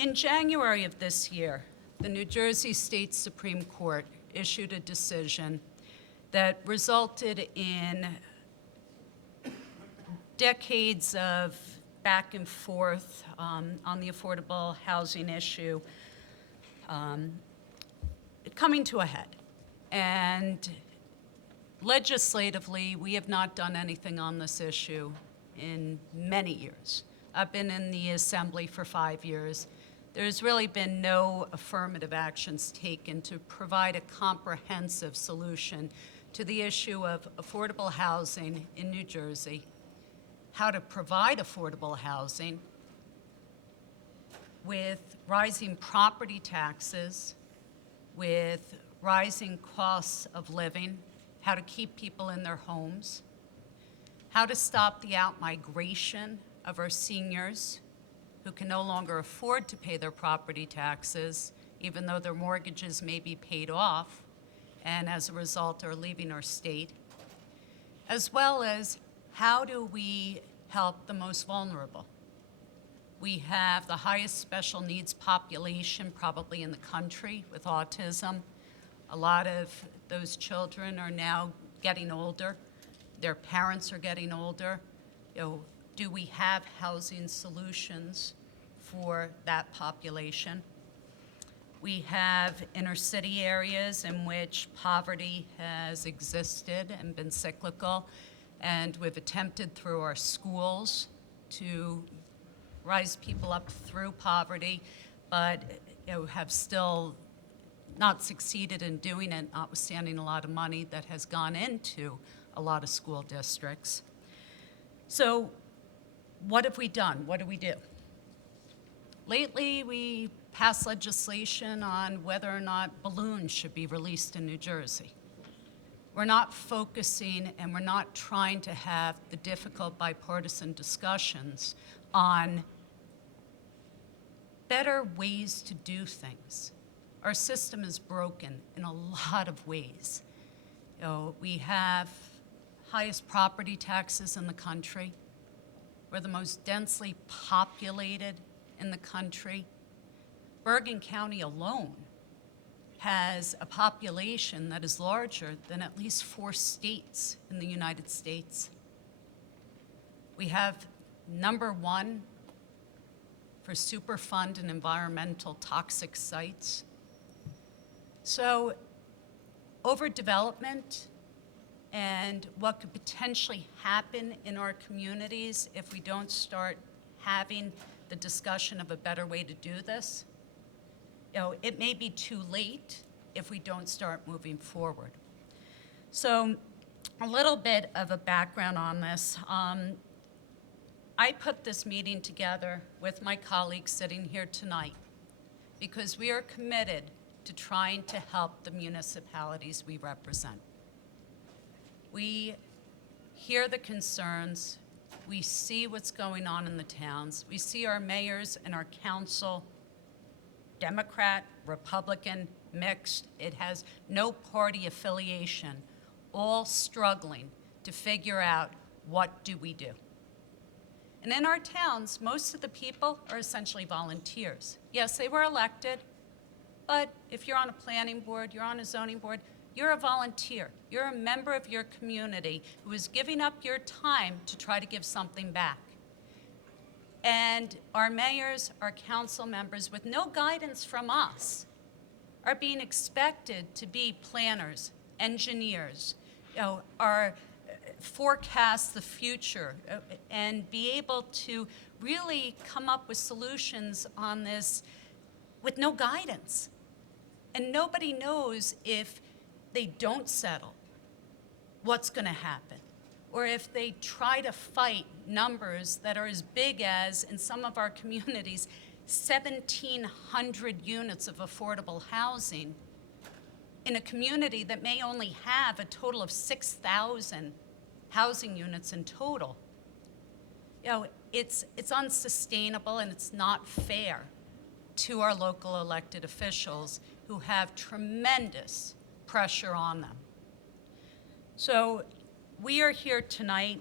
In January of this year, the New Jersey State Supreme Court issued a decision that resulted in decades of back and forth on the affordable housing issue coming to a head. And legislatively, we have not done anything on this issue in many years. I've been in the Assembly for 5 years. There's really been no affirmative actions taken to provide a comprehensive solution to the issue of affordable housing in New Jersey, how to provide affordable housing with rising property taxes, with rising costs of living, how to keep people in their homes, how to stop the outmigration of our seniors who can no longer afford to pay their property taxes, even though their mortgages may be paid off, and as a result are leaving our state, as well as how do we help the most vulnerable. We have the highest special needs population probably in the country with autism. A lot of those children are now getting older. Their parents are getting older. Do we have housing solutions for that population? We have inner city areas in which poverty has existed and been cyclical, and we've attempted through our schools to rise people up through poverty, but have still not succeeded in doing it, notwithstanding a lot of money that has gone into a lot of school districts. So what have we done? What do we do? Lately, we passed legislation on whether or not balloons should be released in New Jersey. We're not focusing and we're not trying to have the difficult bipartisan discussions on better ways to do things. Our system is broken in a lot of ways. We have highest property taxes in the country. We're the most densely populated in the country. Bergen County alone has a population that is larger than at least 4 states in the United States. We have #1 for Superfund and environmental toxic sites. So overdevelopment and what could potentially happen in our communities if we don't start having the discussion of a better way to do this. It may be too late if we don't start moving forward. So a little bit of a background on this. I put this meeting together with my colleagues sitting here tonight because we are committed to trying to help the municipalities we represent. We hear the concerns, we see what's going on in the towns, we see our mayors and our council, Democrat, Republican, mixed, it has no party affiliation, all struggling to figure out what do we do. And in our towns, most of the people are essentially volunteers. Yes, they were elected, but if you're on a planning board, you're on a zoning board, you're a volunteer. You're a member of your community who is giving up your time to try to give something back. And our mayors, our council members, with no guidance from us, are being expected to be planners, engineers, are forecast the future and be able to really come up with solutions on this with no guidance. And nobody knows if they don't settle, what's going to happen. Or if they try to fight numbers that are as big as, in some of our communities, 1,700 units of affordable housing in a community that may only have a total of 6,000 housing units in total. It's unsustainable and it's not fair to our local elected officials who have tremendous pressure on them. So we are here tonight.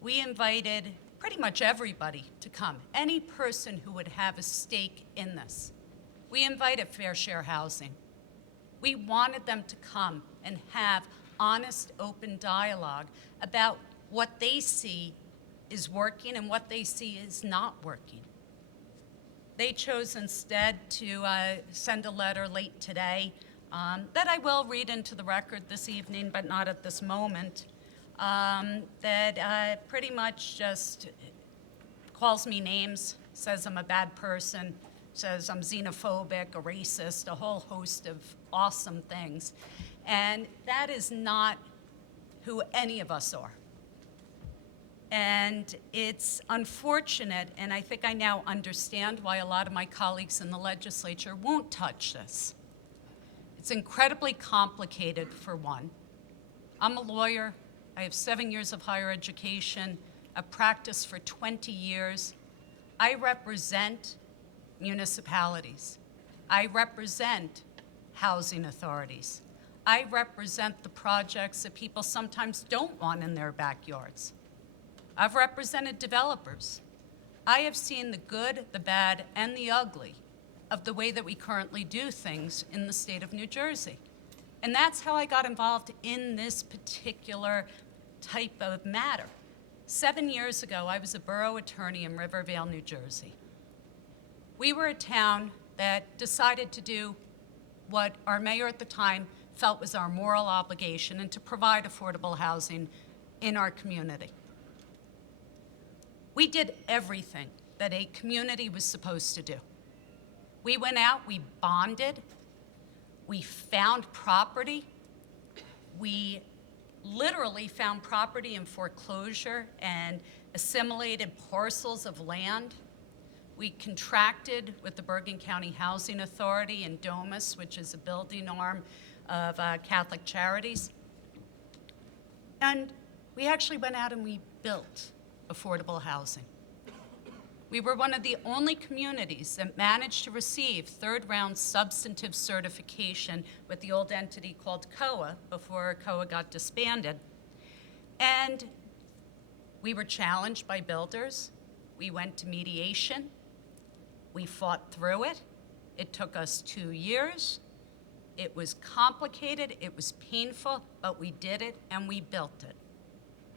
We invited pretty much everybody to come, any person who would have a stake in this. We invited Fair Share Housing. We wanted them to come and have honest, open dialogue about what they see is working and what they see is not working. They chose instead to send a letter late today that I will read into the record this evening, but not at this moment, that pretty much just calls me names, says I'm a bad person, says I'm xenophobic, a racist, a whole host of awesome things. And that is not who any of us are. And it's unfortunate, and I think I now understand why a lot of my colleagues in the legislature won't touch this. It's incredibly complicated, for one. I'm a lawyer. I have 7 years of higher education. I've practiced for 20 years. I represent municipalities. I represent housing authorities. I represent the projects that people sometimes don't want in their backyards. I've represented developers. I have seen the good, the bad, and the ugly of the way that we currently do things in the state of New Jersey. And that's how I got involved in this particular type of matter. 7 years ago, I was a borough attorney in Rivervale, New Jersey. We were a town that decided to do what our mayor at the time felt was our moral obligation, and to provide affordable housing in our community. We did everything that a community was supposed to do. We went out, we bonded, we found property, we literally found property in foreclosure and assimilated parcels of land. We contracted with the Bergen County Housing Authority and Domus, which is a building arm of Catholic Charities. And we actually went out and we built affordable housing. We were one of the only communities that managed to receive third-round substantive certification with the old entity called COA before COA got disbanded. And we were challenged by builders. We went to mediation. We fought through it. It took us 2 years. It was complicated, it was painful, but we did it and we built it.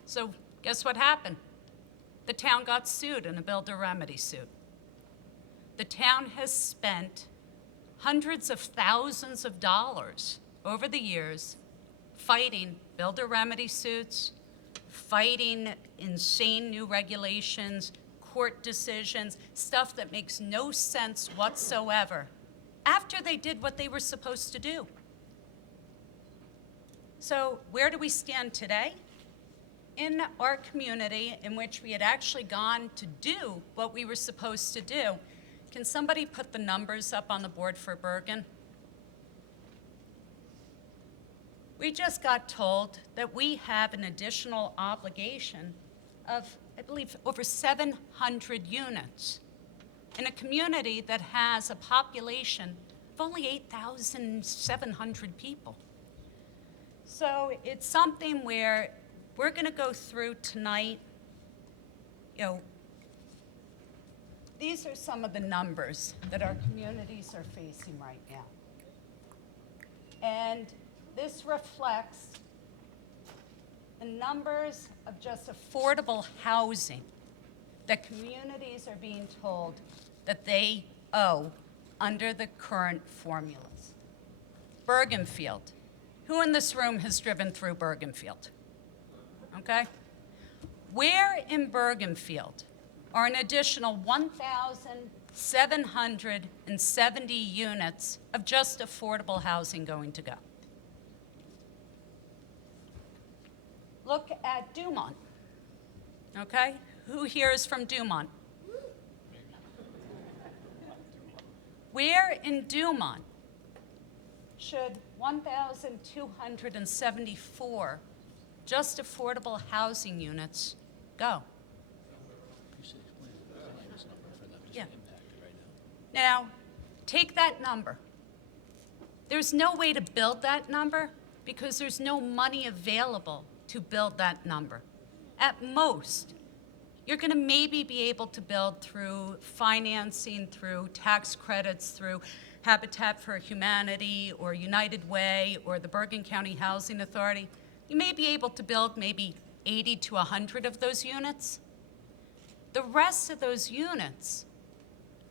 So guess what happened? The town got sued in a builder remedy suit. The town has spent hundreds of thousands of dollars over the years fighting builder remedy suits, fighting insane new regulations, court decisions, stuff that makes no sense whatsoever, after they did what they were supposed to do. So where do we stand today? In our community, in which we had actually gone to do what we were supposed to do, can somebody put the numbers up on the board for Bergen? We just got told that we have an additional obligation of, I believe, over 700 units in a community that has a population of only 8,700 people. So it's something where we're going to go through tonight. These are some of the numbers that our communities are facing right now. And this reflects the numbers of just affordable housing that communities are being told that they owe under the current formulas. Bergenfield. Who in this room has driven through Bergenfield? Okay? Where in Bergenfield are an additional 1,770 units of just affordable housing going to go? Look at Dumont. Okay? Who here is from Dumont? Where in Dumont should 1,274 just affordable housing units go? Yeah. Now, take that number. There's no way to build that number because there's no money available to build that number. At most, You're going to maybe be able to build through financing, through tax credits, through Habitat for Humanity or United Way or the Bergen County Housing Authority. You may be able to build maybe 80 to 100 of those units. The rest of those units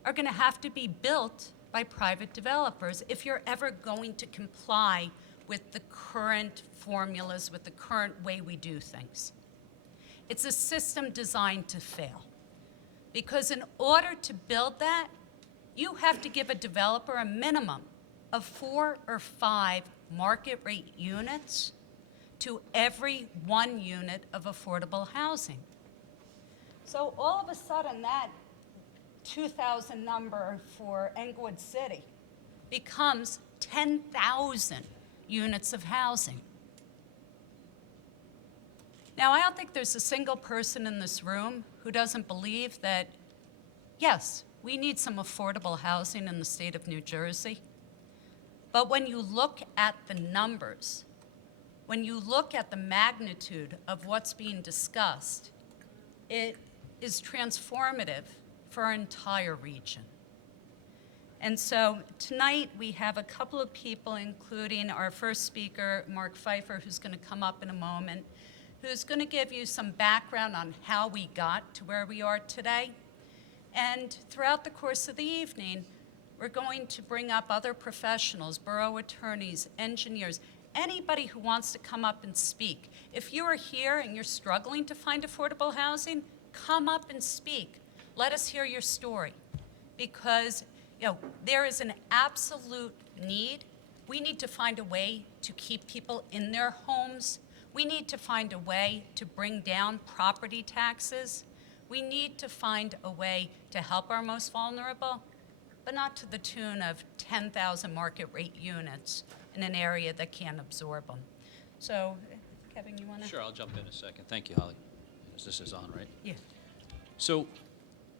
are going to have to be built by private developers if you're ever going to comply with the current formulas, with the current way we do things. It's a system designed to fail. Because in order to build that, you have to give a developer a minimum of 4 or 5 market rate units to every 1 unit of affordable housing. So all of a sudden that 2,000 number for Englewood City becomes 10,000 units of housing. Now, I don't think there's a single person in this room who doesn't believe that, yes, we need some affordable housing in the state of New Jersey. But when you look at the numbers, when you look at the magnitude of what's being discussed, it is transformative for our entire region. And so tonight we have a couple of people, including our first speaker, Marc Pfeiffer, who's going to come up in a moment, who's going to give you some background on how we got to where we are today. And throughout the course of the evening, we're going to bring up other professionals, borough attorneys, engineers, anybody who wants to come up and speak. If you are here and you're struggling to find affordable housing, come up and speak. Let us hear your story, because there is an absolute need. We need to find a way to keep people in their homes. We need to find a way to bring down property taxes. We need to find a way to help our most vulnerable, but not to the tune of 10,000 market rate units in an area that can't absorb them. So, Kevin, you want to? Sure, I'll jump in a second. Thank you, Holly. This is on, right? Yeah. So,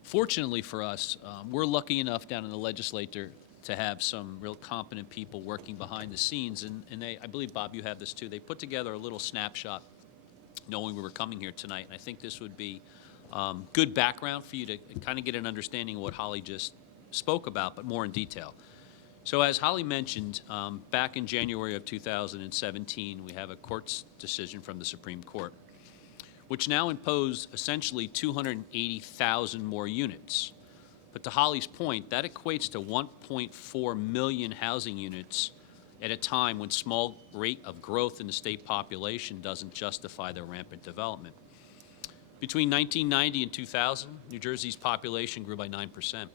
fortunately for us, we're lucky enough down in the legislature to have some real competent people working behind the scenes, and they, I believe, Bob, you have this too. They put together a little snapshot knowing we were coming here tonight, and I think this would be good background for you to kind of get an understanding of what Holly just spoke about, but more in detail. So as Holly mentioned, back in January of 2017, we have a court's decision from the Supreme Court, which now impose essentially 280,000 more units. But to Holly's point, that equates to 1.4 million housing units at a time when small rate of growth in the state population doesn't justify their rampant development. Between 1990 and 2000, New Jersey's population grew by 9%.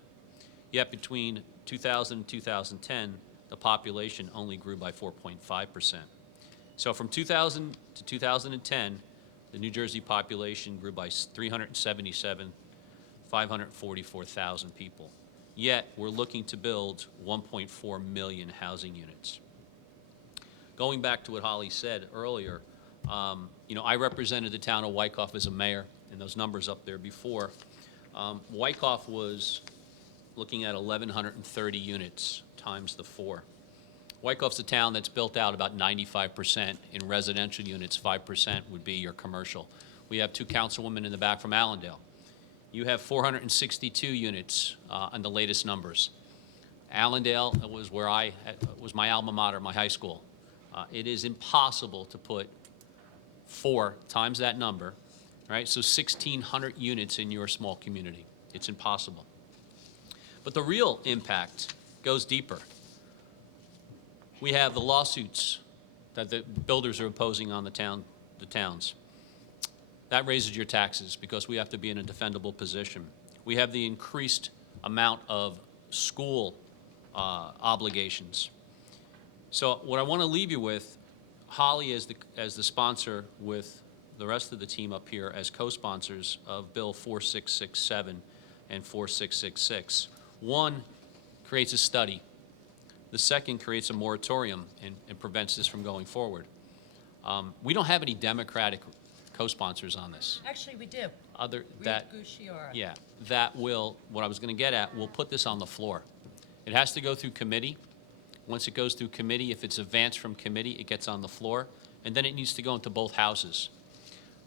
Yet between 2000 and 2010, the population only grew by 4.5%. So from 2000 to 2010, the New Jersey population grew by 544,000 people. Yet we're looking to build 1.4 million housing units. Going back to what Holly said earlier, I represented the town of Wyckoff as a mayor, and those numbers up there before. Wyckoff was looking at 1,130 units times the 4. Wyckoff's a town that's built out about 95% in residential units, 5% would be your commercial. We have 2 councilwomen in the back from Allendale. You have 462 units on the latest numbers. Allendale was where was my alma mater, my high school. It is impossible to put 4 times that number, right? So 1,600 units in your small community. It's impossible. But the real impact goes deeper. We have the lawsuits that the builders are opposing on the towns. That raises your taxes because we have to be in a defendable position. We have the increased amount of school obligations. So what I want to leave you with, Holly as the sponsor with the rest of the team up here as co-sponsors of Bill 4667 and 4666. One creates a study. The second creates a moratorium and prevents this from going forward. We don't have any Democratic co-sponsors on this. Actually, we do. Yeah, that will, what I was going to get at, we'll put this on the floor. It has to go through committee. Once it goes through committee, if it's advanced from committee, it gets on the floor, and then it needs to go into both houses.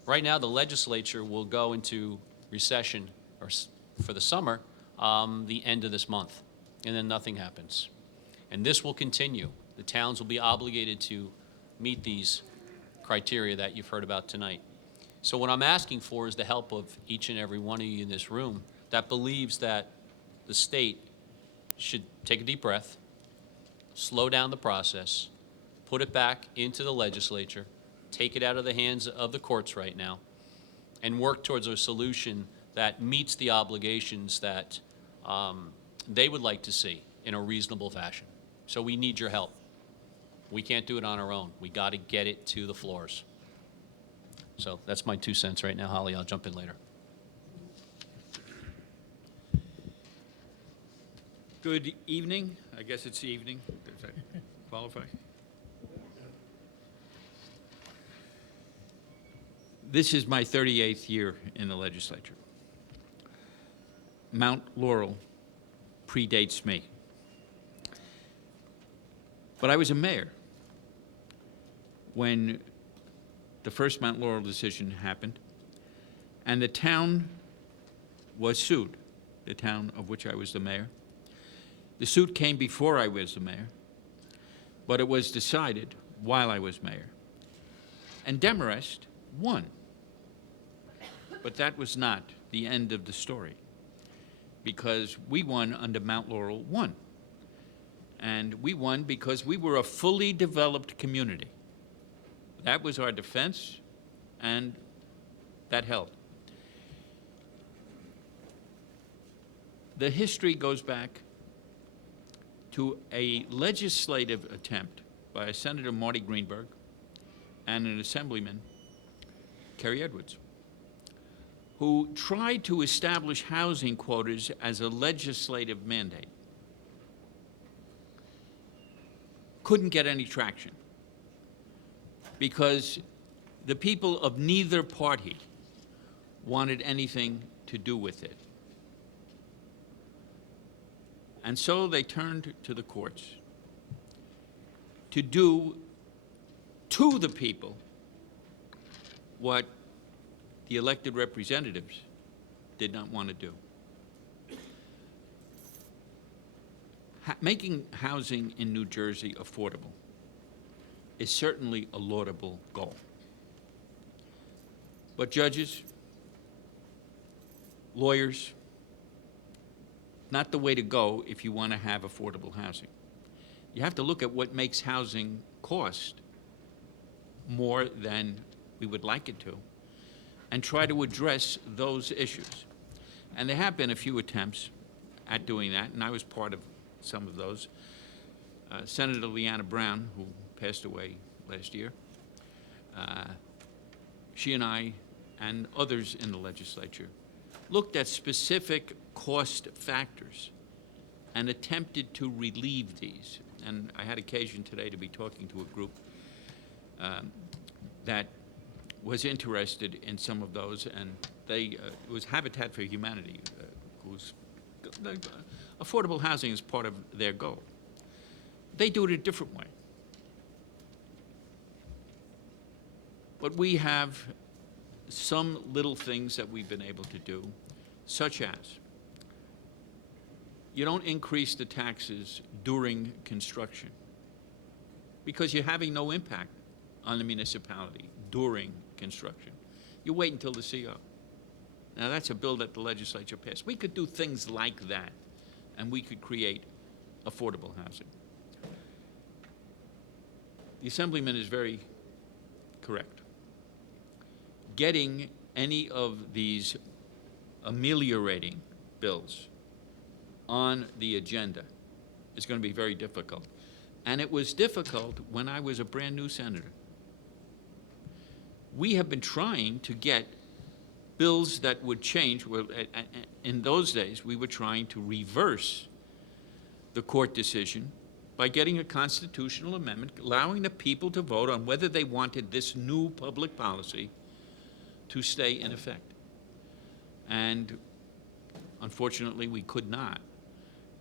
Right now, the legislature will go into recession, for the summer, the end of this month, and then nothing happens. And this will continue. The towns will be obligated to meet these criteria that you've heard about tonight. So what I'm asking for is the help of each and every one of you in this room that believes that the state should take a deep breath, slow down the process, put it back into the legislature, take it out of the hands of the courts right now, and work towards a solution that meets the obligations that they would like to see in a reasonable fashion. So we need your help. We can't do it on our own. We got to get it to the floors. So that's my 2 cents right now, Holly. I'll jump in later. Good evening. I guess it's evening. Does that qualify? This is my 38th year in the legislature. Mount Laurel predates me. But I was a mayor when the first Mount Laurel decision happened, and the town was sued, the town of which I was the mayor. The suit came before I was the mayor, but it was decided while I was mayor. And Demarest won. But that was not the end of the story, because we won under Mount Laurel 1. And we won because we were a fully developed community. That was our defense, and that held. The history goes back to a legislative attempt by Senator Marty Greenberg and an Assemblyman, Kerry Edwards, who tried to establish housing quotas as a legislative mandate. Couldn't get any traction because the people of neither party wanted anything to do with it. And so they turned to the courts to do to the people what the elected representatives did not want to do. Making housing in New Jersey affordable is certainly a laudable goal. But judges, lawyers, not the way to go if you want to have affordable housing. You have to look at what makes housing cost more than we would like it to, and try to address those issues. And there have been a few attempts at doing that, and I was part of some of those. Senator Leanna Brown, who passed away last year, she and I and others in the legislature looked at specific cost factors and attempted to relieve these. And I had occasion today to be talking to a group that was interested in some of those, and it was Habitat for Humanity, whose affordable housing is part of their goal. They do it a different way. But we have some little things that we've been able to do, such as you don't increase the taxes during construction because you're having no impact on the municipality during construction. You wait until the CO. Now that's a bill that the legislature passed. We could do things like that, and we could create affordable housing. The Assemblyman is very correct. Getting any of these ameliorating bills on the agenda is going to be very difficult. And it was difficult when I was a brand new senator. We have been trying to get bills that would change. Well, in those days, we were trying to reverse the court decision by getting a constitutional amendment allowing the people to vote on whether they wanted this new public policy to stay in effect. And unfortunately, we could not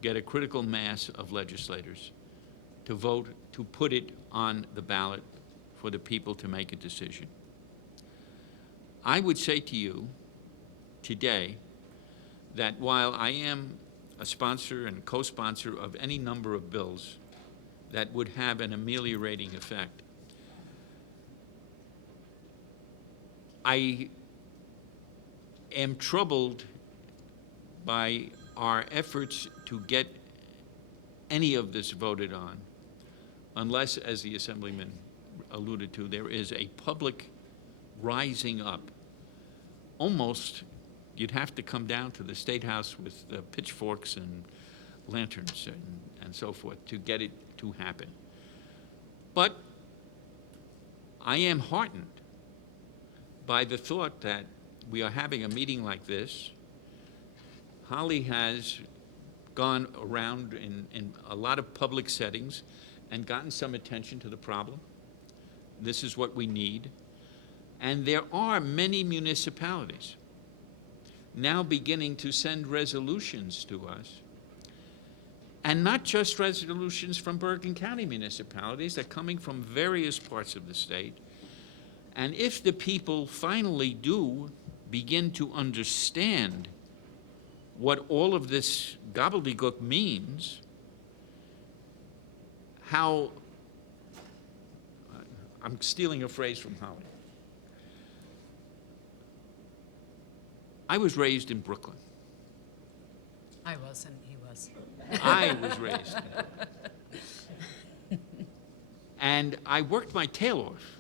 get a critical mass of legislators to vote to put it on the ballot for the people to make a decision. I would say to you today that while I am a sponsor and co-sponsor of any number of bills that would have an ameliorating effect, I am troubled by our efforts to get any of this voted on, unless, as the Assemblyman alluded to, there is a public rising up. Almost, you'd have to come down to the State House with pitchforks and lanterns and so forth to get it to happen. But I am heartened by the thought that we are having a meeting like this. Holly has gone around in a lot of public settings and gotten some attention to the problem. This is what we need. And there are many municipalities now beginning to send resolutions to us, and not just resolutions from Bergen County municipalities. They're coming from various parts of the state. And if the people finally do begin to understand what all of this gobbledygook means, how, I'm stealing a phrase from Holly. I was raised in Brooklyn. I wasn't, he was. I was raised. And I worked my tail off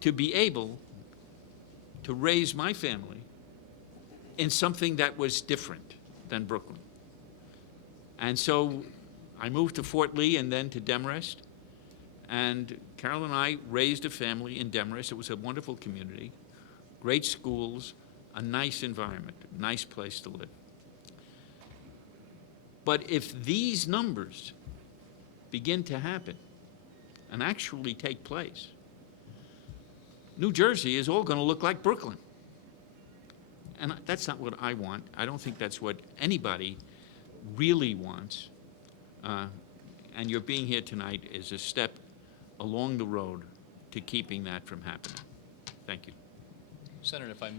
to be able to raise my family in something that was different than Brooklyn. And so I moved to Fort Lee and then to Demorest. And Carol and I raised a family in Demorest. It was a wonderful community, great schools, a nice environment, a nice place to live. But if these numbers begin to happen and actually take place, New Jersey is all going to look like Brooklyn. And that's not what I want. I don't think that's what anybody really wants. And your being here tonight is a step along the road to keeping that from happening. Thank you. Senator, if I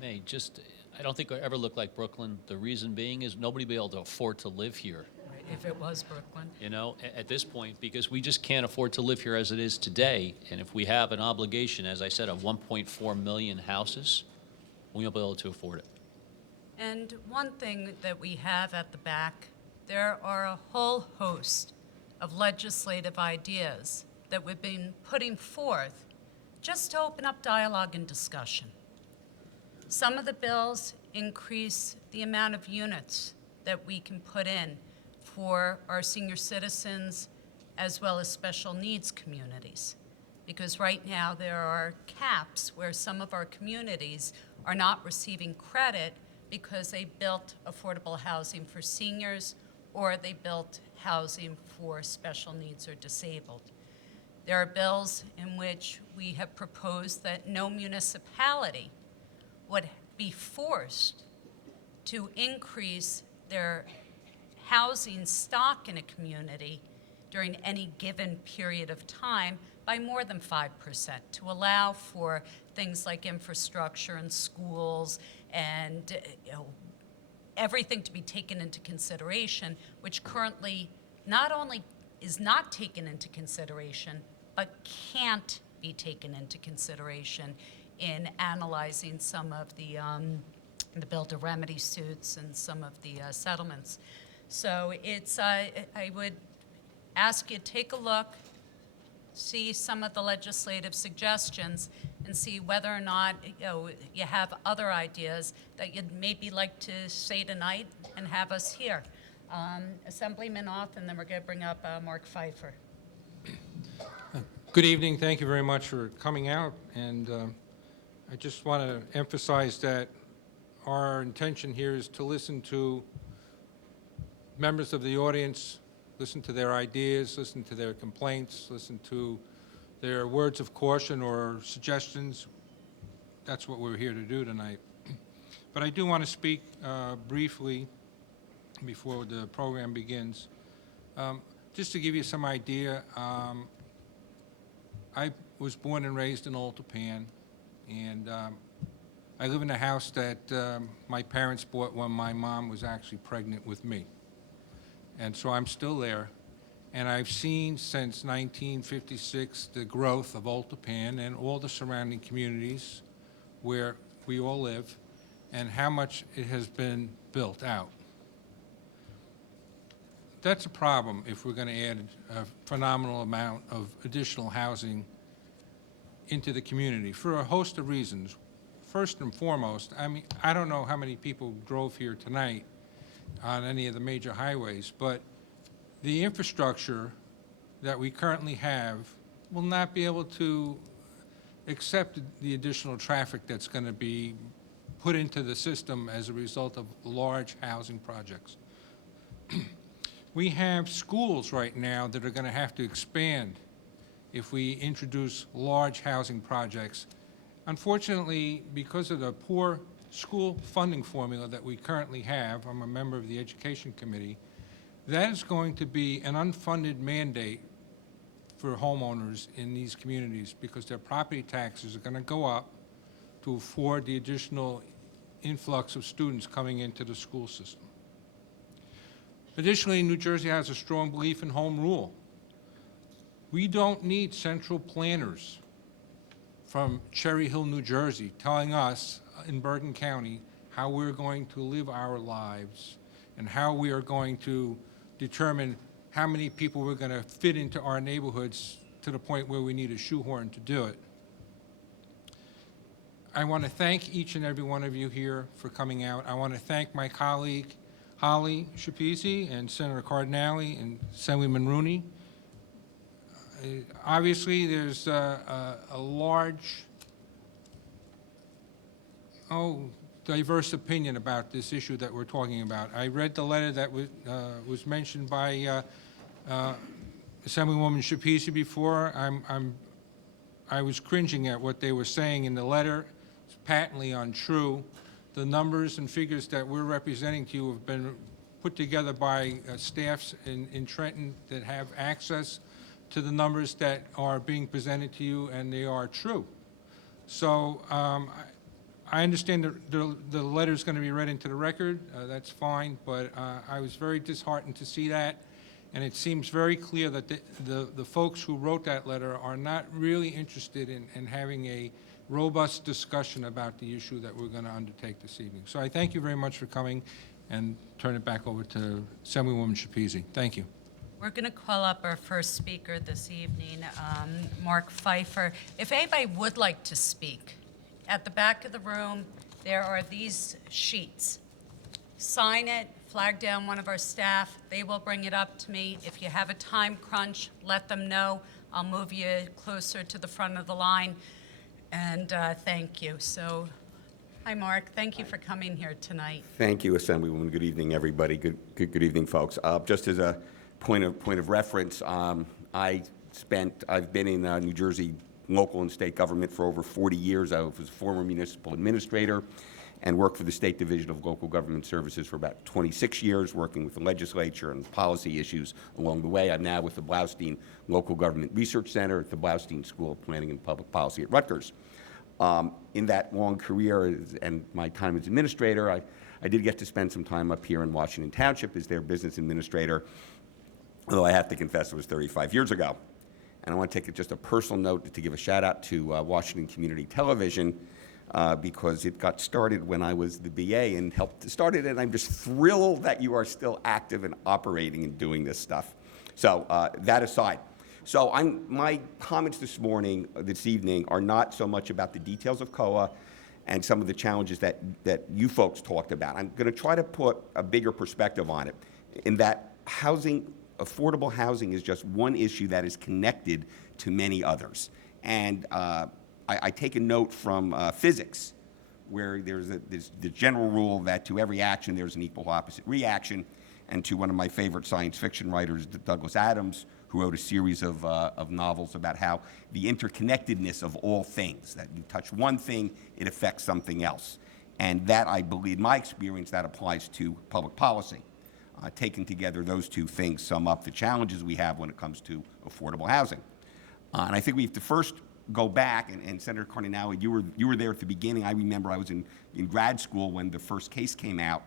may, just, I don't think it'll ever look like Brooklyn. The reason being is nobody will be able to afford to live here. Right, if it was Brooklyn. You know, at this point, because we just can't afford to live here as it is today. And if we have an obligation, as I said, of 1.4 million houses, we won't be able to afford it. And one thing that we have at the back, there are a whole host of legislative ideas that we've been putting forth just to open up dialogue and discussion. Some of the bills increase the amount of units that we can put in for our senior citizens as well as special needs communities. Because right now there are caps where some of our communities are not receiving credit because they built affordable housing for seniors or they built housing for special needs or disabled. There are bills in which we have proposed that no municipality would be forced to increase their housing stock in a community during any given period of time by more than 5%, to allow for things like infrastructure and schools and everything to be taken into consideration, which currently not only is not taken into consideration, but can't be taken into consideration in analyzing some of the builder remedy suits and some of the settlements. So it's, I would ask you to take a look, see some of the legislative suggestions, and see whether or not you have other ideas that you'd maybe like to say tonight and have us hear. Assemblyman Auth, and then we're going to bring up Marc Pfeiffer. Good evening. Thank you very much for coming out. And I just want to emphasize that our intention here is to listen to members of the audience, listen to their ideas, listen to their complaints, listen to their words of caution or suggestions. That's what we're here to do tonight. But I do want to speak briefly before the program begins. Just to give you some idea, I was born and raised in Old Japan, and I live in a house that my parents bought when my mom was actually pregnant with me. And so I'm still there. And I've seen since 1956 the growth of Old Tappan and all the surrounding communities where we all live, and how much it has been built out. That's a problem if we're going to add a phenomenal amount of additional housing into the community for a host of reasons. First and foremost, I mean, I don't know how many people drove here tonight on any of the major highways, but the infrastructure that we currently have will not be able to accept the additional traffic that's going to be put into the system as a result of large housing projects. We have schools right now that are going to have to expand if we introduce large housing projects. Unfortunately, because of the poor school funding formula that we currently have, I'm a member of the Education Committee, that is going to be an unfunded mandate for homeowners in these communities because their property taxes are going to go up to afford the additional influx of students coming into the school system. Additionally, New Jersey has a strong belief in home rule. We don't need central planners from Cherry Hill, New Jersey, telling us in Bergen County how we're going to live our lives and how we are going to determine how many people we're going to fit into our neighborhoods to the point where we need a shoehorn to do it. I want to thank each and every one of you here for coming out. I want to thank my colleague, Holly Schepisi, and Senator Cardinale, and Assemblyman Rooney. Obviously, there's a large, diverse opinion about this issue that we're talking about. I read the letter that was mentioned by Assemblywoman Schepisi before. I was cringing at what they were saying in the letter. It's patently untrue. The numbers and figures that we're representing to you have been put together by staffs in Trenton that have access to the numbers that are being presented to you, and they are true. So I understand the letter is going to be read into the record. That's fine, but I was very disheartened to see that, and it seems very clear that the folks who wrote that letter are not really interested in having a robust discussion about the issue that we're going to undertake this evening. So I thank you very much for coming, and turn it back over to Assemblywoman Schepisi. Thank you. We're going to call up our first speaker this evening, Marc Pfeiffer. If anybody would like to speak, at the back of the room, there are these sheets. Sign it, flag down one of our staff. They will bring it up to me. If you have a time crunch, let them know. I'll move you closer to the front of the line. And thank you. So, hi, Marc. Thank you for coming here tonight. Thank you, Assemblywoman. Good evening, everybody. Good evening, folks. Just as a point of reference, I've been in New Jersey local and state government for over 40 years. I was a former municipal administrator and worked for the State Division of Local Government Services for about 26 years, working with the legislature and policy issues along the way. I'm now with the Bloustein Local Government Research Center at the Bloustein School of Planning and Public Policy at Rutgers. In that long career and my time as administrator, I did get to spend some time up here in Washington Township as their business administrator, although I have to confess it was 35 years ago. And I want to take just a personal note to give a shout out to Washington Community Television because it got started when I was the BA and helped to start it, and I'm just thrilled that you are still active and operating and doing this stuff. So that aside, so my comments this evening are not so much about the details of COA and some of the challenges that you folks talked about. I'm going to try to put a bigger perspective on it, in that affordable housing is just one issue that is connected to many others. And I take a note from physics, where there's the general rule that to every action there's an equal opposite reaction, and to one of my favorite science fiction writers, Douglas Adams, who wrote a series of novels about how the interconnectedness of all things, that you touch one thing, it affects something else. And that, I believe, in my experience, that applies to public policy. Taken together, those two things sum up the challenges we have when it comes to affordable housing. And I think we have to first go back, and Senator Cardinale, you were there at the beginning. I remember I was in grad school when the first case came out,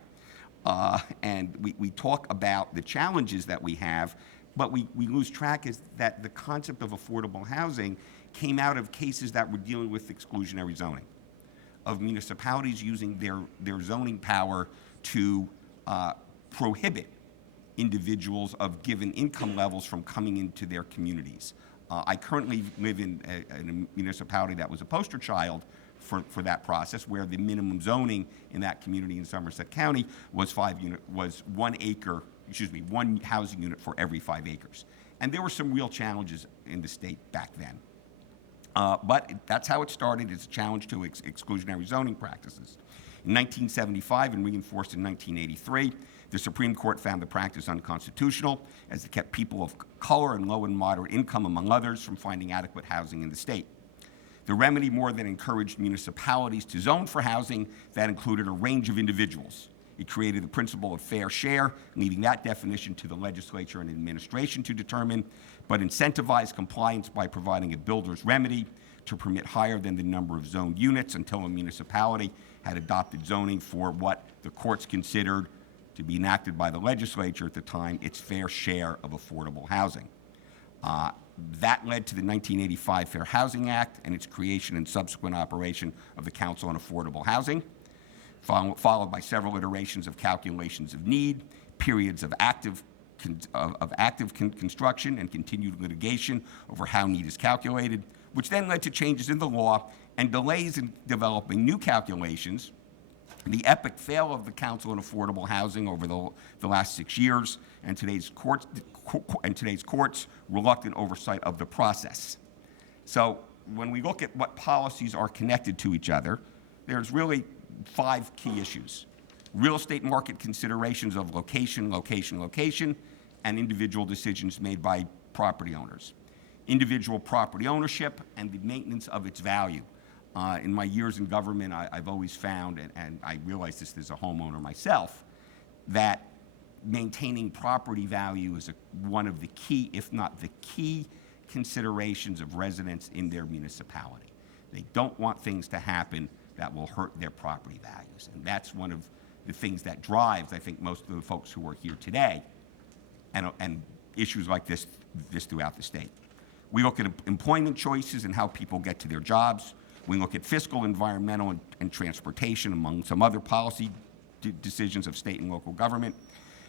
and we talk about the challenges that we have, but we lose track is that the concept of affordable housing came out of cases that were dealing with exclusionary zoning, of municipalities using their zoning power to prohibit individuals of given income levels from coming into their communities. I currently live in a municipality that was a poster child for that process, where the minimum zoning in that community in Somerset County was one housing unit for every 5 acres. And there were some real challenges in the state back then. But that's how it started. It's a challenge to exclusionary zoning practices. In 1975 and reinforced in 1983, the Supreme Court found the practice unconstitutional, as it kept people of color and low and moderate income, among others, from finding adequate housing in the state. The remedy more than encouraged municipalities to zone for housing that included a range of individuals. It created the principle of fair share, leaving that definition to the legislature and administration to determine, but incentivized compliance by providing a builder's remedy to permit higher than the number of zoned units until a municipality had adopted zoning for what the courts considered to be enacted by the legislature at the time, its fair share of affordable housing. That led to the 1985 Fair Housing Act and its creation and subsequent operation of the Council on Affordable Housing, followed by several iterations of calculations of need, periods of active construction and continued litigation over how need is calculated, which then led to changes in the law and delays in developing new calculations, the epic fail of the Council on Affordable Housing over the last 6 years, and today's courts' reluctant oversight of the process. So when we look at what policies are connected to each other, there's really 5 key issues. Real estate market considerations of location, and individual decisions made by property owners. Individual property ownership and the maintenance of its value. In my years in government, I've always found, and I realize this as a homeowner myself, that maintaining property value is one of the key, if not the key, considerations of residents in their municipality. They don't want things to happen that will hurt their property values. And that's one of the things that drives, I think, most of the folks who are here today, and issues like this throughout the state. We look at employment choices and how people get to their jobs. We look at fiscal, environmental, and transportation, among some other policy decisions of state and local government,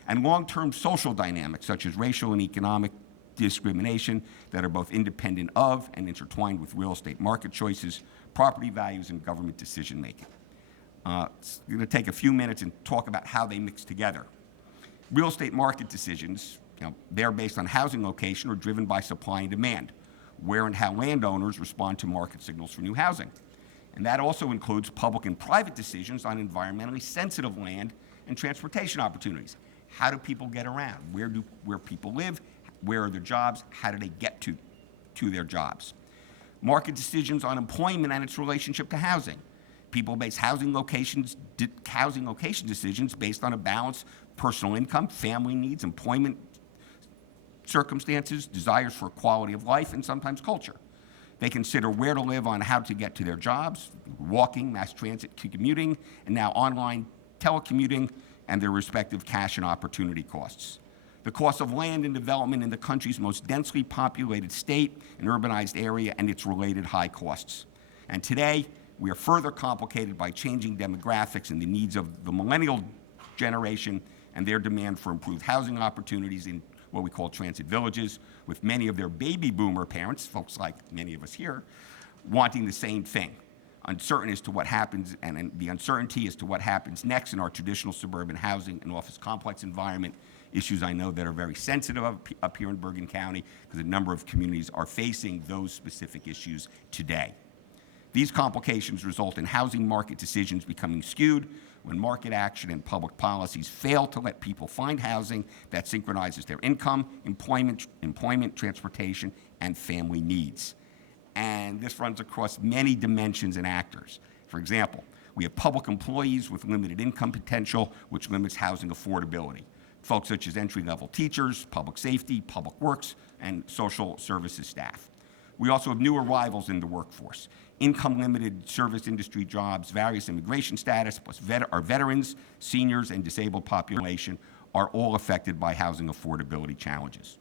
and long-term social dynamics, such as racial and economic discrimination, that are both independent of and intertwined with real estate market choices, property values, and government decision-making. I'm going to take a few minutes and talk about how they mix together. Real estate market decisions, they're based on housing location or driven by supply and demand, where and how landowners respond to market signals for new housing. And that also includes public and private decisions on environmentally sensitive land and transportation opportunities. How do people get around? Where people live? Where are their jobs? How do they get to their jobs? Market decisions on employment and its relationship to housing. People base housing location decisions based on a balance, personal income, family needs, employment circumstances, desires for quality of life, and sometimes culture. They consider where to live on how to get to their jobs, walking, mass transit, commuting, and now online telecommuting, and their respective cash and opportunity costs. The cost of land and development in the country's most densely populated state and urbanized area and its related high costs. And today, we are further complicated by changing demographics and the needs of the millennial generation and their demand for improved housing opportunities in what we call transit villages, with many of their baby boomer parents, folks like many of us here, wanting the same thing. Uncertain as to what happens, and the uncertainty as to what happens next in our traditional suburban housing and office complex environment, issues I know that are very sensitive up here in Bergen County, because a number of communities are facing those specific issues today. These complications result in housing market decisions becoming skewed when market action and public policies fail to let people find housing that synchronizes their income, employment, transportation, and family needs. And this runs across many dimensions and actors. For example, we have public employees with limited income potential, which limits housing affordability. Folks such as entry-level teachers, public safety, public works, and social services staff. We also have new arrivals in the workforce. Income-limited service industry jobs, various immigration status, plus our veterans, seniors, and disabled population are all affected by housing affordability challenges.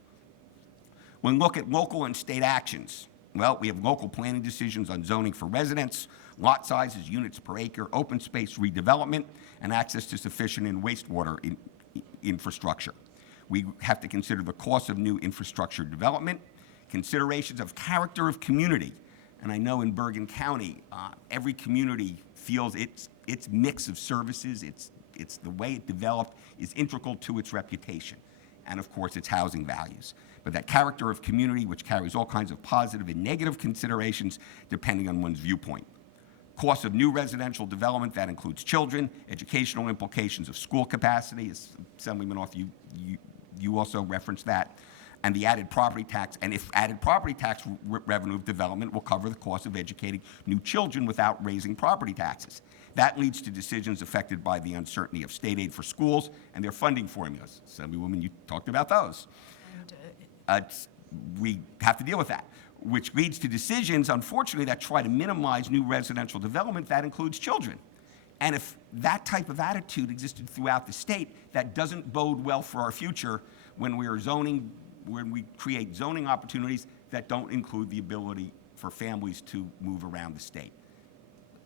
When we look at local and state actions, well, we have local planning decisions on zoning for residents, lot sizes, units per acre, open space redevelopment, and access to sufficient and wastewater infrastructure. We have to consider the cost of new infrastructure development, considerations of character of community. And I know in Bergen County, every community feels its mix of services, it's the way it developed is integral to its reputation, and of course its housing values. But that character of community, which carries all kinds of positive and negative considerations depending on one's viewpoint. Cost of new residential development, that includes children, educational implications of school capacity, as Assemblyman Auth, you also referenced that, and the added property tax, and if added property tax revenue of development will cover the cost of educating new children without raising property taxes. That leads to decisions affected by the uncertainty of state aid for schools and their funding formulas. Assemblywoman, you talked about those. We have to deal with that, which leads to decisions, unfortunately, that try to minimize new residential development that includes children. And if that type of attitude existed throughout the state, that doesn't bode well for our future when we create zoning opportunities that don't include the ability for families to move around the state.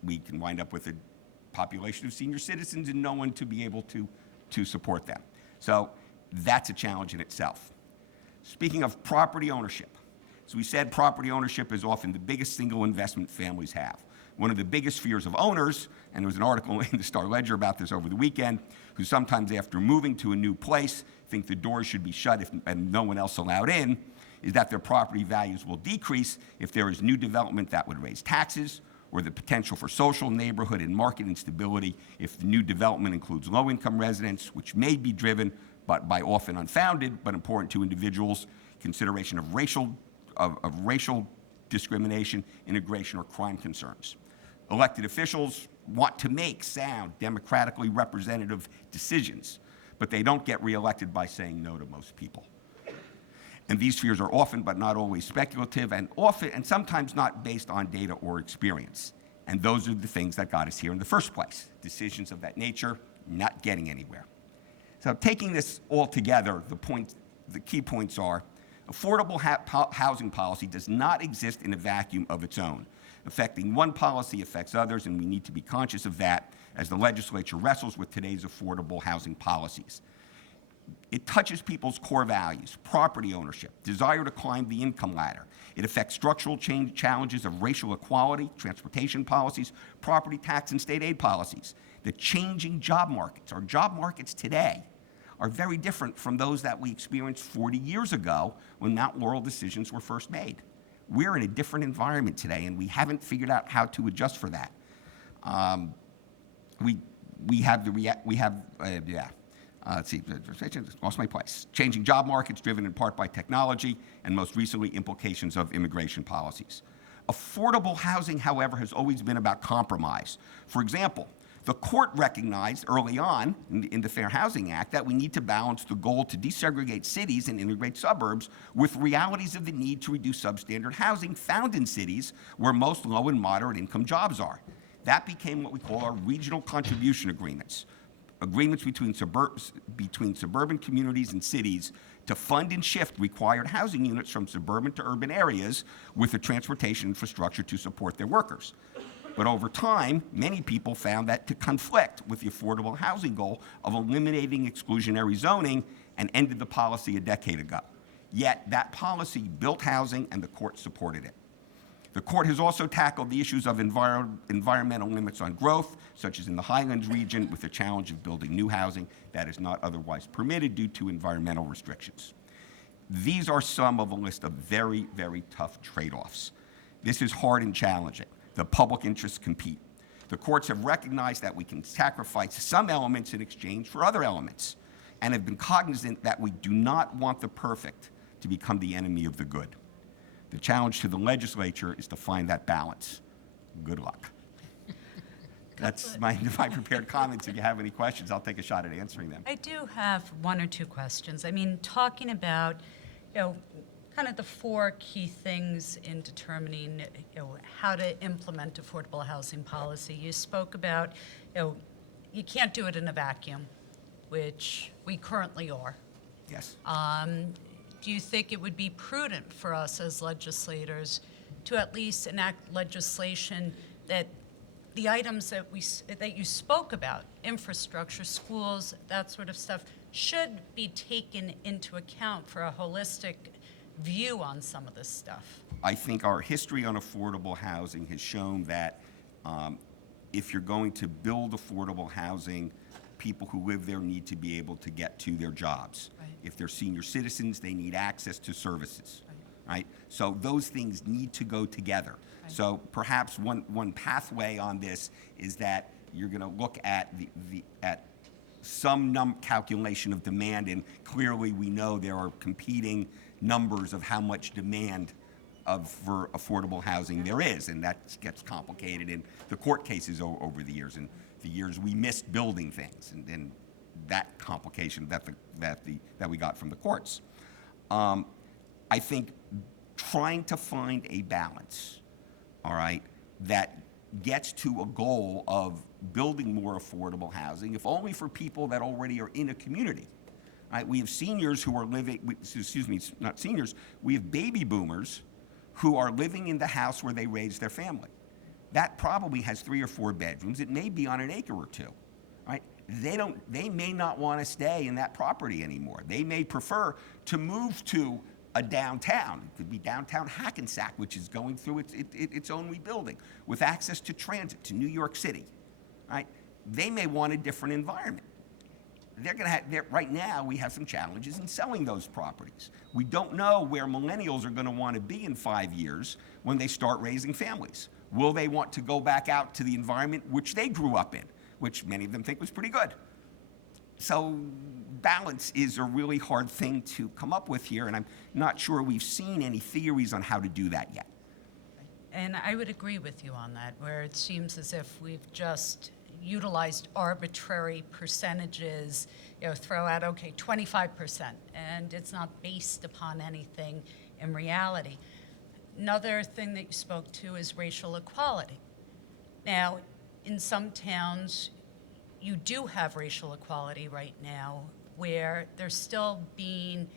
We can wind up with a population of senior citizens and no one to be able to support them. So that's a challenge in itself. Speaking of property ownership, as we said, property ownership is often the biggest single investment families have. One of the biggest fears of owners, and there was an article in the Star-Ledger about this over the weekend, who sometimes after moving to a new place think the doors should be shut and no one else allowed in, is that their property values will decrease if there is new development that would raise taxes, or the potential for social, neighborhood, and market instability if the new development includes low-income residents, which may be driven by often unfounded but important to individuals, consideration of racial discrimination, immigration, or crime concerns. Elected officials want to make sound, democratically representative decisions, but they don't get reelected by saying no to most people. And these fears are often, but not always, speculative, and sometimes not based on data or experience. And those are the things that got us here in the first place. Decisions of that nature not getting anywhere. So taking this all together, the key points are, affordable housing policy does not exist in a vacuum of its own. Affecting one policy affects others, and we need to be conscious of that as the legislature wrestles with today's affordable housing policies. It touches people's core values, property ownership, desire to climb the income ladder. It affects structural challenges of racial equality, transportation policies, property tax and state aid policies. The changing job markets, our job markets today, are very different from those that we experienced 40 years ago when Mount Laurel decisions were first made. We're in a different environment today, and we haven't figured out how to adjust for that. Let's see, lost my place. Changing job markets driven in part by technology, and most recently, implications of immigration policies. Affordable housing, however, has always been about compromise. For example, the court recognized early on in the Fair Housing Act that we need to balance the goal to desegregate cities and integrate suburbs with realities of the need to reduce substandard housing found in cities where most low and moderate income jobs are. That became what we call our regional contribution agreements. Agreements between suburban communities and cities to fund and shift required housing units from suburban to urban areas with the transportation infrastructure to support their workers. But over time, many people found that to conflict with the affordable housing goal of eliminating exclusionary zoning and ended the policy a decade ago. Yet that policy built housing and the court supported it. The court has also tackled the issues of environmental limits on growth, such as in the Highlands region, with the challenge of building new housing that is not otherwise permitted due to environmental restrictions. These are some of a list of very, very tough trade-offs. This is hard and challenging. The public interests compete. The courts have recognized that we can sacrifice some elements in exchange for other elements, and have been cognizant that we do not want the perfect to become the enemy of the good. The challenge to the legislature is to find that balance. Good luck. That's my prepared comments. If you have any questions, I'll take a shot at answering them. I do have one or two questions. I mean, talking about, kind of the four key things in determining, how to implement affordable housing policy. You spoke about, you can't do it in a vacuum, which we currently are. Yes. Do you think it would be prudent for us as legislators to at least enact legislation that the items that you spoke about, infrastructure, schools, that sort of stuff, should be taken into account for a holistic view on some of this stuff? I think our history on affordable housing has shown that if you're going to build affordable housing, people who live there need to be able to get to their jobs. Right. If they're senior citizens, they need access to services. Right? So those things need to go together. Right. So perhaps one pathway on this is that you're going to look at at some calculation of demand, and clearly we know there are competing numbers of how much demand for affordable housing there is, and that gets complicated in the court cases over the years, and the years we missed building things, and that complication that we got from the courts. I think trying to find a balance, all right, that gets to a goal of building more affordable housing, if only for people that already are in a community. Right? We have seniors who are living, excuse me, not seniors, we have baby boomers who are living in the house where they raised their family. That probably has 3 or 4 bedrooms. It may be on an acre or 2. Right? They may not want to stay in that property anymore. They may prefer to move to a downtown. It could be downtown Hackensack, which is going through its own rebuilding, with access to transit to New York City. Right? They may want a different environment. Right now, we have some challenges in selling those properties. We don't know where millennials are going to want to be in 5 years when they start raising families. Will they want to go back out to the environment which they grew up in, which many of them think was pretty good? So balance is a really hard thing to come up with here, and I'm not sure we've seen any theories on how to do that yet. And I would agree with you on that, where it seems as if we've just utilized arbitrary percentages, throw out, okay, 25%, and it's not based upon anything in reality. Another thing that you spoke to is racial equality. Now, in some towns, you do have racial equality right now, where they're still being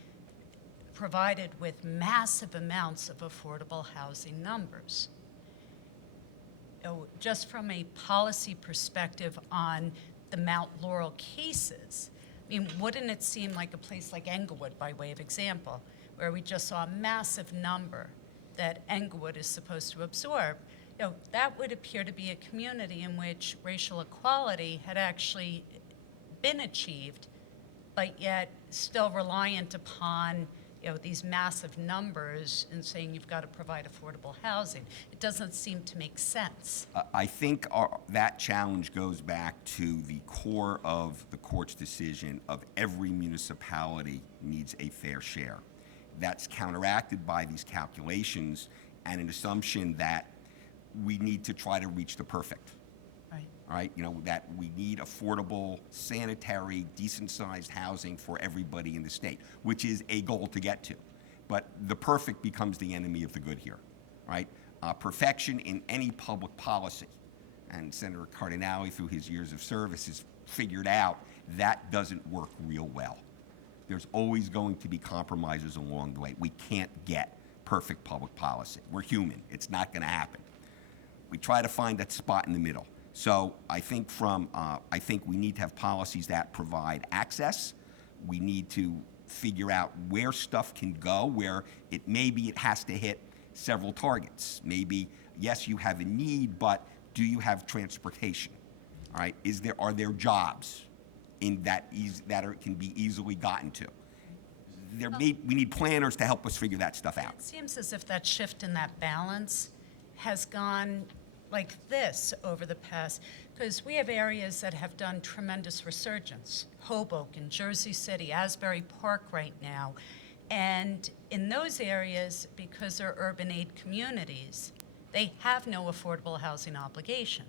provided with massive amounts of affordable housing numbers. Just from a policy perspective on the Mount Laurel cases, I mean, wouldn't it seem like a place like Englewood, by way of example, where we just saw a massive number that Englewood is supposed to absorb? That would appear to be a community in which racial equality had actually been achieved, but yet still reliant upon these massive numbers and saying you've got to provide affordable housing. It doesn't seem to make sense. I think that challenge goes back to the core of the court's decision of every municipality needs a fair share. That's counteracted by these calculations and an assumption that we need to try to reach the perfect. Right. All right, that we need affordable, sanitary, decent-sized housing for everybody in the state, which is a goal to get to. But the perfect becomes the enemy of the good here, right? Perfection in any public policy, and Senator Cardinale, through his years of service, has figured out that doesn't work real well. There's always going to be compromises along the way. We can't get perfect public policy. We're human. It's not going to happen. We try to find that spot in the middle. So I think we need to have policies that provide access. We need to figure out where stuff can go, where it has to hit several targets. Maybe, yes, you have a need, but do you have transportation? All right, are there jobs can be easily gotten to? We need planners to help us figure that stuff out. It seems as if that shift in that balance has gone like this over the past, because we have areas that have done tremendous resurgence. Hoboken, Jersey City, Asbury Park right now. And in those areas, because they're urban aid communities, they have no affordable housing obligation.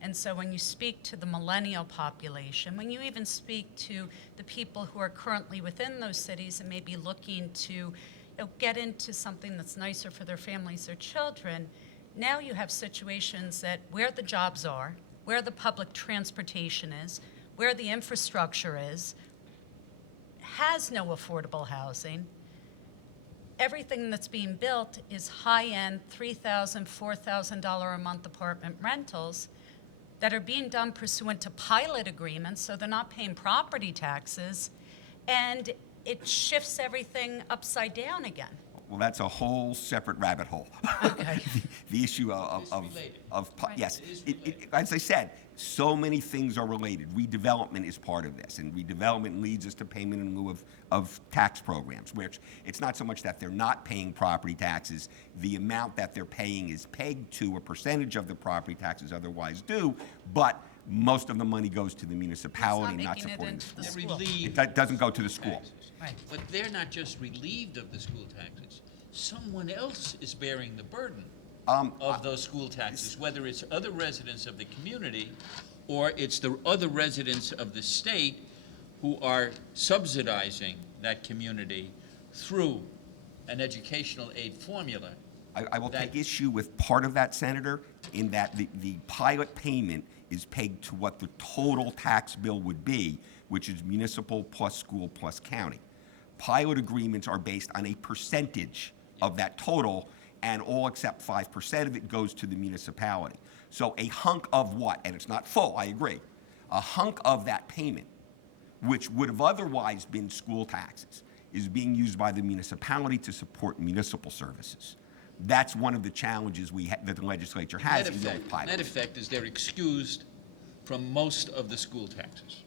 And so when you speak to the millennial population, when you even speak to the people who are currently within those cities and may be looking to, get into something that's nicer for their families or children, now you have situations that where the jobs are, where the public transportation is, where the infrastructure is, has no affordable housing. Everything that's being built is high-end, $3,000, $4,000 a month apartment rentals that are being done pursuant to pilot agreements, so they're not paying property taxes, and it shifts everything upside down again. Well, that's a whole separate rabbit hole. Okay. The issue It's related. yes, It is as I said, so many things are related. Redevelopment is part of this, and redevelopment leads us to payment in lieu of tax programs, which it's not so much that they're not paying property taxes, the amount that they're paying is pegged to a percentage of the property taxes otherwise due, but most of the money goes to the municipality, not making it supporting the into school. the They're school. relieved It doesn't go to the school. taxes. Right. But they're not just relieved of the school taxes. Someone else is bearing the burden of those school taxes, whether it's other residents of the community or it's the other residents of the state who are subsidizing that community through an educational aid formula. I will that- take issue with part of that, Senator, in that the pilot payment is pegged to what the total tax bill would be, which is municipal plus school plus county. Pilot agreements are based on a percentage of that total, and all except 5% of it goes to the municipality. So a hunk of what, and it's not full, I agree, a hunk of that payment, which would have otherwise been school taxes, is being used by the municipality to support municipal services. That's one of the challenges that the legislature has in dealing with pilot. Net effect is they're excused from most of the school taxes.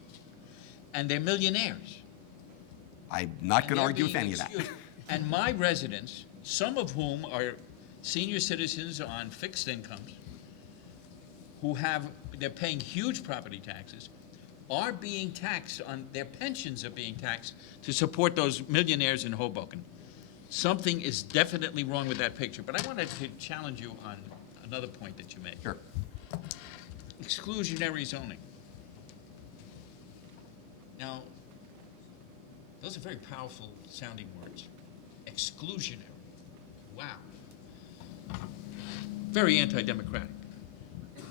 And they're millionaires. I'm not And going to they're argue with being any of that. excused. And my residents, some of whom are senior citizens on fixed incomes, they're paying huge property taxes, are being taxed their pensions are being taxed to support those millionaires in Hoboken. Something is definitely wrong with that picture, but I wanted to challenge you on another point that you made. Sure. Exclusionary zoning. Now, those are very powerful sounding words. Exclusionary. Wow. Very anti-democratic.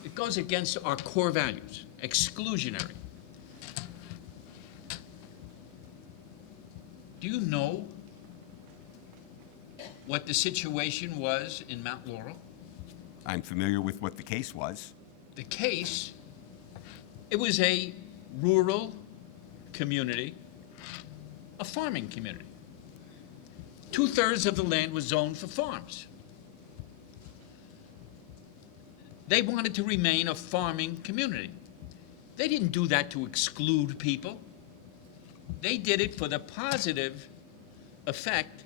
It goes against our core values. Exclusionary. Do you know what the situation was in Mount Laurel? I'm familiar with what the case was. The case, it was a rural community, a farming community. 2/3 of the land was zoned for farms. They wanted to remain a farming community. They didn't do that to exclude people. They did it for the positive effect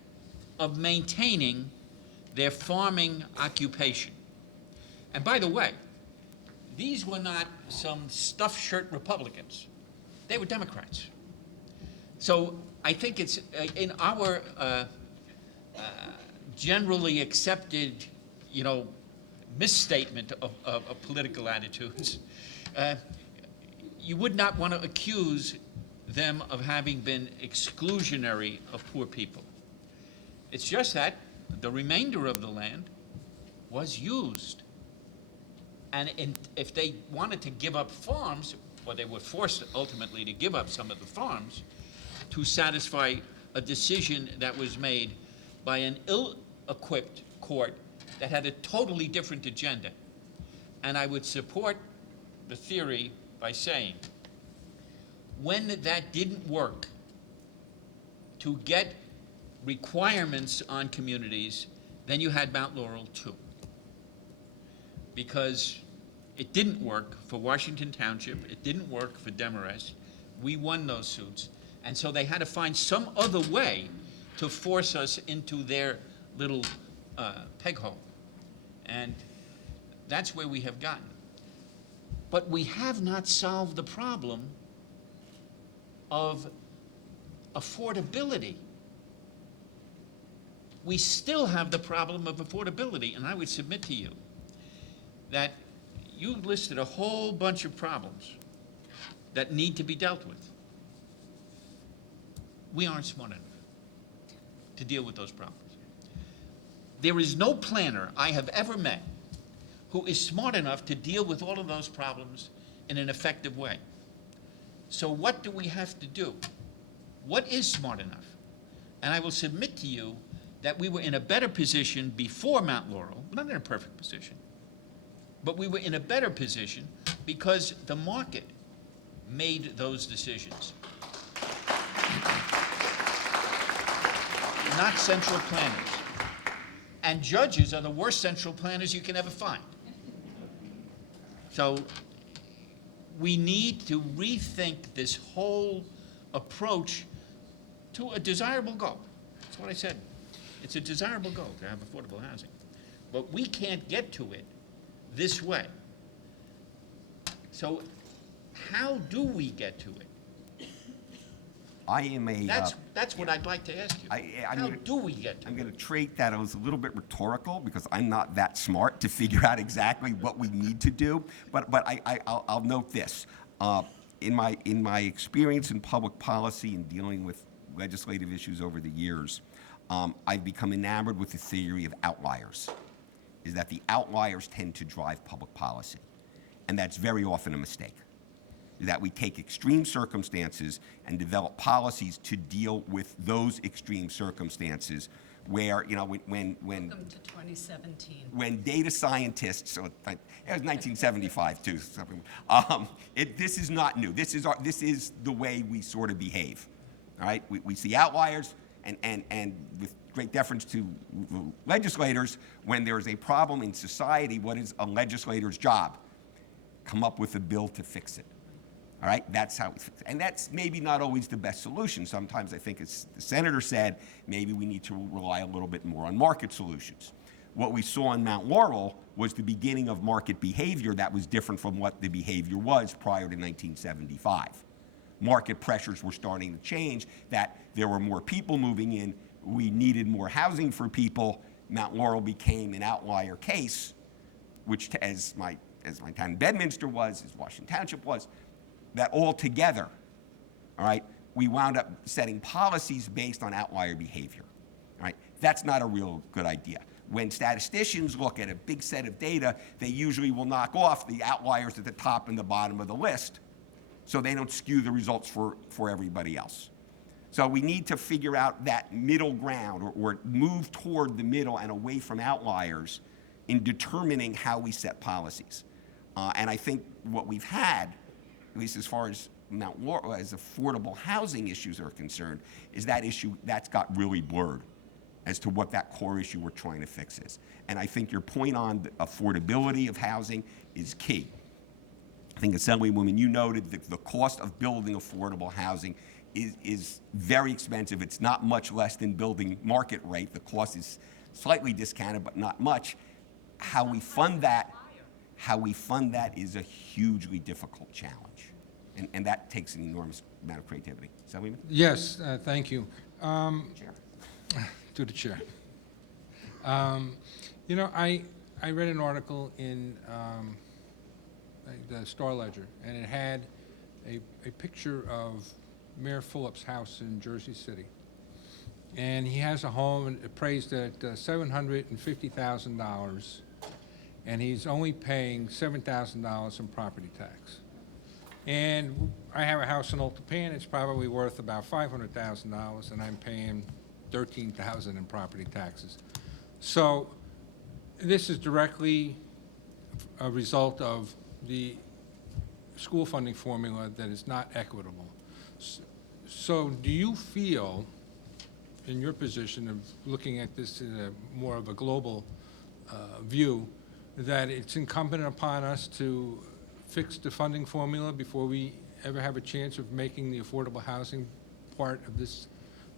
of maintaining their farming occupation. And by the way, these were not some stuffed shirt Republicans. They were Democrats. So I think it's in our generally accepted, misstatement of political attitudes, you would not want to accuse them of having been exclusionary of poor people. It's just that the remainder of the land was used. And if they wanted to give up farms, or they were forced ultimately to give up some of the farms to satisfy a decision that was made by an ill-equipped court that had a totally different agenda. And I would support the theory by saying, when that didn't work to get requirements on communities, then you had Mount Laurel too. Because it didn't work for Washington Township, it didn't work for Demarest. We won those suits. And so they had to find some other way to force us into their little peg hole. And that's where we have gotten. But we have not solved the problem of affordability. We still have the problem of affordability, and I would submit to you that you listed a whole bunch of problems that need to be dealt with. We aren't smart enough to deal with those problems. There is no planner I have ever met who is smart enough to deal with all of those problems in an effective way. So what do we have to do? What is smart enough? And I will submit to you that we were in a better position before Mount Laurel, not in a perfect position, but we were in a better position because the market made those decisions. Not central planners. And judges are the worst central planners you can ever find. So we need to rethink this whole approach to a desirable goal. That's what I said. It's a desirable goal to have affordable housing. But we can't get to it this way. So how do we get to it? I am a. That's what I'd like to ask you. I'm How gonna- do we get to I'm it? going to trait that as a little bit rhetorical because I'm not that smart to figure out exactly what we need to do. But I'll note this: in my experience in public policy and dealing with legislative issues over the years, I've become enamored with the theory of outliers. Is that the outliers tend to drive public policy, and that's very often a mistake. That we take extreme circumstances and develop policies to deal with those extreme circumstances where, you know, when Welcome to 2017. when data scientists, so it was 1975 too. This is not new. This is the way we sort of behave. All right, we see outliers, and with great deference to legislators, when there is a problem in society, what is a legislator's job? Come up with a bill to fix it. All right, that's how, and that's maybe not always the best solution. Sometimes I think, as the senator said, maybe we need to rely a little bit more on market solutions. What we saw in Mount Laurel was the beginning of market behavior that was different from what the behavior was prior to 1975. Market pressures were starting to change, that there were more people moving in, we needed more housing for people. Mount Laurel became an outlier case, which, as my town in Bedminster was, as Washington Township was, that all together, all right, we wound up setting policies based on outlier behavior, all right? That's not a real good idea. When statisticians look at a big set of data, they usually will knock off the outliers at the top and the bottom of the list so they don't skew the results for everybody else. So we need to figure out that middle ground or move toward the middle and away from outliers in determining how we set policies. And I think what we've had, at least as far as Mount Laurel, as affordable housing issues are concerned, is that issue that's got really blurred as to what that core issue we're trying to fix is. And I think your point on the affordability of housing is key. I think, Assemblywoman, you noted that the cost of building affordable housing is very expensive. It's not much less than building market rate. The cost is slightly discounted, but not much. How we fund that is a hugely difficult challenge. And that takes an enormous amount of creativity. Assemblyman? Yes, thank you. Chair. To the chair. You know, I read an article in the Star Ledger, and it had a picture of Mayor Phillip's house in Jersey City. And he has a home appraised at $750,000, and he's only paying $7,000 in property tax. And I have a house in Old Tappan, it's probably worth about $500,000, and I'm paying $13,000 in property taxes. So this is directly a result of the school funding formula that is not equitable. So do you feel, in your position of looking at this in a more of a global view, that it's incumbent upon us to fix the funding formula before we ever have a chance of making the affordable housing part of this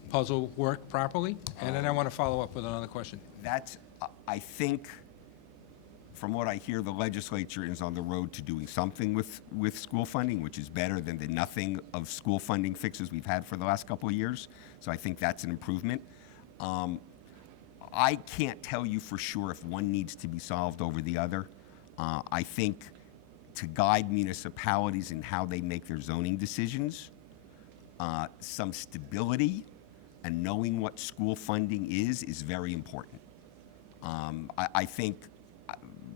puzzle work properly? And then I want to follow up with another question. That's, I think, from what I hear, the legislature is on the road to doing something with school funding, which is better than the nothing of school funding fixes we've had for the last couple of years. So I think that's an improvement. I can't tell you for sure if one needs to be solved over the other. I think to guide municipalities in how they make their zoning decisions, some stability and knowing what school funding is very important. I think,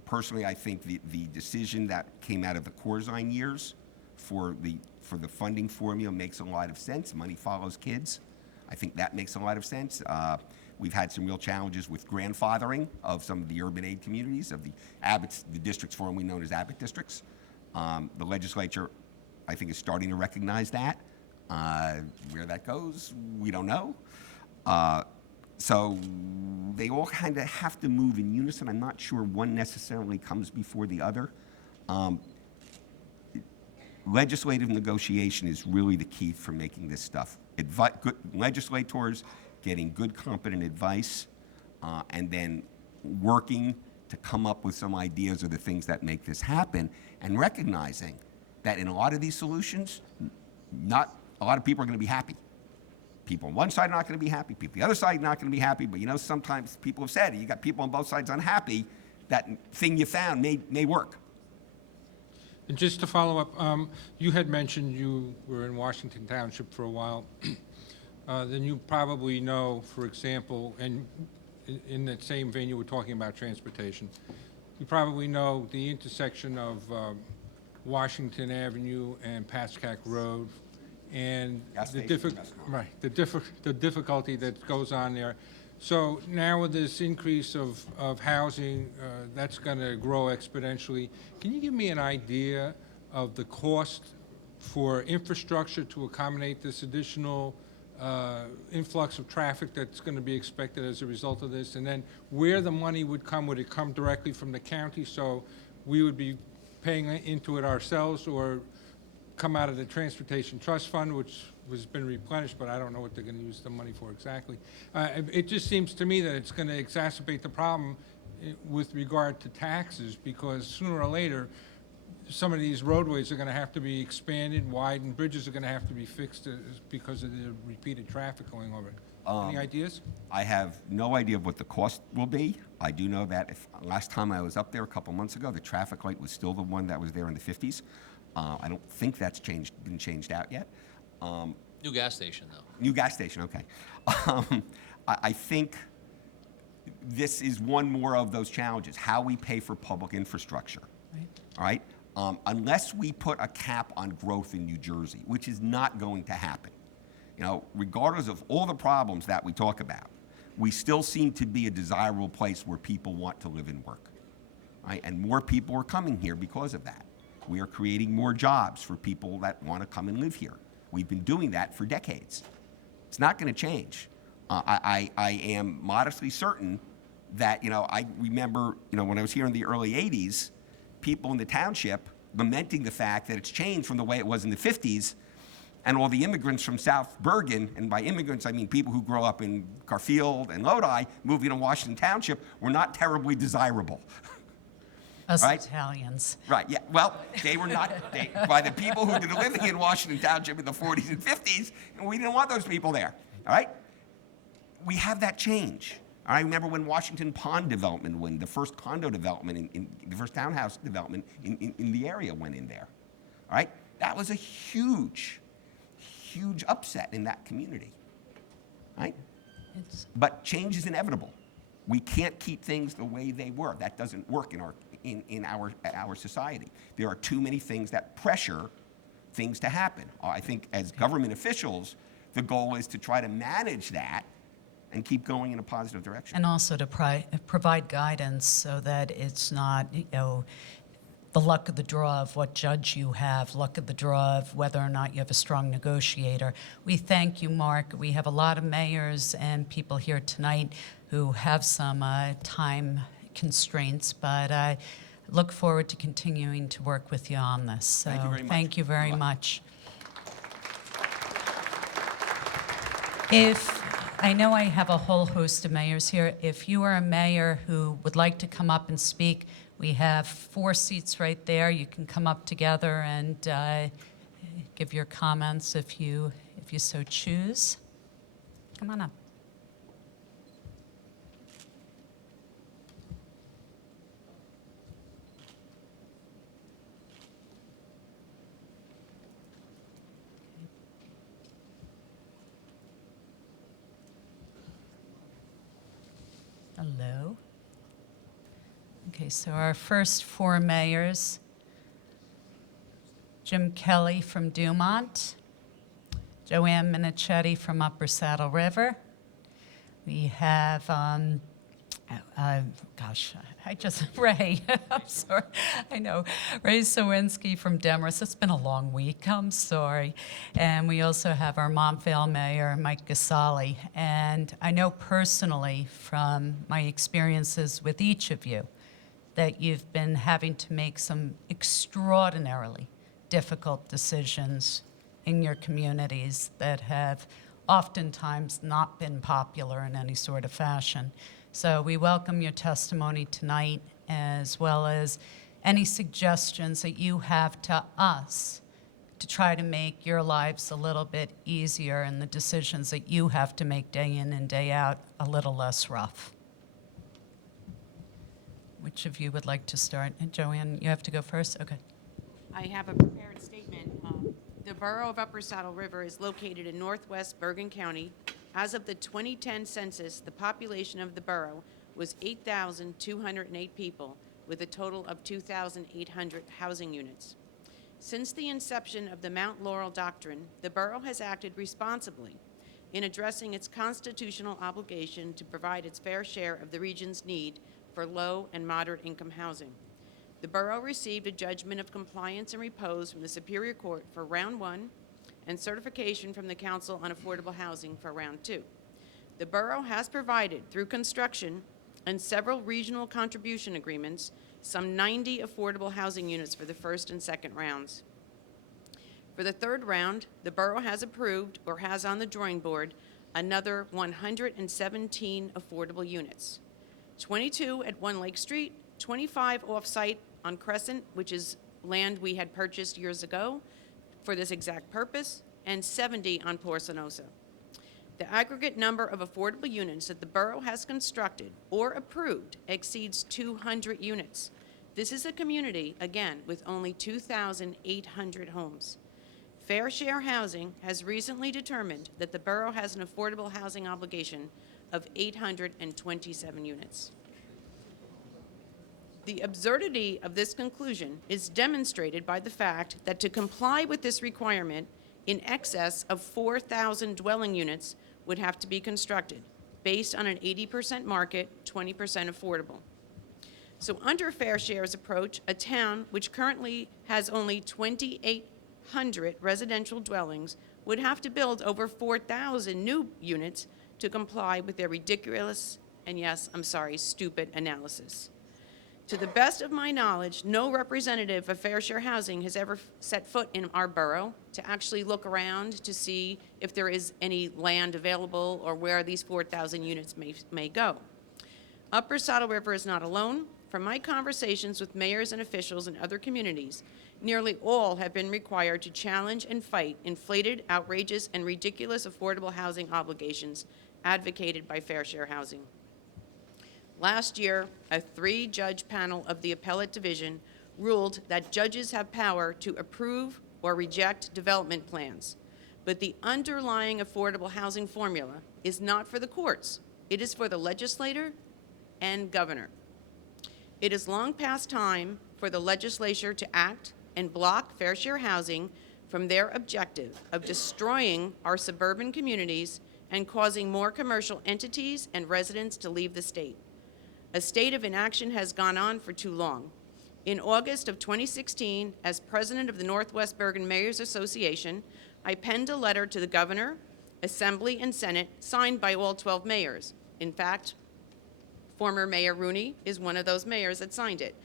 personally, I think the decision that came out of the Corzine years for the funding formula makes a lot of sense. Money follows kids. I think that makes a lot of sense. We've had some real challenges with grandfathering of some of the urban aid communities, of the Abbott's, the districts formerly known as Abbott districts. The legislature, I think, is starting to recognize that. Where that goes, we don't know. So they all kind of have to move in unison. I'm not sure one necessarily comes before the other. Legislative negotiation is really the key for making this stuff. Good legislators getting good, competent advice, and then working to come up with some ideas of the things that make this happen, and recognizing that in a lot of these solutions, not a lot of people are going to be happy. People on one side are not going to be happy, people on the other side are not going to be happy, but you know, sometimes people have said, you got people on both sides unhappy, that thing you found may work. And just to follow up, you had mentioned you were in Washington Township for a while. Then you probably know, for example, and in that same vein you were talking about transportation, you probably know the intersection of Washington Avenue and Pascack Road, and the difficulty that goes on there. So now with this increase of housing, that's going to grow exponentially. Can you give me an idea of the cost for infrastructure to accommodate this additional influx of traffic that's going to be expected as a result of this? And then where the money would come? Would it come directly from the county, so we would be paying into it ourselves, or come out of the Transportation Trust Fund, which has been replenished, but I don't know what they're going to use the money for exactly. It just seems to me that it's going to exacerbate the problem with regard to taxes, because sooner or later, some of these roadways are going to have to be expanded, widened, bridges are going to have to be fixed because of the repeated traffic going over it. Any ideas? I have no idea of what the cost will be. I do know that last time I was up there a couple months ago, the traffic light was still the one that was there in the 50s. I don't think that's been changed out yet. New gas station, though. New gas station, okay. I think this is one more of those challenges, how we pay for public infrastructure. Right. All right? Unless we put a cap on growth in New Jersey, which is not going to happen. You know, regardless of all the problems that we talk about, we still seem to be a desirable place where people want to live and work. Right? And more people are coming here because of that. We are creating more jobs for people that want to come and live here. We've been doing that for decades. It's not going to change. I am modestly certain that, you know, I remember, you know, when I was here in the early 80s, people in the township lamenting the fact that it's changed from the way it was in the 50s, and all the immigrants from South Bergen, and by immigrants I mean people who grow up in Garfield and Lodi, moving to Washington Township, were not terribly desirable. Us Right? Italians. Right, yeah, well, they were not, by the people who were living in Washington Township in the 40s and 50s, and we didn't want those people there, all right? We have that change. I remember when Washington Pond development, when the first condo development, in the first townhouse development in the area went in there, all right? That was a huge, huge upset in that community, right? But change is inevitable. We can't keep things the way they were. That doesn't work in our society. There are too many things that pressure things to happen. I think as government officials, the goal is to try to manage that and keep going in a positive direction. And also to provide guidance so that it's not, you know, the luck of the draw of what judge you have, luck of the draw of whether or not you have a strong negotiator. We thank you, Marc. We have a lot of mayors and people here tonight who have some time constraints, but I look forward to continuing to work with you on this. So Thank you very much. thank you very Good luck. much. I know I have a whole host of mayors here. If you are a mayor who would like to come up and speak, we have 4 seats right there. You can come up together and give your comments if you so choose. Come on up. Hello. Okay, so our first four mayors: Jim Kelly from Dumont, Joanne Minichetti from Upper Saddle River. We have, Ray, I'm sorry, I know, Ray Sawinski from Demorest. It's been a long week, I'm sorry. And we also have our Montvale Mayor, Mike Gasali. And I know personally from my experiences with each of you that you've been having to make some extraordinarily difficult decisions in your communities that have oftentimes not been popular in any sort of fashion. So we welcome your testimony tonight, as well as any suggestions that you have to us to try to make your lives a little bit easier and the decisions that you have to make day in and day out a little less rough. Which of you would like to start? And Joanne, you have to go first? Okay. I have a prepared statement. The borough of Upper Saddle River is located in northwest Bergen County. As of the 2010 census, the population of the borough was 8,208 people, with a total of 2,800 housing units. Since the inception of the Mount Laurel Doctrine, the borough has acted responsibly in addressing its constitutional obligation to provide its fair share of the region's need for low and moderate income housing. The borough received a judgment of compliance and repose from the Superior Court for Round 1 and certification from the Council on Affordable Housing for Round 2. The borough has provided, through construction and several regional contribution agreements, some 90 affordable housing units for the first and second rounds. For the third round, the borough has approved, or has on the drawing board, another 117 affordable units. 22 at 1 Lake Street, 25 off-site on Crescent, which is land we had purchased years ago for this exact purpose, and 70 on Porcenosa. The aggregate number of affordable units that the borough has constructed or approved exceeds 200 units. This is a community, again, with only 2,800 homes. Fair Share Housing has recently determined that the borough has an affordable housing obligation of 827 units. The absurdity of this conclusion is demonstrated by the fact that to comply with this requirement, in excess of 4,000 dwelling units would have to be constructed, based on an 80% market, 20% affordable. So under Fair Share's approach, a town which currently has only 2,800 residential dwellings would have to build over 4,000 new units to comply with their ridiculous, and yes, I'm sorry, stupid analysis. To the best of my knowledge, no representative of Fair Share Housing has ever set foot in our borough to actually look around to see if there is any land available or where these 4,000 units may go. Upper Saddle River is not alone. From my conversations with mayors and officials in other communities, nearly all have been required to challenge and fight inflated, outrageous, and ridiculous affordable housing obligations advocated by Fair Share Housing. Last year, a 3-judge panel of the Appellate Division ruled that judges have power to approve or reject development plans, but the underlying affordable housing formula is not for the courts. It is for the legislator and governor. It is long past time for the legislature to act and block Fair Share Housing from their objective of destroying our suburban communities and causing more commercial entities and residents to leave the state. A state of inaction has gone on for too long. In August of 2016, as president of the Northwest Bergen Mayors Association, I penned a letter to the governor, assembly, and senate signed by all 12 mayors. In fact, former Mayor Rooney is one of those mayors that signed it.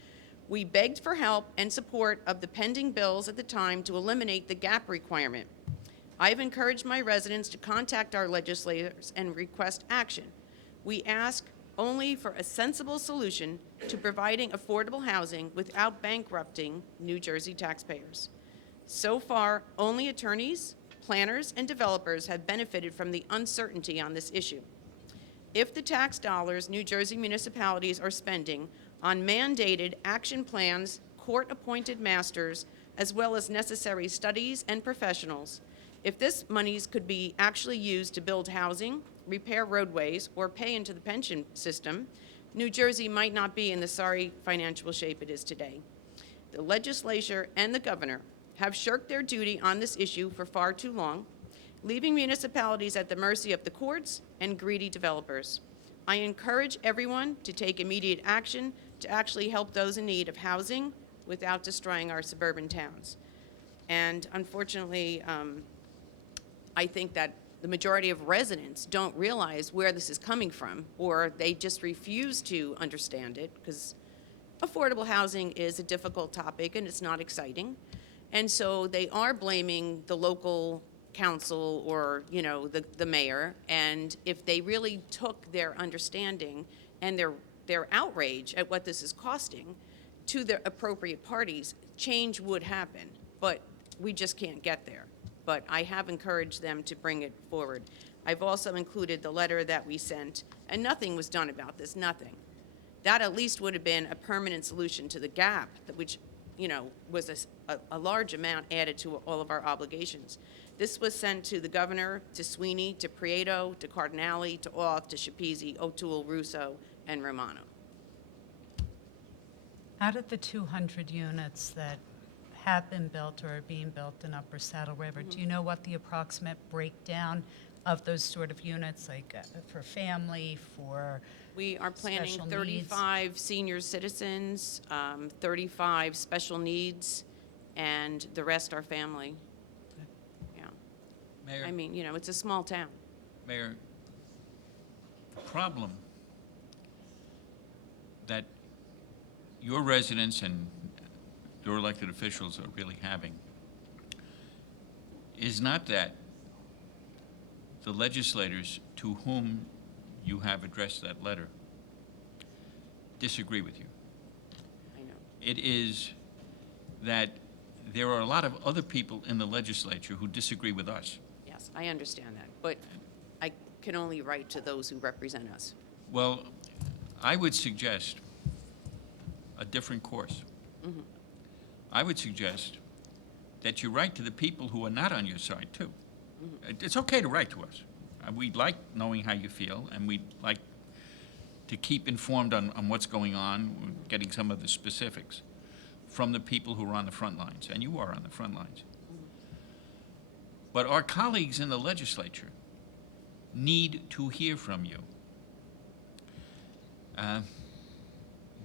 We begged for help and support of the pending bills at the time to eliminate the gap requirement. I've encouraged my residents to contact our legislators and request action. We ask only for a sensible solution to providing affordable housing without bankrupting New Jersey taxpayers. So far, only attorneys, planners, and developers have benefited from the uncertainty on this issue. If the tax dollars New Jersey municipalities are spending on mandated action plans, court-appointed masters, as well as necessary studies and professionals, if this monies could be actually used to build housing, repair roadways, or pay into the pension system, New Jersey might not be in the sorry financial shape it is today. The legislature and the governor have shirked their duty on this issue for far too long, leaving municipalities at the mercy of the courts and greedy developers. I encourage everyone to take immediate action to actually help those in need of housing without destroying our suburban towns. And unfortunately, I think that the majority of residents don't realize where this is coming from, or they just refuse to understand it, because affordable housing is a difficult topic and it's not exciting. And so they are blaming the local council or, you know, the mayor. And if they really took their understanding and their outrage at what this is costing to the appropriate parties, change would happen. But we just can't get there. But I have encouraged them to bring it forward. I've also included the letter that we sent, and nothing was done about this, nothing. That at least would have been a permanent solution to the gap, which, you know, was a large amount added to all of our obligations. This was sent to the governor, to Sweeney, to Prieto, to Cardinale, to Auth, to Schepisi, O'Toole, Russo, and Romano. Out of the 200 units that have been built or are being built in Upper Saddle River, do you know what the approximate breakdown of those sort of units, like for family, for We are planning special 35 senior citizens, 35 special needs, and the rest are family. Yeah. Mayor, I mean, you know, it's a small town. Mayor, the problem that your residents and your elected officials are really having is not that the legislators to whom you have addressed that letter disagree with you. I know. It is that there are a lot of other people in the legislature who disagree with us. Yes, I understand that, but I can only write to those who represent us. Well, I would suggest a different course. I would suggest that you write to the people who are not on your side, too. It's okay to write to us. We like knowing how you feel, and we like to keep informed on what's going on, getting some of the specifics from the people who are on the front lines, and you are on the front lines. But our colleagues in the legislature need to hear from you.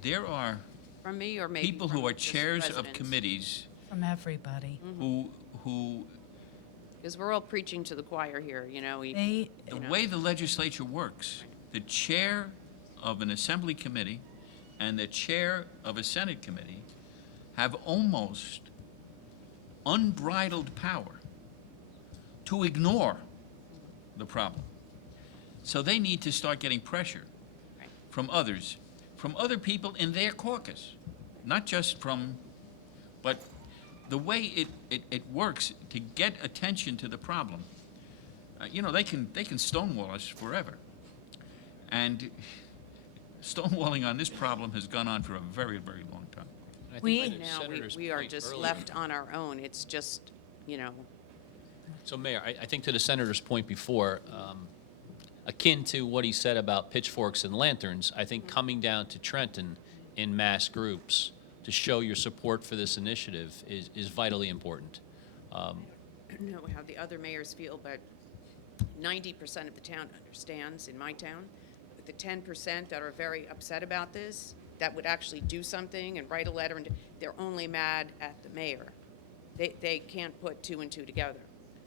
There are From me or maybe people from who are just chairs of residents. committees from everybody. who Because we're all preaching to the choir here, you know. They, the You know. way the legislature works, the chair of an assembly committee and the chair of a Senate committee have almost unbridled power to ignore the problem. So they need to start getting pressure Right. from others, from other people in their caucus, not just from, but the way it works to get attention to the problem. You know, they can stonewall us forever. And stonewalling on this problem has gone on for a very, very long time. And I think We- by the Now senator's we are point just earlier- left on our own. It's just, you know, So, Mayor, I think to the senator's point before, akin to what he said about pitchforks and lanterns, I think coming down to Trenton in mass groups to show your support for this initiative is vitally important. I don't know how the other mayors feel, but 90% of the town understands in my town. But the 10% that are very upset about this, that would actually do something and write a letter, and they're only mad at the mayor. They can't put two and two together.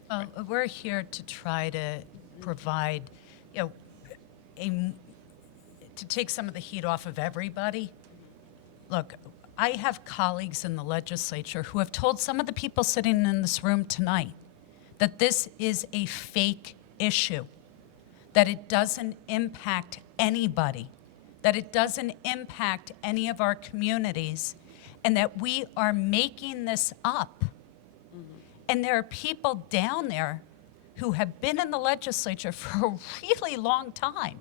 well, we're here to try to provide, you know, to take some of the heat off of everybody. Look, I have colleagues in the legislature who have told some of the people sitting in this room tonight that this is a fake issue, that it doesn't impact anybody, that it doesn't impact any of our communities, and that we are making this up. And there are people down there who have been in the legislature for a really long time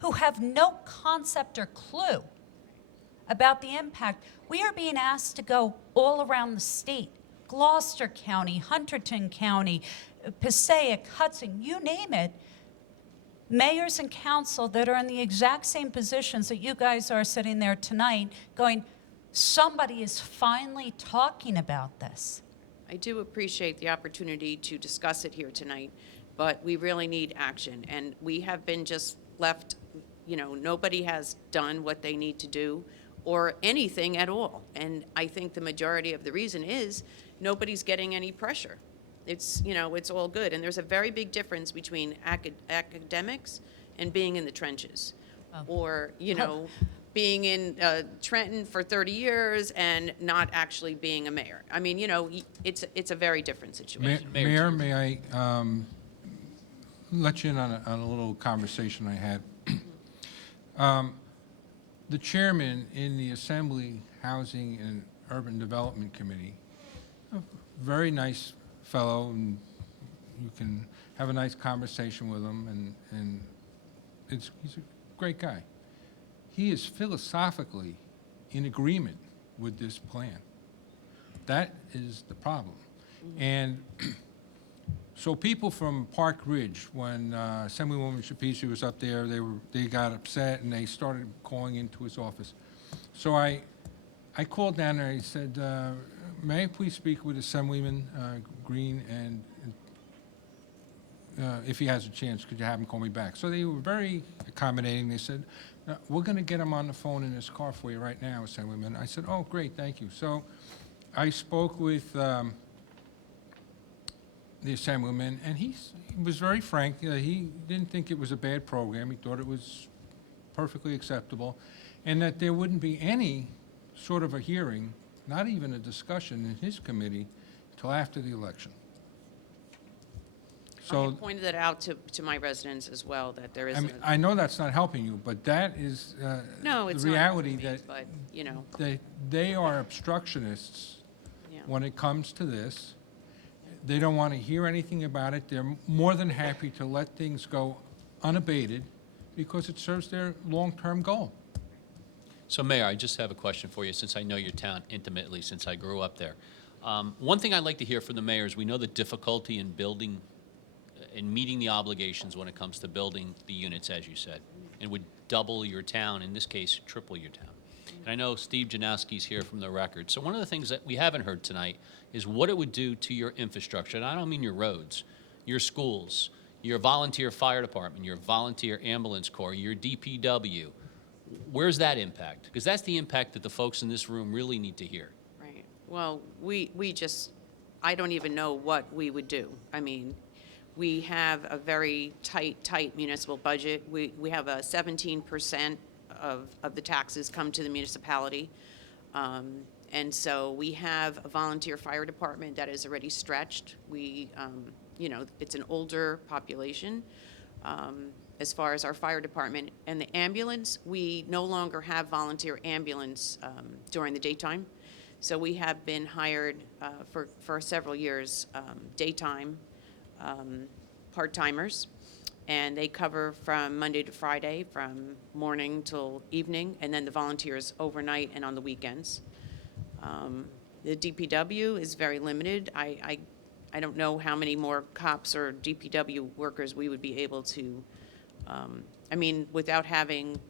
who have no concept or clue about the impact. We are being asked to go all around the state, Gloucester County, Hunterdon County, Passaic, Hudson, you name it, mayors and council that are in the exact same positions that you guys are sitting there tonight going, somebody is finally talking about this. I do appreciate the opportunity to discuss it here tonight, but we really need action. And we have been just left, nobody has done what they need to do or anything at all. And I think the majority of the reason is nobody's getting any pressure. It's all good. And there's a very big difference between academics and being in the trenches. Or, being in Trenton for 30 years and not actually being a mayor. I mean, it's a very different situation. Mayor, may I let you in on a little conversation I had? The chairman in the Assembly Housing and Urban Development Committee, a very nice fellow, and you can have a nice conversation with him, and he's a great guy. He is philosophically in agreement with this plan. That is the problem. And so people from Park Ridge, when Assemblywoman Schepisi was up there, they got upset and they started calling into his office. So I called down there and I said, may I please speak with Assemblyman Green, and if he has a chance, could you have him call me back? So they were very accommodating. They said, we're going to get him on the phone in his car for you right now, Assemblyman. I said, oh, great, thank you. So I spoke with the Assemblyman, and he was very frank. He didn't think it was a bad program. He thought it was perfectly acceptable, and that there wouldn't be any sort of a hearing, not even a discussion in his committee, until after the election. I So, have pointed that out to my residents as well, that there is I mean, I know that's not helping you, but that is no, it's the not reality helping me, that but, they are obstructionists yeah. when it comes to this. They don't want to hear anything about it. They're more than happy to let things go unabated because it serves their long-term goal. So Mayor, I just have a question for you, since I know your town intimately, since I grew up there. One thing I'd like to hear from the mayor is we know the difficulty in building, in meeting the obligations when it comes to building the units, as you said, and would double your town, in this case, triple your town. And I know Steve Janowski's here from the record. So one of the things that we haven't heard tonight is what it would do to your infrastructure. And I don't mean your roads, your schools, your volunteer fire department, your volunteer ambulance corps, your DPW. Where's that impact? Because that's the impact that the folks in this room really need to hear. Right. Well, I don't even know what we would do. I mean, we have a very tight municipal budget. We have a 17% of the taxes come to the municipality. And so we have a volunteer fire department that is already stretched. It's an older population. As far as our fire department and the ambulance, we no longer have volunteer ambulance during the daytime. So we have been hired for several years, daytime part-timers, and they cover from Monday to Friday, from morning till evening, and then the volunteers overnight and on the weekends. The DPW is very limited. I don't know how many more cops or DPW workers we would be able to, without having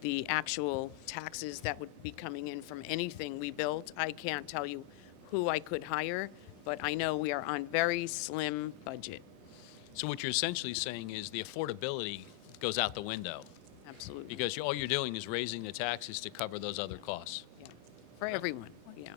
the actual taxes that would be coming in from anything we built, I can't tell you who I could hire, but I know we are on very slim budget. So what you're essentially saying is the affordability goes out the window, Absolutely. because all you're doing is raising the taxes to cover those other costs. Yeah. For everyone, yeah.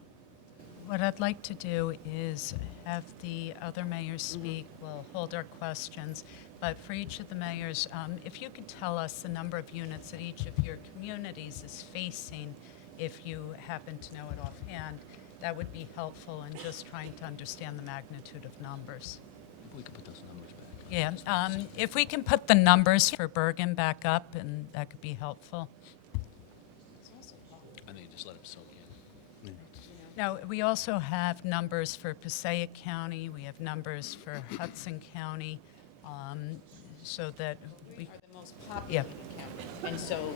What I'd like to do is have the other mayors speak. We'll hold our questions. But for each of the mayors, if you could tell us the number of units that each of your communities is facing, if you happen to know it offhand, that would be helpful in just trying to understand the magnitude of numbers. We could put those numbers back. Yeah, if we can put the numbers for Bergen back up, and that could be helpful. I think just let them soak in. Now, we also have numbers for Passaic County, we have numbers for Hudson County, so that we, Are the most populated county. And so,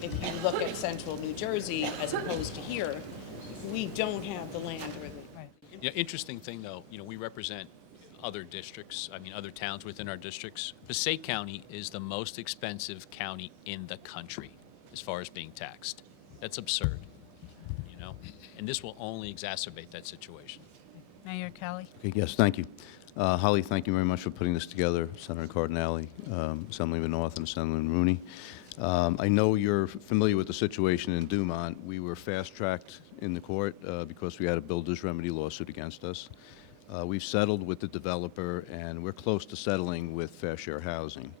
if you look at central New Jersey as opposed to here, we don't have the land or the. right. Yeah, interesting thing though, we represent other districts, I mean, other towns within our districts, Passaic County is the most expensive county in the country as far as being taxed. That's absurd, you know? And this will only exacerbate that situation. Mayor Kelly? Okay, yes, thank you. Holly, thank you very much for putting this together, Senator Cardinale, Assemblyman Auth, and Assemblyman Rooney. I know you're familiar with the situation in Dumont. We were fast-tracked in the court because we had a builder's remedy lawsuit against us. We've settled with the developer, and we're close to settling with Fair Share Housing.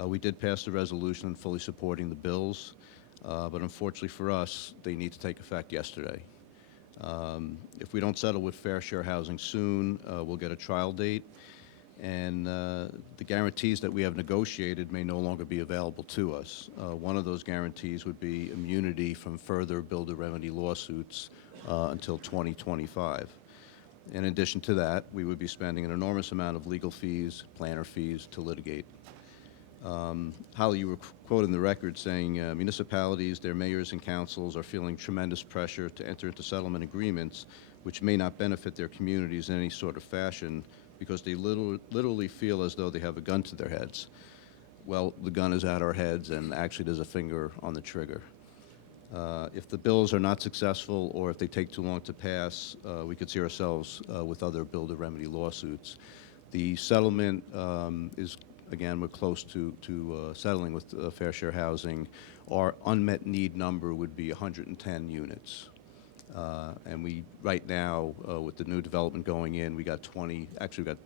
We did pass the resolution fully supporting the bills, but unfortunately for us, they need to take effect yesterday. If we don't settle with Fair Share Housing soon, we'll get a trial date, and the guarantees that we have negotiated may no longer be available to us. One of those guarantees would be immunity from further builder remedy lawsuits until 2025. In addition to that, we would be spending an enormous amount of legal fees, planner fees to litigate. Holly, you were quoting the record saying municipalities, their mayors and councils are feeling tremendous pressure to enter into settlement agreements which may not benefit their communities in any sort of fashion because they literally feel as though they have a gun to their heads. Well, the gun is at our heads, and actually there's a finger on the trigger. If the bills are not successful or if they take too long to pass, we could see ourselves with other builder remedy lawsuits. The settlement is, again, we're close to settling with Fair Share Housing. Our unmet need number would be 110 units. And we, right now, with the new development going in, we got 20, actually we got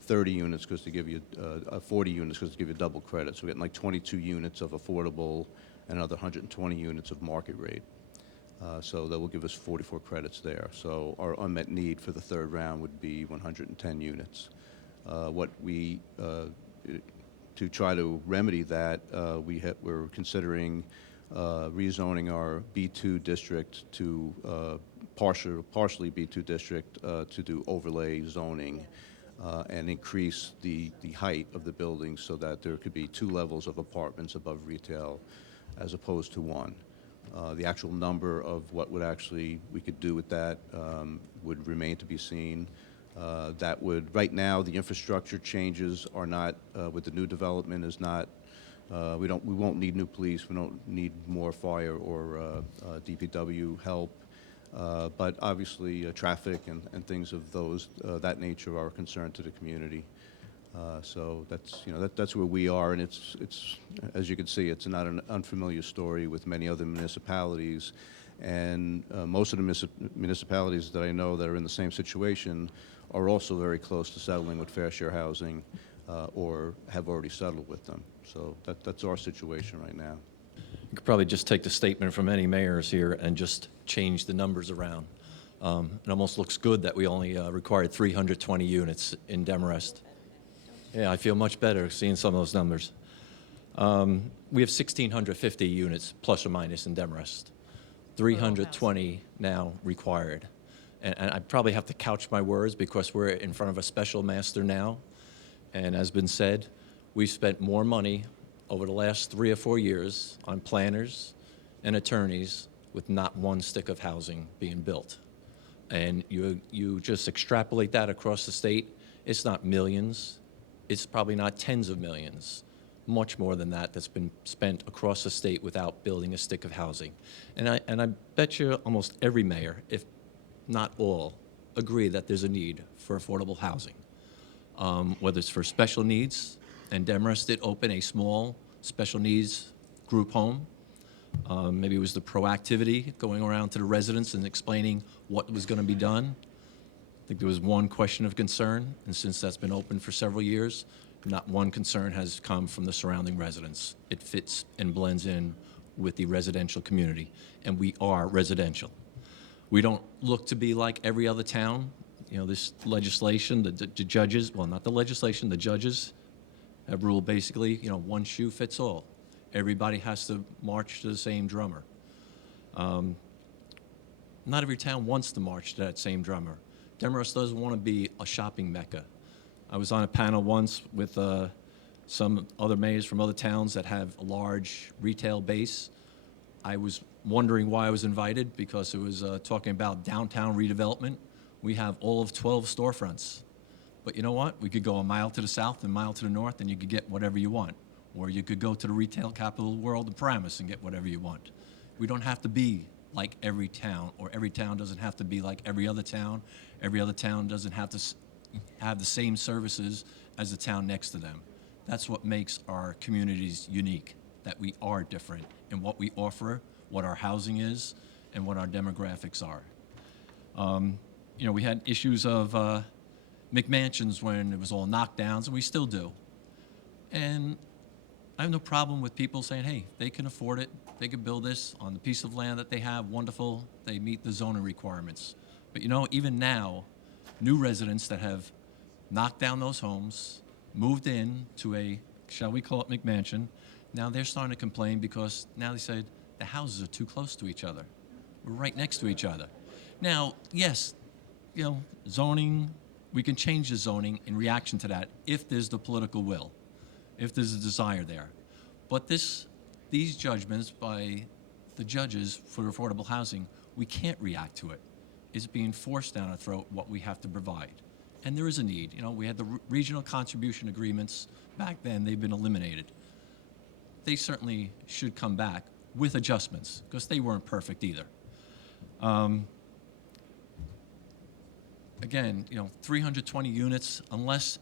30 units because to give you, 40 units because to give you double credit. So we're getting like 22 units of affordable and another 120 units of market rate. So that will give us 44 credits there. So our unmet need for the third round would be 110 units. What we, to try to remedy that, we're considering rezoning our B2 district to partially B2 district to do overlay zoning and increase the height of the building so that there could be 2 levels of apartments above retail as opposed to 1. The actual number of what would actually we could do with that would remain to be seen. That would, right now, the infrastructure changes are not, with the new development is not, we won't need new police, we don't need more fire or DPW help, but obviously traffic and things of that nature are a concern to the community. So that's, that's where we are, and it's as you can see, it's not an unfamiliar story with many other municipalities, and most of the municipalities that I know that are in the same situation are also very close to settling with Fair Share Housing or have already settled with them. So that's our situation right now. You could probably just take the statement from any mayors here and just change the numbers around. It almost looks good that we only required 320 units in Demarest. Yeah, I feel much better seeing some of those numbers. We have 1,650 units, plus or minus, in Demarest. 320 now required. And I probably have to couch my words because we're in front of a special master now. And as been said, we've spent more money over the last 3 or 4 years on planners and attorneys with not one stick of housing being built. And you just extrapolate that across the state, it's not millions, it's probably not tens of millions, much more than that that's been spent across the state without building a stick of housing. And I bet you almost every mayor, if not all, agree that there's a need for affordable housing. Whether it's for special needs, and Demarest did open a small special needs group home. Maybe it was the proactivity going around to the residents and explaining what was going to be done. I think there was one question of concern, and since that's been open for several years, not one concern has come from the surrounding residents. It fits and blends in with the residential community, and we are residential. We don't look to be like every other town. This legislation, the judges, well, not the legislation, the judges have ruled basically, one shoe fits all. Everybody has to march to the same drummer. Not every town wants to march to that same drummer. Demarest doesn't want to be a shopping mecca. I was on a panel once with some other mayors from other towns that have a large retail base. I was wondering why I was invited because it was talking about downtown redevelopment. We have all of 12 storefronts. But you know what? We could go a mile to the south and a mile to the north, and you could get whatever you want. Or you could go to the retail capital of the world, the Paramus, and get whatever you want. We don't have to be like every town, or every town doesn't have to be like every other town. Every other town doesn't have to have the same services as the town next to them. That's what makes our communities unique, that we are different in what we offer, what our housing is, and what our demographics are. You know, we had issues of McMansions when it was all knockdowns, and we still do. And I have no problem with people saying, hey, they can afford it, they can build this on the piece of land that they have, wonderful, they meet the zoning requirements. But you know, even now, new residents that have knocked down those homes, moved in to a, shall we call it McMansion, now they're starting to complain because now they said the houses are too close to each other. We're right next to each other. Now, yes, you know, zoning, we can change the zoning in reaction to that if there's the political will, if there's a desire there. But these judgments by the judges for affordable housing, we can't react to it. It's being forced down our throat what we have to provide. And there is a need. You know, we had the regional contribution agreements back then, they've been eliminated. They certainly should come back with adjustments because they weren't perfect either. Again, you know, 320 units, unless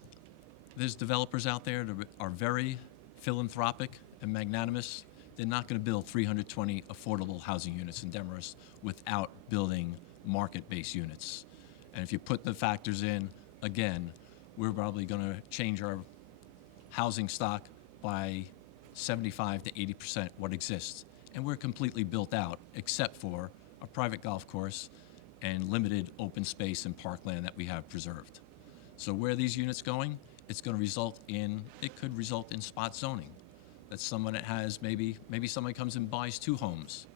there's developers out there that are very philanthropic and magnanimous, they're not going to build 320 affordable housing units in Demarest without building market-based units. And if you put the factors in, again, we're probably going to change our housing stock by 75 to 80% what exists. And we're completely built out, except for a private golf course and limited open space and parkland that we have preserved. So where are these units going? It's going to result in, it could result in spot zoning. That's someone that has, maybe somebody comes and buys 2 homes,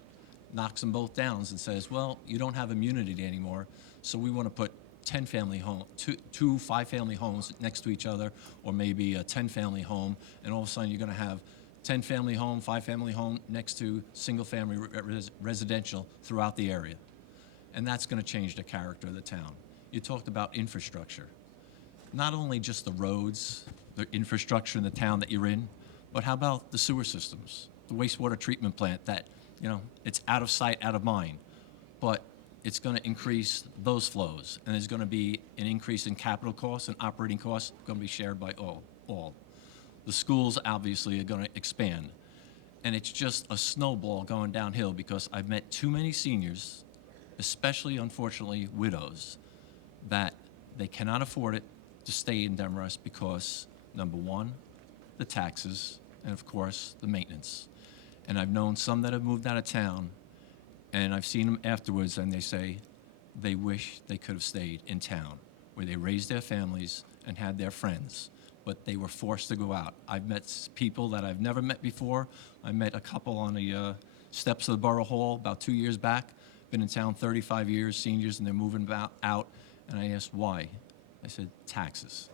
knocks them both down and says, well, you don't have immunity anymore, so we want to put 10-family home, two 5-family homes next to each other, or maybe a 10-family home, and all of a sudden you're going to have 10-family home, 5-family home next to single-family residential throughout the area. And that's going to change the character of the town. You talked about infrastructure. Not only just the roads, the infrastructure in the town that you're in, but how about the sewer systems, the wastewater treatment plant that, you know, it's out of sight, out of mind, but it's going to increase those flows, and there's going to be an increase in capital costs and operating costs going to be shared by all. The schools obviously are going to expand, and it's just a snowball going downhill because I've met too many seniors, especially, unfortunately, widows, that they cannot afford it to stay in Demarest because, number one, the taxes, and of course, the maintenance. And I've known some that have moved out of town, and I've seen them afterwards, and they say they wish they could have stayed in town, where they raised their families and had their friends, but they were forced to go out. I've met people that I've never met before. I met a couple on the steps of the Borough Hall about 2 years back, been in town 35 years, seniors, and they're moving out, and I asked why. I said, taxes.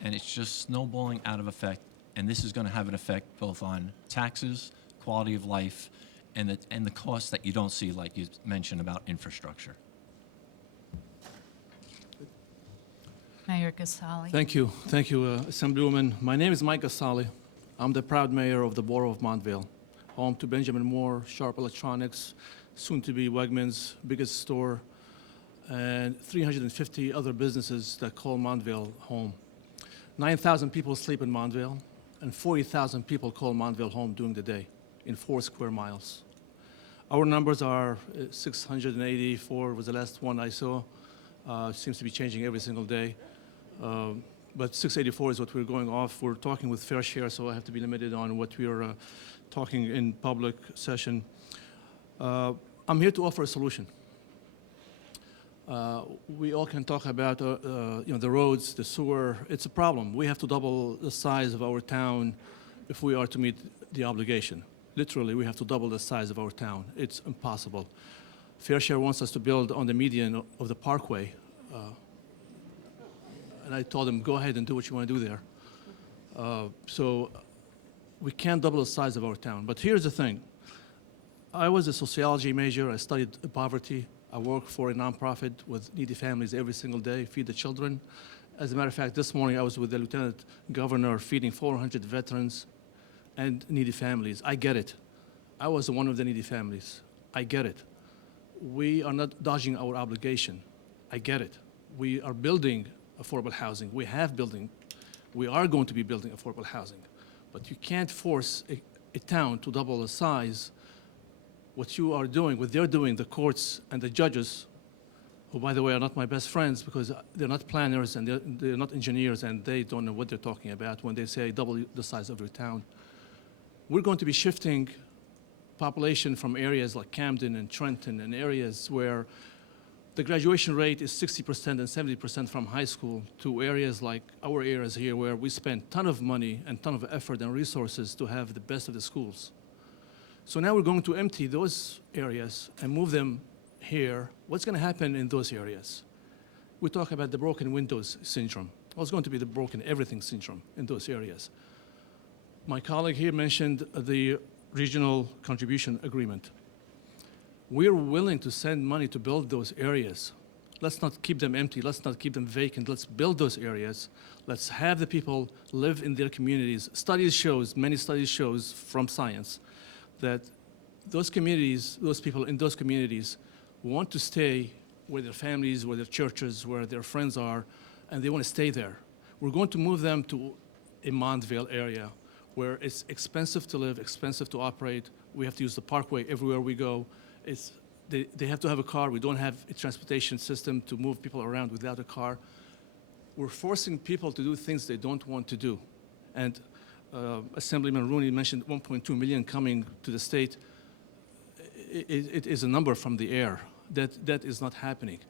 And it's just snowballing out of effect, and this is going to have an effect both on taxes, quality of life, and the costs that you don't see, like you mentioned about infrastructure. Mayor Gasali. Thank you, Assemblywoman. My name is Mike Gasali. I'm the proud mayor of the Borough of Montvale, home to Benjamin Moore, Sharp Electronics, soon to be Wegmans' biggest store, and 350 other businesses that call Montvale home. 9,000 people sleep in Montvale, and 40,000 people call Montvale home during the day in 4 square miles. Our numbers are 684 was the last one I saw. Seems to be changing every single day. But 684 is what we're going off. We're talking with Fair Share, so I have to be limited on what we are talking in public session. I'm here to offer a solution. We all can talk about the roads, the sewer. It's a problem. We have to double the size of our town if we are to meet the obligation. Literally, we have to double the size of our town. It's impossible. Fair Share wants us to build on the median of the Parkway. And I told them, go ahead and do what you want to do there. So we can't double the size of our town. But here's the thing. I was a sociology major. I studied poverty. I work for a nonprofit with needy families every single day, feed the children. As a matter of fact, this morning I was with the Lieutenant Governor feeding 400 veterans and needy families. I get it. I was one of the needy families. I get it. We are not dodging our obligation. I get it. We are building affordable housing. We are going to be building affordable housing. But you can't force a town to double the size. What you are doing, what they're doing, the courts and the judges, who, by the way, are not my best friends because they're not planners and they're not engineers and they don't know what they're talking about when they say double the size of your town. We're going to be shifting population from areas like Camden and Trenton and areas where the graduation rate is 60% and 70% from high school to areas like our areas here where we spend a ton of money and ton of effort and resources to have the best of the schools. So now we're going to empty those areas and move them here. What's going to happen in those areas? We talk about the broken windows syndrome. Well, it's going to be the broken everything syndrome in those areas. My colleague here mentioned the regional contribution agreement. We're willing to send money to build those areas. Let's not keep them empty. Let's not keep them vacant. Let's build those areas. Let's have the people live in their communities. Many studies shows from science that those communities, those people in those communities want to stay where their families, where their churches, where their friends are, and they want to stay there. We're going to move them to a Montvale area where it's expensive to live, expensive to operate. We have to use the parkway everywhere we go. They have to have a car. We don't have a transportation system to move people around without a car. We're forcing people to do things they don't want to do. And Assemblyman Rooney mentioned 1.2 million coming to the state. It is a number from the air. That is not happening.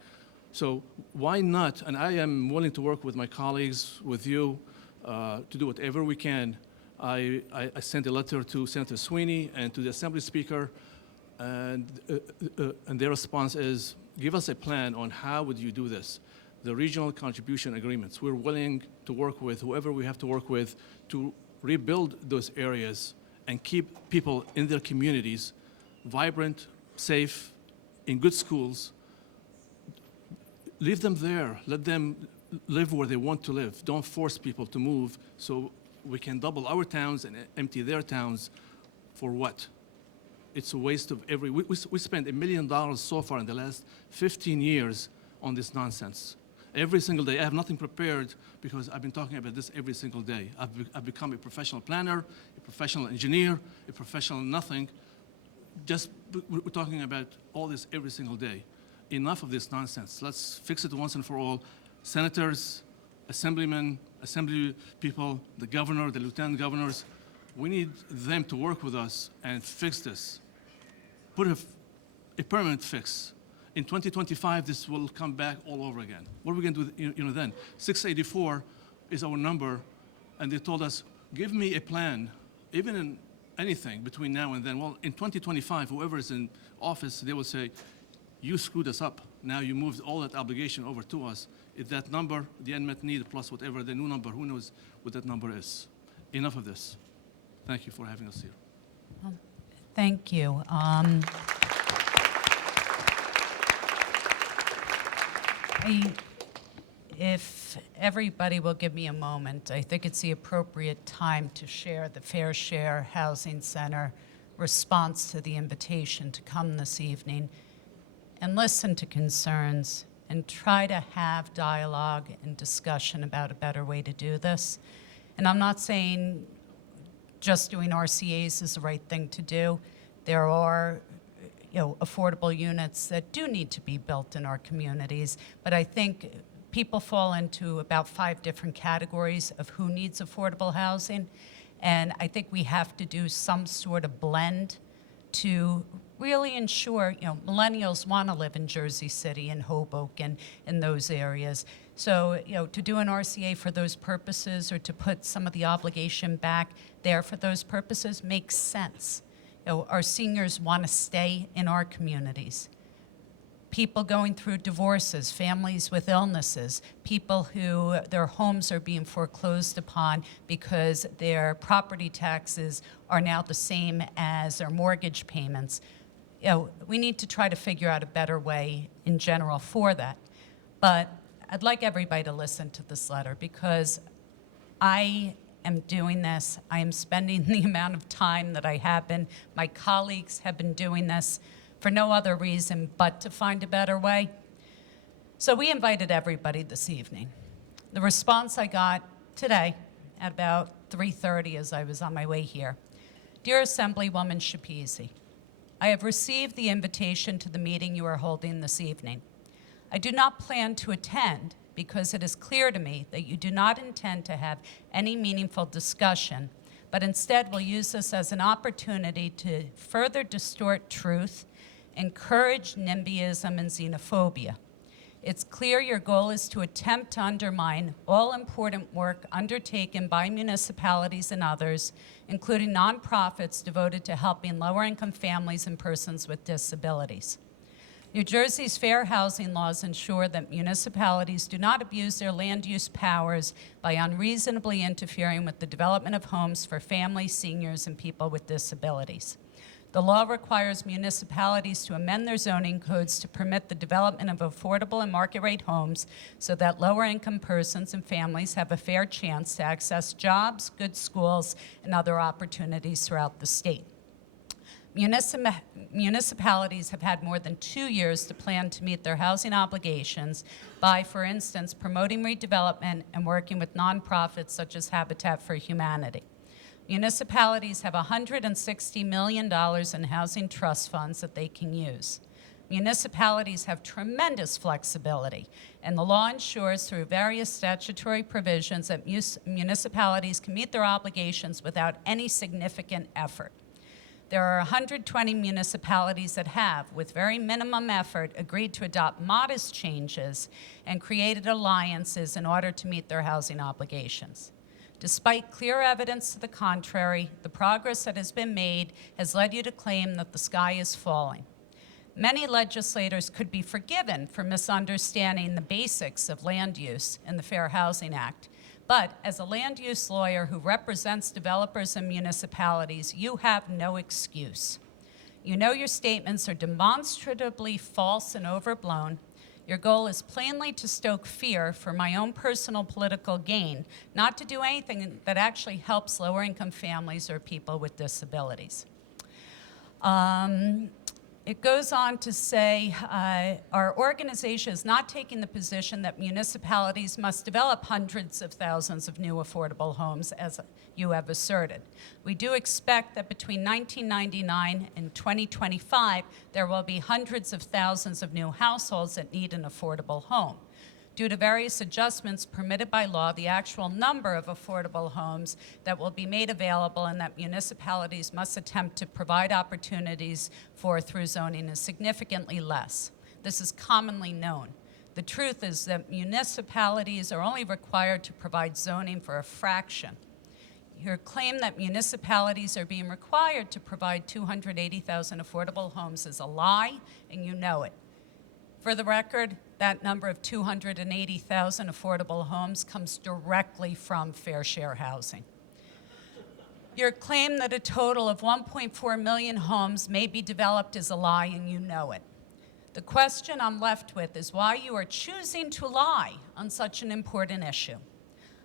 So why not? And I am willing to work with my colleagues, with you, to do whatever we can. I sent a letter to Senator Sweeney and to the Assembly Speaker, and their response is, give us a plan on how would you do this. The regional contribution agreements, we're willing to work with whoever we have to work with to rebuild those areas and keep people in their communities vibrant, safe, in good schools. Leave them there. Let them live where they want to live. Don't force people to move so we can double our towns and empty their towns. For what? It's a waste of we spent $1 million so far in the last 15 years on this nonsense. Every single day, I have nothing prepared because I've been talking about this every single day. I've become a professional planner, a professional engineer, a professional nothing. We're talking about all this every single day. Enough of this nonsense. Let's fix it once and for all. Senators, assemblymen, assembly people, the governor, the lieutenant governors, we need them to work with us and fix this. Put a permanent fix. In 2025, this will come back all over again. What are we going to do then? 684 is our number, and they told us, give me a plan, even in anything between now and then. Well, in 2025, whoever is in office, they will say, you screwed us up. Now you moved all that obligation over to us. If that number, the unmet need plus whatever the new number, who knows what that number is. Enough of this. Thank you for having us here. Well, thank you. If everybody will give me a moment, I think it's the appropriate time to share the Fair Share Housing Center response to the invitation to come this evening and listen to concerns and try to have dialogue and discussion about a better way to do this. And I'm not saying just doing RCAs is the right thing to do. There are affordable units that do need to be built in our communities, but I think people fall into about 5 different categories of who needs affordable housing, and I think we have to do some sort of blend to really ensure, millennials want to live in Jersey City and Hoboken and those areas. So, to do an RCA for those purposes or to put some of the obligation back there for those purposes makes sense. Our seniors want to stay in our communities. People going through divorces, families with illnesses, people who their homes are being foreclosed upon because their property taxes are now the same as their mortgage payments. We need to try to figure out a better way in general for that. But I'd like everybody to listen to this letter because I am doing this. I am spending the amount of time that I have been. My colleagues have been doing this for no other reason but to find a better way. So we invited everybody this evening. The response I got today at about 3:30 as I was on my way here. Dear Assemblywoman Schepisi, I have received the invitation to the meeting you are holding this evening. I do not plan to attend because it is clear to me that you do not intend to have any meaningful discussion, but instead will use this as an opportunity to further distort truth, encourage NIMBYism and xenophobia. It's clear your goal is to attempt to undermine all important work undertaken by municipalities and others, including nonprofits devoted to helping lower-income families and persons with disabilities. New Jersey's fair housing laws ensure that municipalities do not abuse their land use powers by unreasonably interfering with the development of homes for families, seniors, and people with disabilities. The law requires municipalities to amend their zoning codes to permit the development of affordable and market-rate homes so that lower-income persons and families have a fair chance to access jobs, good schools, and other opportunities throughout the state. Municipalities have had more than 2 years to plan to meet their housing obligations by, for instance, promoting redevelopment and working with nonprofits such as Habitat for Humanity. Municipalities have $160 million in housing trust funds that they can use. Municipalities have tremendous flexibility, and the law ensures through various statutory provisions that municipalities can meet their obligations without any significant effort. There are 120 municipalities that have, with very minimum effort, agreed to adopt modest changes and created alliances in order to meet their housing obligations. Despite clear evidence to the contrary, the progress that has been made has led you to claim that the sky is falling. Many legislators could be forgiven for misunderstanding the basics of land use in the Fair Housing Act. But as a land use lawyer who represents developers and municipalities, you have no excuse. You know your statements are demonstrably false and overblown. Your goal is plainly to stoke fear for my own personal political gain, not to do anything that actually helps lower-income families or people with disabilities. It goes on to say, our organization is not taking the position that municipalities must develop hundreds of thousands of new affordable homes, as you have asserted. We do expect that between 1999 and 2025, there will be hundreds of thousands of new households that need an affordable home. Due to various adjustments permitted by law, the actual number of affordable homes that will be made available and that municipalities must attempt to provide opportunities for through zoning is significantly less. This is commonly known. The truth is that municipalities are only required to provide zoning for a fraction. Your claim that municipalities are being required to provide 280,000 affordable homes is a lie, and you know it. For the record, that number of 280,000 affordable homes comes directly from fair share housing. Your claim that a total of 1.4 million homes may be developed is a lie, and you know it. The question I'm left with is why you are choosing to lie on such an important issue.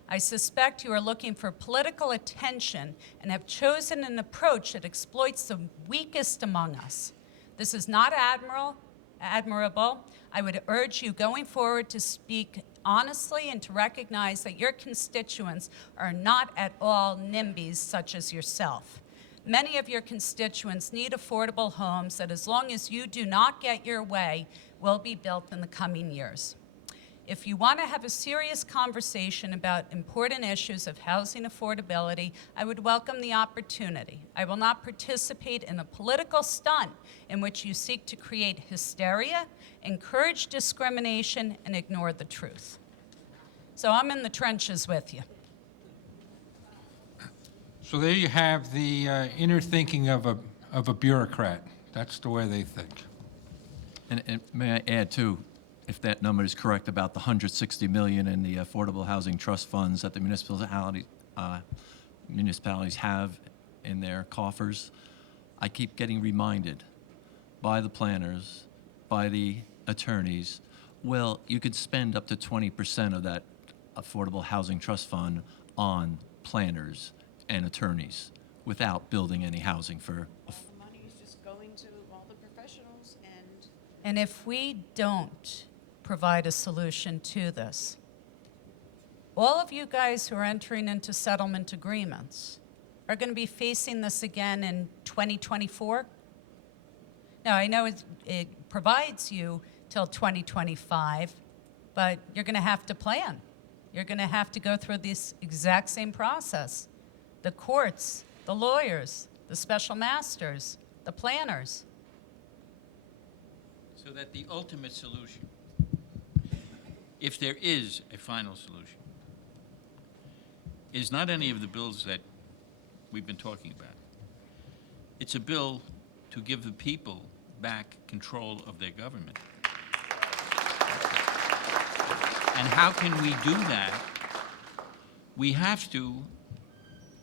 I suspect you are looking for political attention and have chosen an approach that exploits the weakest among us. This is not admirable. I would urge you going forward to speak honestly and to recognize that your constituents are not at all NIMBYs such as yourself. Many of your constituents need affordable homes that, as long as you do not get your way, will be built in the coming years. If you want to have a serious conversation about important issues of housing affordability, I would welcome the opportunity. I will not participate in a political stunt in which you seek to create hysteria, encourage discrimination, and ignore the truth. So I'm in the trenches with you. So there you have the inner thinking of a bureaucrat. That's the way they think. And may I add, too, if that number is correct about the $160 million in the affordable housing trust funds that the municipalities have in their coffers, I keep getting reminded by the planners, by the attorneys, Well, you could spend up to 20% of that Affordable Housing Trust Fund on planners and attorneys without building any housing for. The money is just going to all the professionals and And if we don't provide a solution to this, all of you guys who are entering into settlement agreements are going to be facing this again in 2024. Now, I know it provides you till 2025, but you're going to have to plan. You're going to have to go through this exact same process. The courts, the lawyers, the special masters, the planners. So that the ultimate solution, if there is a final solution, is not any of the bills that we've been talking about. It's a bill to give the people back control of their government. And how can we do that? We have to,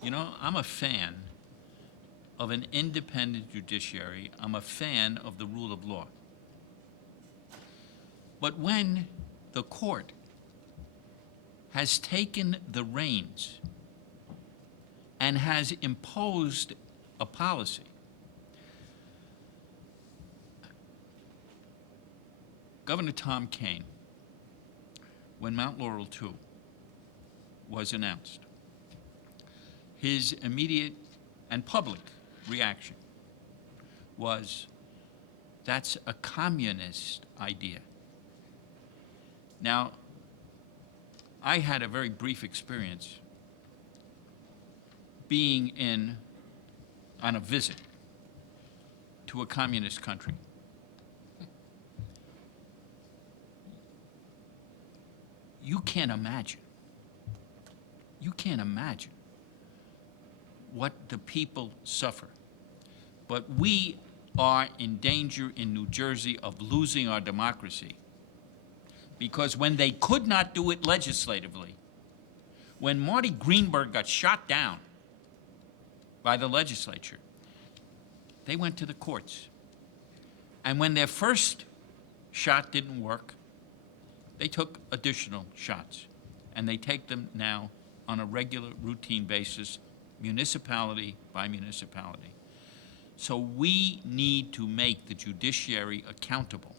I'm a fan of an independent judiciary. I'm a fan of the rule of law. But when the court has taken the reins and has imposed a policy, Governor Tom Kean, when Mount Laurel 2 was announced, his immediate and public reaction was, that's a communist idea. Now, I had a very brief experience being on a visit to a communist country. You can't imagine what the people suffer. But we are in danger in New Jersey of losing our democracy, because when they could not do it legislatively, when Marty Greenberg got shot down by the legislature, they went to the courts. And when their first shot didn't work, they took additional shots. And they take them now on a regular, routine basis, municipality by municipality. So we need to make the judiciary accountable.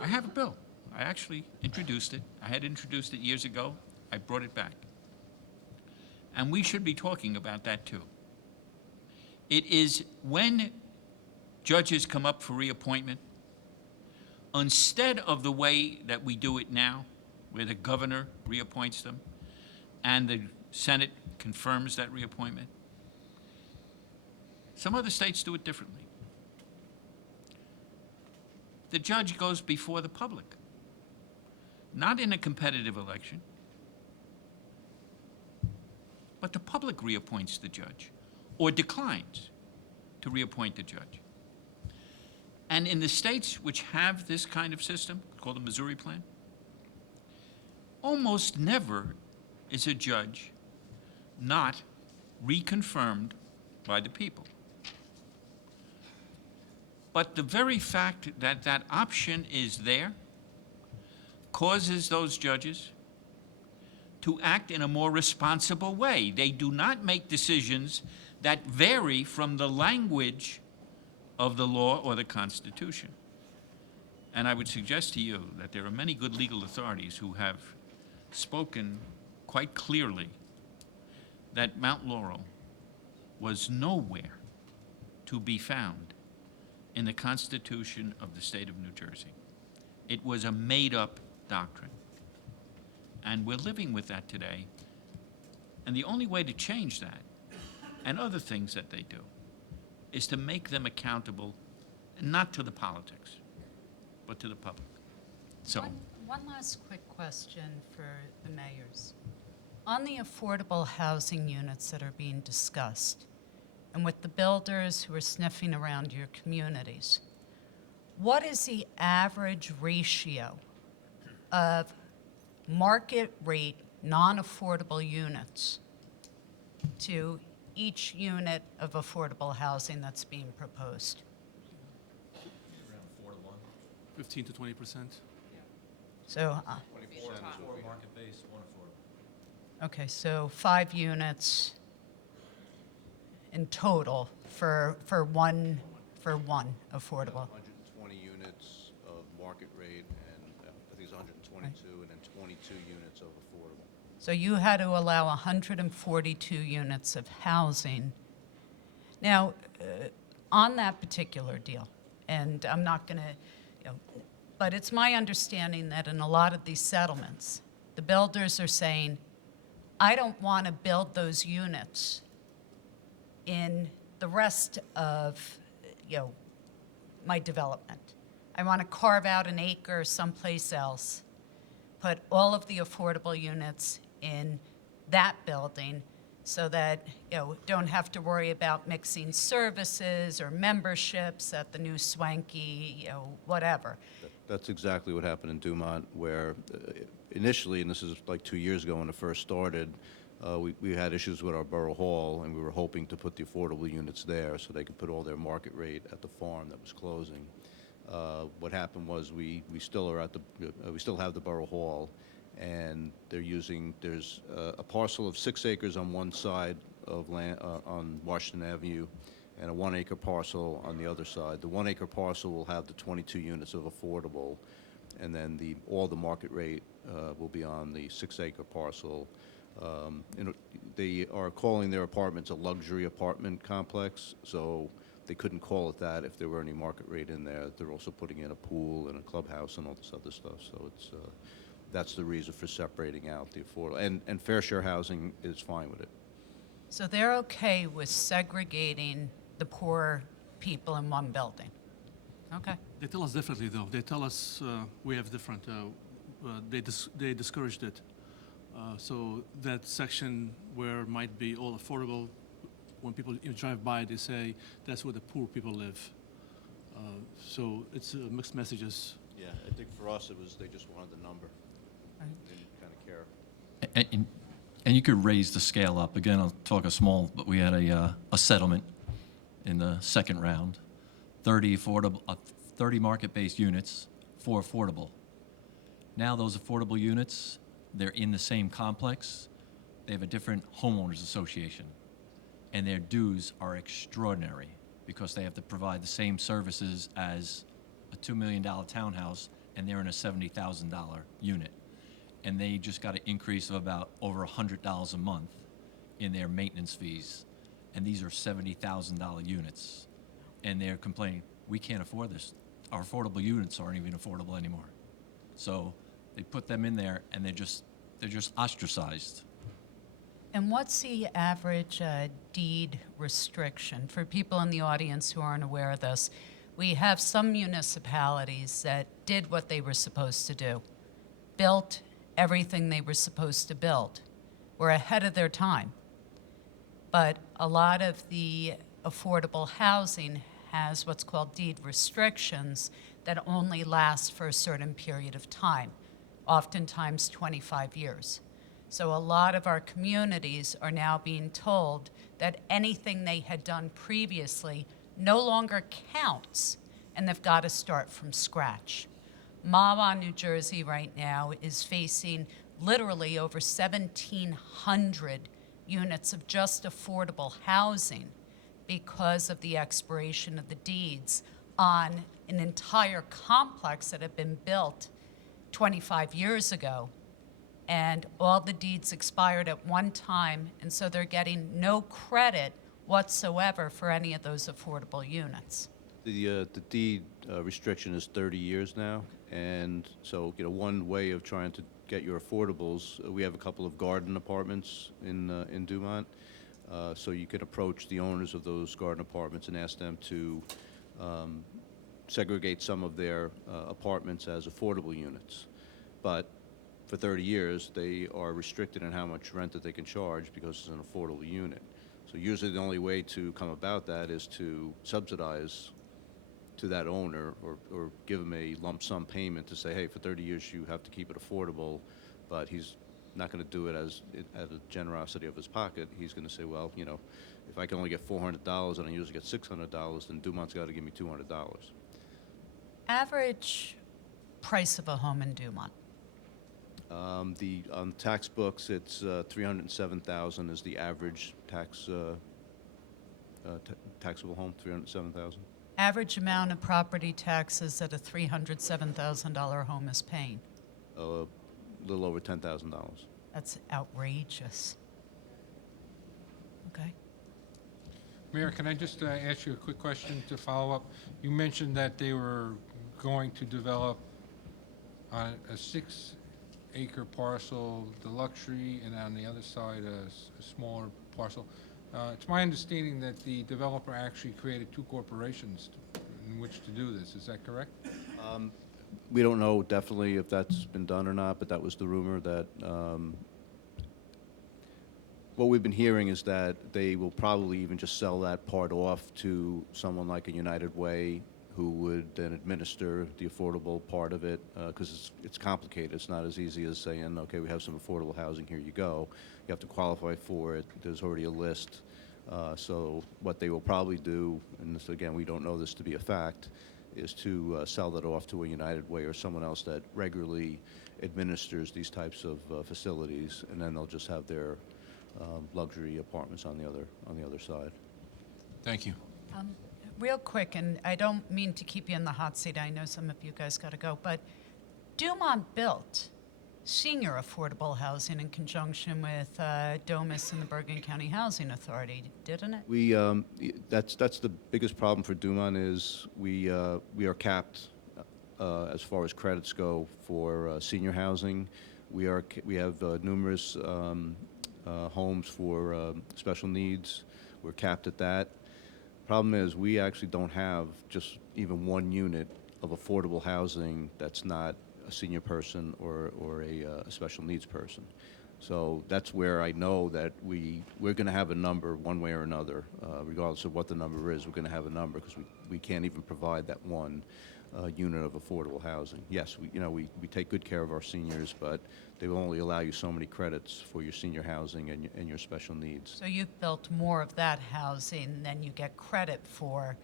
I have a bill. I actually introduced it. I had introduced it years ago. I brought it back. And we should be talking about that too. It is when judges come up for reappointment, instead of the way that we do it now, where the governor reappoints them and the Senate confirms that reappointment, some other states do it differently. The judge goes before the public, not in a competitive election, but the public reappoints the judge or declines to reappoint the judge. And in the states which have this kind of system, called the Missouri Plan, almost never is a judge not reconfirmed by the people. But the very fact that that option is there causes those judges to act in a more responsible way. They do not make decisions that vary from the language of the law or the Constitution. And I would suggest to you that there are many good legal authorities who have spoken quite clearly that Mount Laurel was nowhere to be found in the Constitution of the state of New Jersey. It was a made-up doctrine. And we're living with that today. And the only way to change that, and other things that they do, is to make them accountable, not to the politics, but to the public. So, One last quick question for the mayors. On the affordable housing units that are being discussed, and with the builders who are sniffing around your communities, what is the average ratio of market rate non-affordable units to each unit of affordable housing that's being proposed? Around 4 to 1. 15 to 20%. So, Four market-based, one affordable. okay, so 5 units in total for one affordable. 120 units of market rate, and I think it's 122, and then 22 units of affordable. So you had to allow 142 units of housing. Now, on that particular deal, and I'm not going to, but it's my understanding that in a lot of these settlements, the builders are saying, I don't want to build those units in the rest of, my development. I want to carve out an acre someplace else, put all of the affordable units in that building so that, don't have to worry about mixing services or memberships at the new swanky, whatever. That's exactly what happened in Dumont, where initially, and this is like 2 years ago when it first started, we had issues with our borough hall, and we were hoping to put the affordable units there so they could put all their market rate at the farm that was closing. What happened was we still are we still have the borough hall, and there's a parcel of 6 acres on one side of land on Washington Avenue, and a 1-acre parcel on the other side. The 1-acre parcel will have the 22 units of affordable, and then all the market rate will be on the 6-acre parcel. They are calling their apartments a luxury apartment complex, so they couldn't call it that if there were any market rate in there. They're also putting in a pool and a clubhouse and all this other stuff, so that's the reason for separating out the affordable. And fair share housing is fine with it. So they're okay with segregating the poor people in one building? Okay. They tell us differently, though. They tell us we have different. They discouraged it. So that section where it might be all affordable, when people drive by, they say that's where the poor people live. So it's mixed messages. Yeah, I think for us they just wanted the number. Right. They didn't kind of care. And you could raise the scale up. Again, I'll talk a small, but we had a settlement in the second round, 30 market-based units, 4 affordable. Now those affordable units, they're in the same complex. They have a different homeowners association, and their dues are extraordinary because they have to provide the same services as a $2 million townhouse, and they're in a $70,000 unit. And they just got an increase of about over $100 a month in their maintenance fees. And these are $70,000 units. And they're complaining, we can't afford this. Our affordable units aren't even affordable anymore. So they put them in there, and they're just ostracized. And what's the average deed restriction? For people in the audience who aren't aware of this, we have some municipalities that did what they were supposed to do, built everything they were supposed to build. Were ahead of their time. But a lot of the affordable housing has what's called deed restrictions that only last for a certain period of time, oftentimes 25 years. So a lot of our communities are now being told that anything they had done previously no longer counts, and they've got to start from scratch. Mahwah, New Jersey right now is facing literally over 1,700 units of just affordable housing because of the expiration of the deeds on an entire complex that had been built 25 years ago. And all the deeds expired at one time, and so they're getting no credit whatsoever for any of those affordable units. The deed restriction is 30 years now, and so one way of trying to get your affordables, we have a couple of garden apartments in Dumont, so you can approach the owners of those garden apartments and ask them to segregate some of their apartments as affordable units, but for 30 years they are restricted in how much rent that they can charge because it's an affordable unit. So usually the only way to come about that is to subsidize to that owner or give him a lump sum payment to say, hey, for 30 years you have to keep it affordable, but he's not going to do it as a generosity of his pocket. He's going to say, well, if I can only get $400 and I usually get $600, then Dumont's got to give me $200. Average price of a home in Dumont? On tax books, it's 307,000 is the average taxable home, 307,000. Average amount of property taxes that a $307,000 home is paying. A little over $10,000. That's outrageous. Okay. Mayor, can I just ask you a quick question to follow up? You mentioned that they were going to develop on a 6-acre parcel, the luxury, and on the other side, a smaller parcel. It's my understanding that the developer actually created 2 corporations in which to do this. Is that correct? We don't know definitely if that's been done or not, but that was the rumor that, what we've been hearing is that they will probably even just sell that part off to someone like a United Way who would then administer the affordable part of it, because it's complicated. It's not as easy as saying, okay, we have some affordable housing, here you go. You have to qualify for it. There's already a list. So what they will probably do, and this, again, we don't know this to be a fact, is to sell that off to a United Way or someone else that regularly administers these types of facilities, and then they'll just have their luxury apartments on the other side. Thank you. Real quick, and I don't mean to keep you in the hot seat. I know some of you guys got to go, but Dumont built senior affordable housing in conjunction with Domus and the Bergen County Housing Authority, didn't it? We that's the biggest problem for Dumont is we are capped as far as credits go for senior housing. We have numerous homes for special needs. We're capped at that. Problem is, we actually don't have just even one unit of affordable housing that's not a senior person or a special needs person. So that's where I know that we're going to have a number one way or another, regardless of what the number is. We're going to have a number because we can't even provide that one unit of affordable housing. Yes, we take good care of our seniors, but they will only allow you so many credits for your senior housing and your special needs. So you've built more of that housing than you get credit for.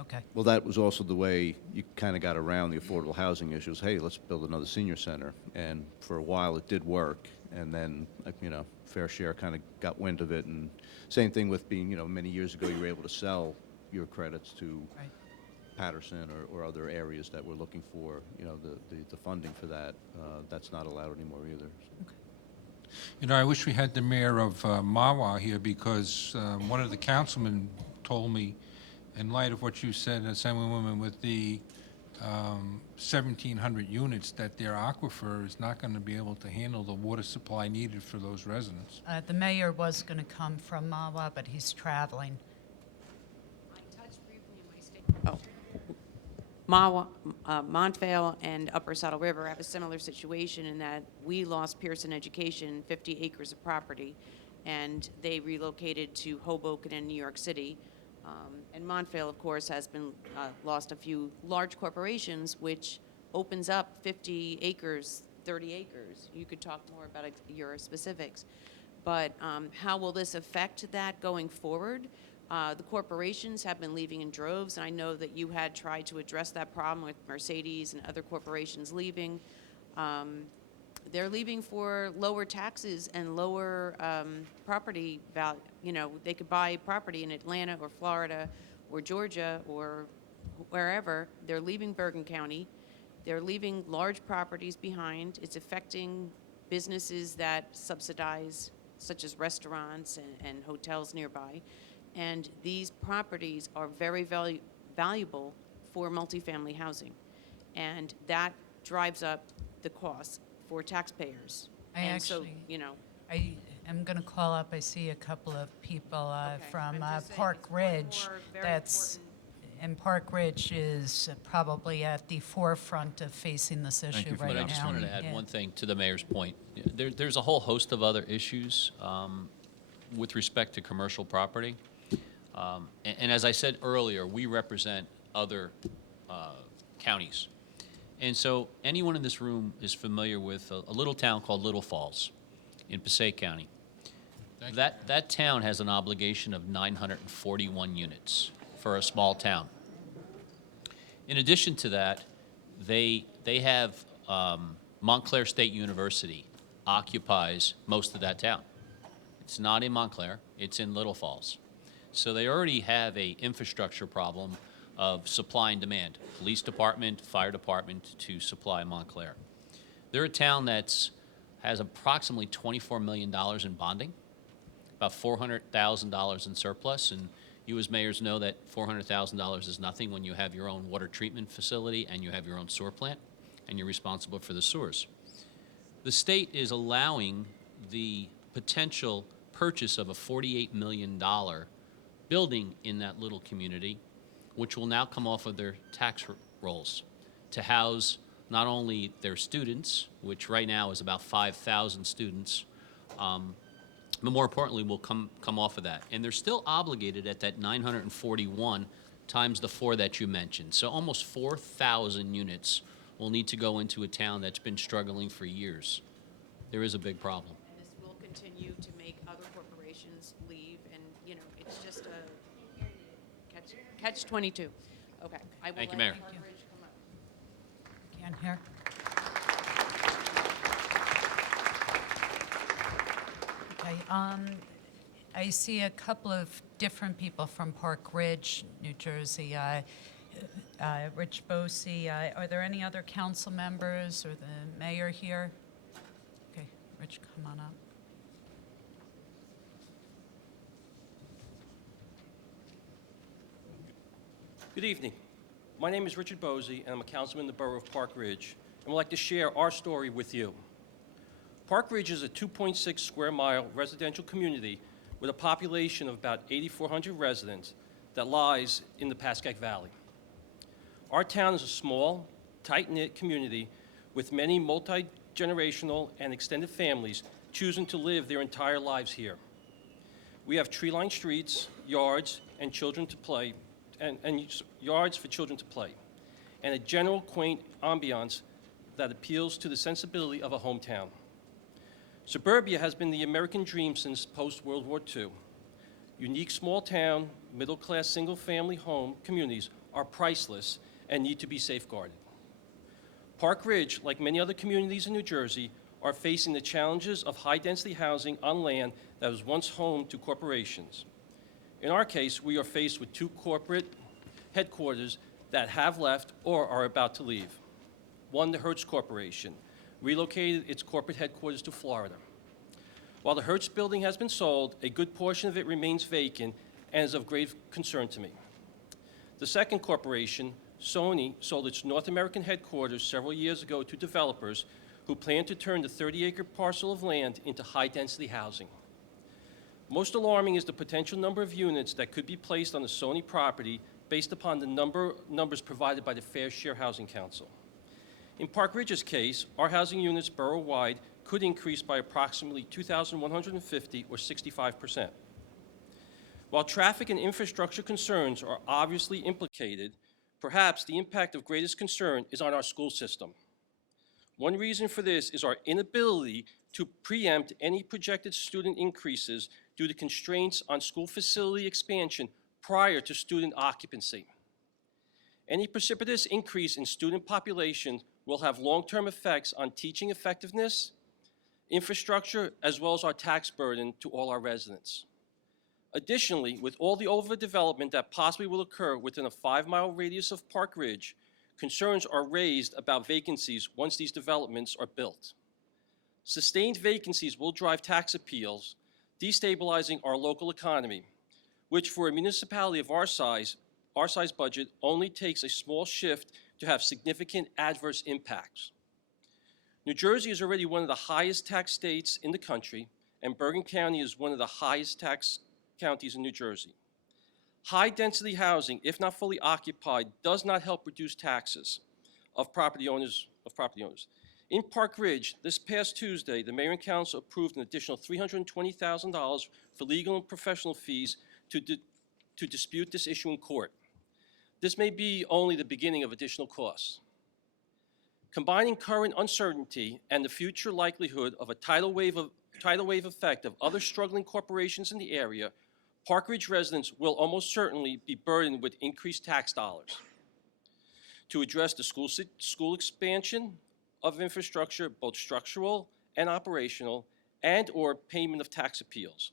Okay. Well, that was also the way you kind of got around the affordable housing issues. Hey, let's build another senior center. And for a while it did work, and then, Fair Share kind of got wind of it. And same thing with being, many years ago you were able to sell your credits to Right. Patterson or other areas that were looking for, the funding for that. That's not allowed anymore either. I wish we had the mayor of Mahwah here, because one of the councilmen told me, in light of what you said, Assemblywoman, with the 1,700 units, that their aquifer is not going to be able to handle the water supply needed for those residents. The mayor was going to come from Mahwah, but he's traveling. I touched briefly in my statement. Mahwah, Montvale and Upper Saddle River have a similar situation in that we lost Pearson Education, 50 acres of property, and they relocated to Hoboken and New York City. And Montvale, of course, has been lost a few large corporations, which opens up 50 acres, 30 acres. You could talk more about your specifics. But how will this affect that going forward? The corporations have been leaving in droves, and I know that you had tried to address that problem with Mercedes and other corporations leaving. They're leaving for lower taxes and lower property value. They could buy property in Atlanta or Florida or Georgia or wherever. They're leaving Bergen County. They're leaving large properties behind. It's affecting businesses that subsidize, such as restaurants and hotels nearby. And these properties are very valuable for multifamily housing. And that drives up the costs for taxpayers. I am going to call up, I see a couple of people Okay. from I'm just saying Park it's one Ridge. more very That's, and Park Ridge is probably at the forefront of facing this issue you for right But now. I just wanted to add Yeah. one thing to the mayor's point. There's a whole host of other issues with respect to commercial property. And as I said earlier, we represent other counties. And so anyone in this room is familiar with a little town called Little Falls in Passaic County. That town has an obligation of 941 units for a small town. In addition to that, They have Montclair State University occupies most of that town. It's not in Montclair, it's in Little Falls. So they already have a infrastructure problem of supply and demand. Police department, fire department to supply Montclair. They're a town that's has approximately $24 million in bonding, about $400,000 in surplus, and you as mayors know that $400,000 is nothing when you have your own water treatment facility and you have your own sewer plant, and you're responsible for the sewers. The state is allowing the potential purchase of a $48 million building in that little community, which will now come off of their tax rolls to house not only their students, which right now is about 5,000 students, but more importantly will come off of that. And they're still obligated at that 941 times the 4 that you mentioned. So almost 4,000 units will need to go into a town that's been struggling for years. There is a big problem. And this will continue to make other corporations leave, and, you know, it's just a catch-22. Okay. I will Thank you, let Mayor. Mark Ridge come up. Again here. Okay, I see a couple of different people from Park Ridge, New Jersey. Rich Bosi, are there any other council members or the mayor here? Okay, Rich, come on up. Good evening. My name is Richard Bosi, and I'm a councilman in the borough of Park Ridge, and would like to share our story with you. Park Ridge is a 2.6 square mile residential community with a population of about 8,400 residents that lies in the Pascack Valley. Our town is a small, tight-knit community with many multi-generational and extended families choosing to live their entire lives here. We have tree-lined streets, yards, and children to play, and yards for children to play, and a general quaint ambiance that appeals to the sensibility of a hometown. Suburbia has been the American dream since post-World War II. Unique small-town, middle-class, single-family home communities are priceless and need to be safeguarded. Park Ridge, like many other communities in New Jersey, are facing the challenges of high-density housing on land that was once home to corporations. In our case, we are faced with 2 corporate headquarters that have left or are about to leave. One, the Hertz Corporation, relocated its corporate headquarters to Florida. While the Hertz building has been sold, a good portion of it remains vacant and is of grave concern to me. The second corporation, Sony, sold its North American headquarters several years ago to developers who plan to turn the 30-acre parcel of land into high-density housing. Most alarming is the potential number of units that could be placed on the Sony property based upon the numbers provided by the Fair Share Housing Council. In Park Ridge's case, our housing units borough-wide could increase by approximately 2,150 or 65%. While traffic and infrastructure concerns are obviously implicated, perhaps the impact of greatest concern is on our school system. One reason for this is our inability to preempt any projected student increases due to constraints on school facility expansion prior to student occupancy. Any precipitous increase in student population will have long-term effects on teaching effectiveness, infrastructure, as well as our tax burden to all our residents. Additionally, with all the overdevelopment that possibly will occur within a 5-mile radius of Park Ridge, concerns are raised about vacancies once these developments are built. Sustained vacancies will drive tax appeals, destabilizing our local economy, which for a municipality of our size budget only takes a small shift to have significant adverse impacts. New Jersey is already one of the highest tax states in the country, and Bergen County is one of the highest tax counties in New Jersey. High-density housing, if not fully occupied, does not help reduce taxes of property owners. In Park Ridge, this past Tuesday, the Mayor and Council approved an additional $320,000 for legal and professional fees to dispute this issue in court. This may be only the beginning of additional costs. Combining current uncertainty and the future likelihood of a tidal wave effect of other struggling corporations in the area, Park Ridge residents will almost certainly be burdened with increased tax dollars. to address the school expansion of infrastructure, both structural and operational, and/or payment of tax appeals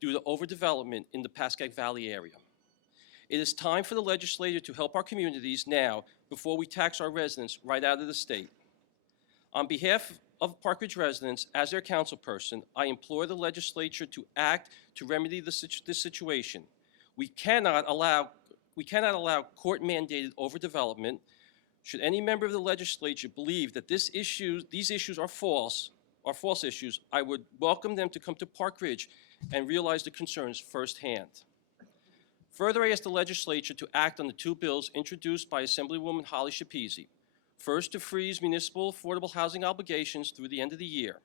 due to overdevelopment in the Pascack Valley area. It is time for the legislature to help our communities now before we tax our residents right out of the state. On behalf of Park Ridge residents, as their councilperson, I implore the legislature to act to remedy this situation. We cannot allow court-mandated overdevelopment. Should any member of the legislature believe that these issues are false issues, I would welcome them to come to Park Ridge and realize the concerns firsthand. Further, I ask the legislature to act on the two bills introduced by Assemblywoman Holly Schepisi. First, to freeze municipal affordable housing obligations through the end of the year.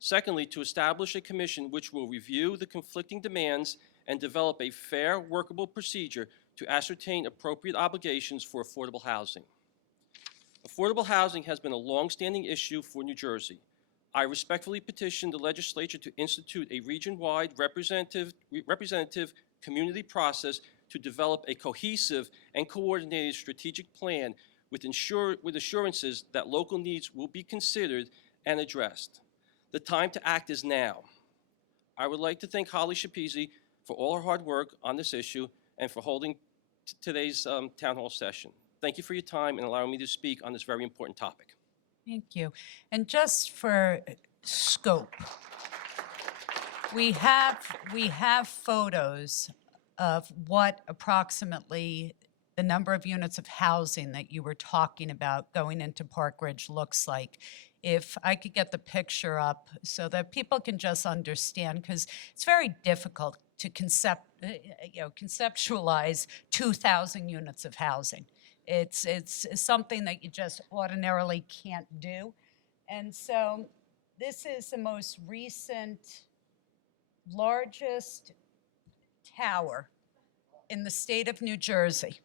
Secondly, to establish a commission which will review the conflicting demands and develop a fair, workable procedure to ascertain appropriate obligations for affordable housing. Affordable housing has been a long-standing issue for New Jersey. I respectfully petition the legislature to institute a region-wide representative community process to develop a cohesive and coordinated strategic plan with assurances that local needs will be considered and addressed. The time to act is now. I would like to thank Holly Schepisi for all her hard work on this issue and for holding today's town hall session. Thank you for your time and allowing me to speak on this very important topic. Thank you. And just for scope, we have photos of what approximately the number of units of housing that you were talking about going into Park Ridge looks like. If I could get the picture up so that people can just understand, because it's very difficult to conceptualize 2,000 units of housing. It's something that you just ordinarily can't do. And so this is the most recent, largest tower in the state of New Jersey.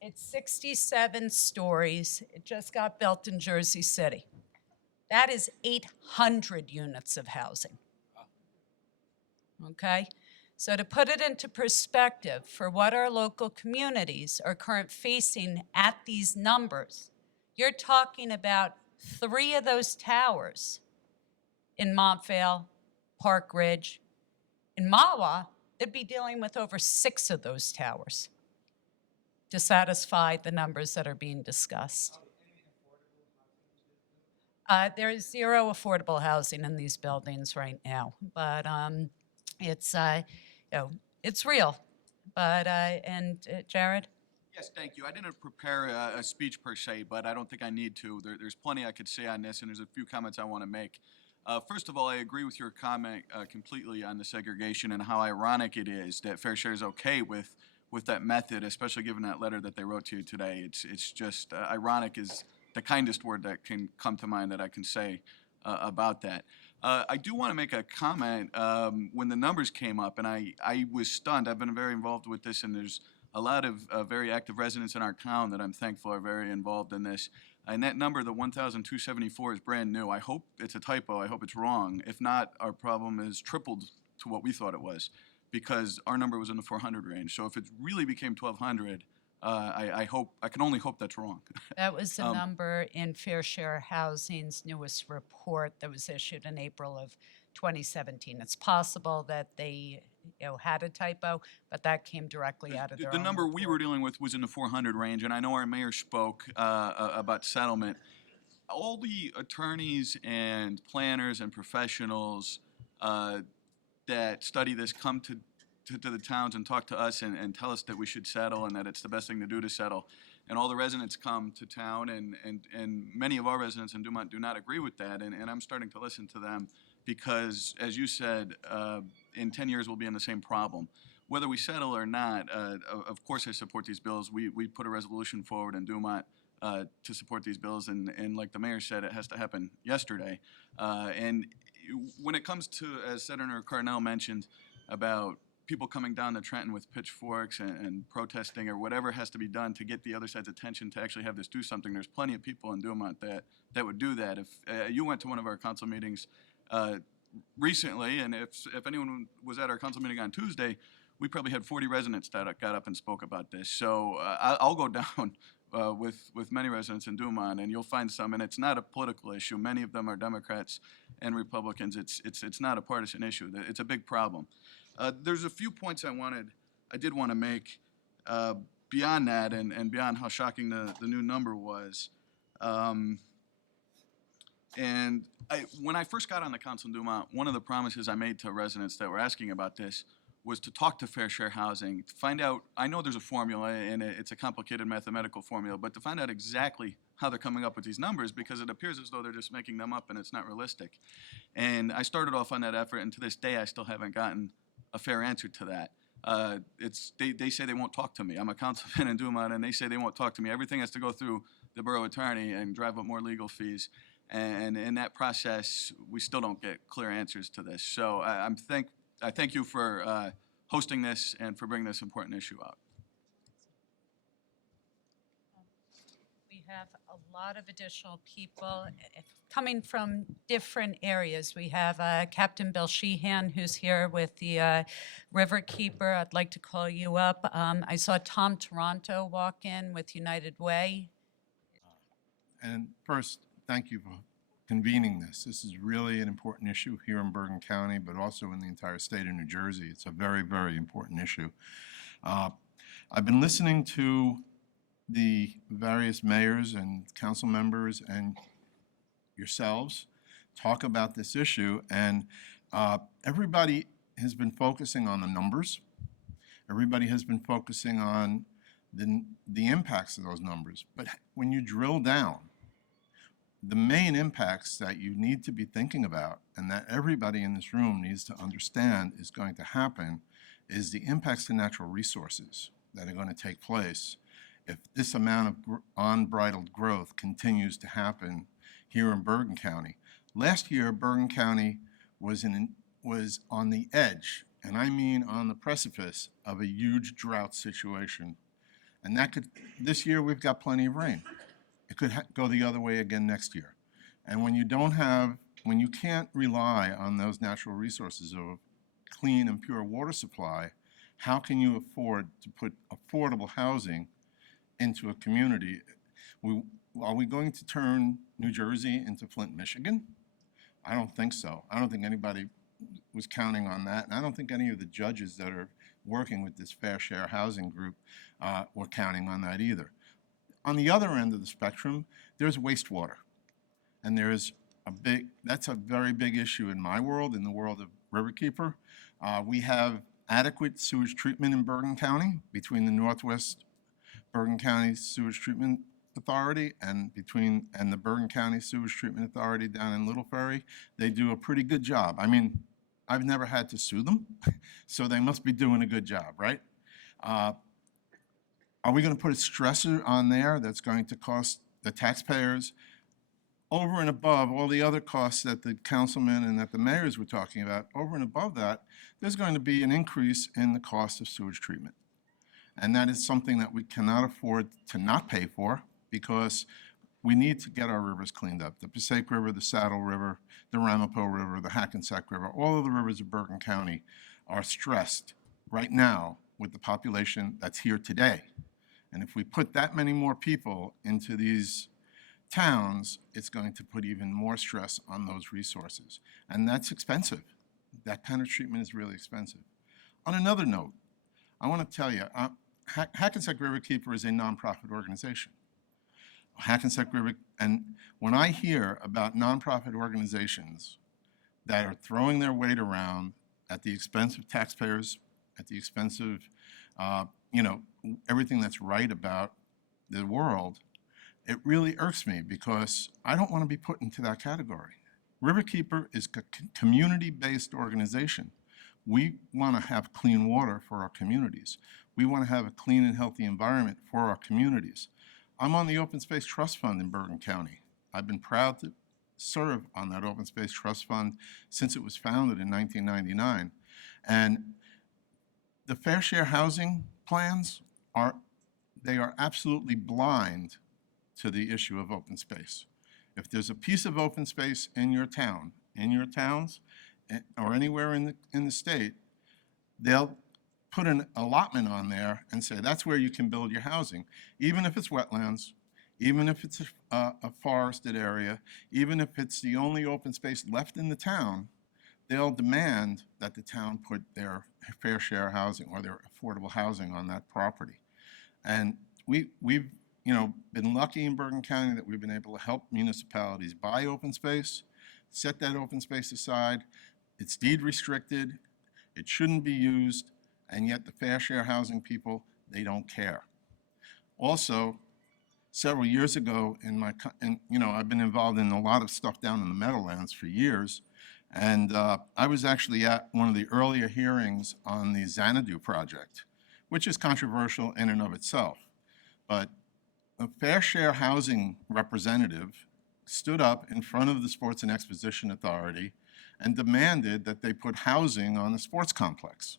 It's 67 stories. It just got built in Jersey City. That is 800 units of housing. Okay? So to put it into perspective for what our local communities are currently facing at these numbers, you're talking about 3 of those towers in Montvale, Park Ridge. In Mahwah, they'd be dealing with over 6 of those towers to satisfy the numbers that are being discussed. There is 0 affordable housing in these buildings right now, but it's real. But Jared? Yes, thank you. I didn't prepare a speech per se, but I don't think I need to. There's plenty I could say on this, and there's a few comments I want to make. First of all, I agree with your comment completely on the segregation and how ironic it is that Fair Share is okay with that method, especially given that letter that they wrote to you today. It's just ironic is the kindest word that can come to mind that I can say about that. I do want to make a comment. When the numbers came up, and I was stunned. I've been very involved with this, and there's a lot of very active residents in our town that I'm thankful are very involved in this. And that number, the 1,274, is brand new. I hope it's a typo. I hope it's wrong. If not, our problem is tripled to what we thought it was, because our number was in the 400 range. So if it really became 1,200, I can only hope that's wrong. That was the number in Fair Share Housing's newest report that was issued in April of 2017. It's possible that they had a typo, but that came directly out of their The own number we report. were dealing with was in the 400 range, and I know our mayor spoke about settlement. All the attorneys and planners and professionals that study this come to the towns and talk to us and tell us that we should settle and that it's the best thing to do to settle. And all the residents come to town, and many of our residents in Dumont do not agree with that, and I'm starting to listen to them because, as you said, in 10 years we'll be in the same problem. Whether we settle or not, of course I support these bills. We put a resolution forward in Dumont to support these bills, and like the mayor said, it has to happen yesterday. And when it comes to, as Senator Cardinale mentioned, about people coming down to Trenton with pitchforks and protesting or whatever has to be done to get the other side's attention to actually have this do something. There's plenty of people in Dumont that would do that. If you went to one of our council meetings recently, and if anyone was at our council meeting on Tuesday, we probably had 40 residents that got up and spoke about this. So I'll go down with many residents in Dumont, and you'll find some, and it's not a political issue. Many of them are Democrats and Republicans. It's not a partisan issue. It's a big problem. There's a few points I did want to make beyond that, and beyond how shocking the new number was. When I first got on the council in Dumont, one of the promises I made to residents that were asking about this was to talk to Fair Share Housing, to find out, I know there's a formula, and it's a complicated mathematical formula, but to find out exactly how they're coming up with these numbers, because it appears as though they're just making them up and it's not realistic. And I started off on that effort, and to this day, I still haven't gotten a fair answer to that. They say they won't talk to me. I'm a councilman in Dumont, and they say they won't talk to me. Everything has to go through the borough attorney and drive up more legal fees. And in that process, we still don't get clear answers to this. So I thank you for hosting this and for bringing this important issue out. We have a lot of additional people coming from different areas. We have Captain Bill Sheehan, who's here with the River Keeper. I'd like to call you up. I saw Tom Toronto walk in with United Way. And first, thank you for convening this. This is really an important issue here in Bergen County, but also in the entire state of New Jersey. It's a very, very important issue. I've been listening to the various mayors and council members and yourselves talk about this issue, and everybody has been focusing on the numbers. Everybody has been focusing on the impacts of those numbers. But when you drill down, the main impacts that you need to be thinking about, and that everybody in this room needs to understand is going to happen, is the impacts to natural resources that are going to take place if this amount of unbridled growth continues to happen here in Bergen County. Last year, Bergen County was on the edge, and I mean on the precipice of a huge drought situation. And this year we've got plenty of rain. It could go the other way again next year. And when you can't rely on those natural resources of clean and pure water supply, how can you afford to put affordable housing into a community? Are we going to turn New Jersey into Flint, Michigan? I don't think so. I don't think anybody was counting on that. And I don't think any of the judges that are working with this Fair Share Housing group were counting on that either. On the other end of the spectrum, there's wastewater. And that's a very big issue in my world, in the world of Riverkeeper. We have adequate sewage treatment in Bergen County between the Northwest Bergen County Sewage Treatment Authority and the Bergen County Sewage Treatment Authority down in Little Ferry. They do a pretty good job. I mean, I've never had to sue them, so they must be doing a good job, right? Are we going to put a stressor on there that's going to cost the taxpayers over and above all the other costs that the councilmen and that the mayors were talking about? Over and above that, there's going to be an increase in the cost of sewage treatment. And that is something that we cannot afford to not pay for, because we need to get our rivers cleaned up. The Passaic River, the Saddle River, the Ramapo River, the Hackensack River, all of the rivers of Bergen County are stressed right now with the population that's here today. And if we put that many more people into these towns, it's going to put even more stress on those resources. And that's expensive. That kind of treatment is really expensive. On another note, I want to tell you, Hackensack Riverkeeper is a nonprofit organization. Hackensack River, and when I hear about nonprofit organizations that are throwing their weight around at the expense of taxpayers, at the expense of, everything that's right about the world, it really irks me, because I don't want to be put into that category. Riverkeeper is a community-based organization. We want to have clean water for our communities. We want to have a clean and healthy environment for our communities. I'm on the Open Space Trust Fund in Bergen County. I've been proud to serve on that Open Space Trust Fund since it was founded in 1999. And the Fair Share Housing plans are absolutely blind to the issue of open space. If there's a piece of open space in your town, in your towns, or anywhere in the state, they'll put an allotment on there and say, that's where you can build your housing, even if it's wetlands, even if it's a forested area, even if it's the only open space left in the town, they'll demand that the town put their fair share housing or their affordable housing on that property. And we've been lucky in Bergen County that we've been able to help municipalities buy open space, set that open space aside. It's deed restricted, it shouldn't be used, and yet the fair share housing people, they don't care. Also, several years ago, I've been involved in a lot of stuff down in the Meadowlands for years, and I was actually at one of the earlier hearings on the Xanadu project, which is controversial in and of itself. But a fair share housing representative stood up in front of the Sports and Exposition Authority and demanded that they put housing on the sports complex.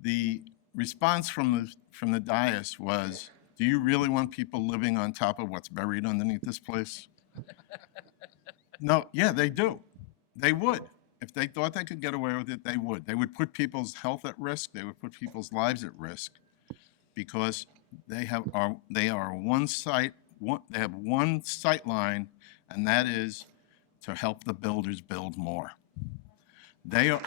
The response from the dais was, do you really want people living on top of what's buried underneath this place? No, yeah, they do. They would. If they thought they could get away with it, they would. They would put people's health at risk. They would put people's lives at risk because they have one sight line, and that is to help the builders build more. They are.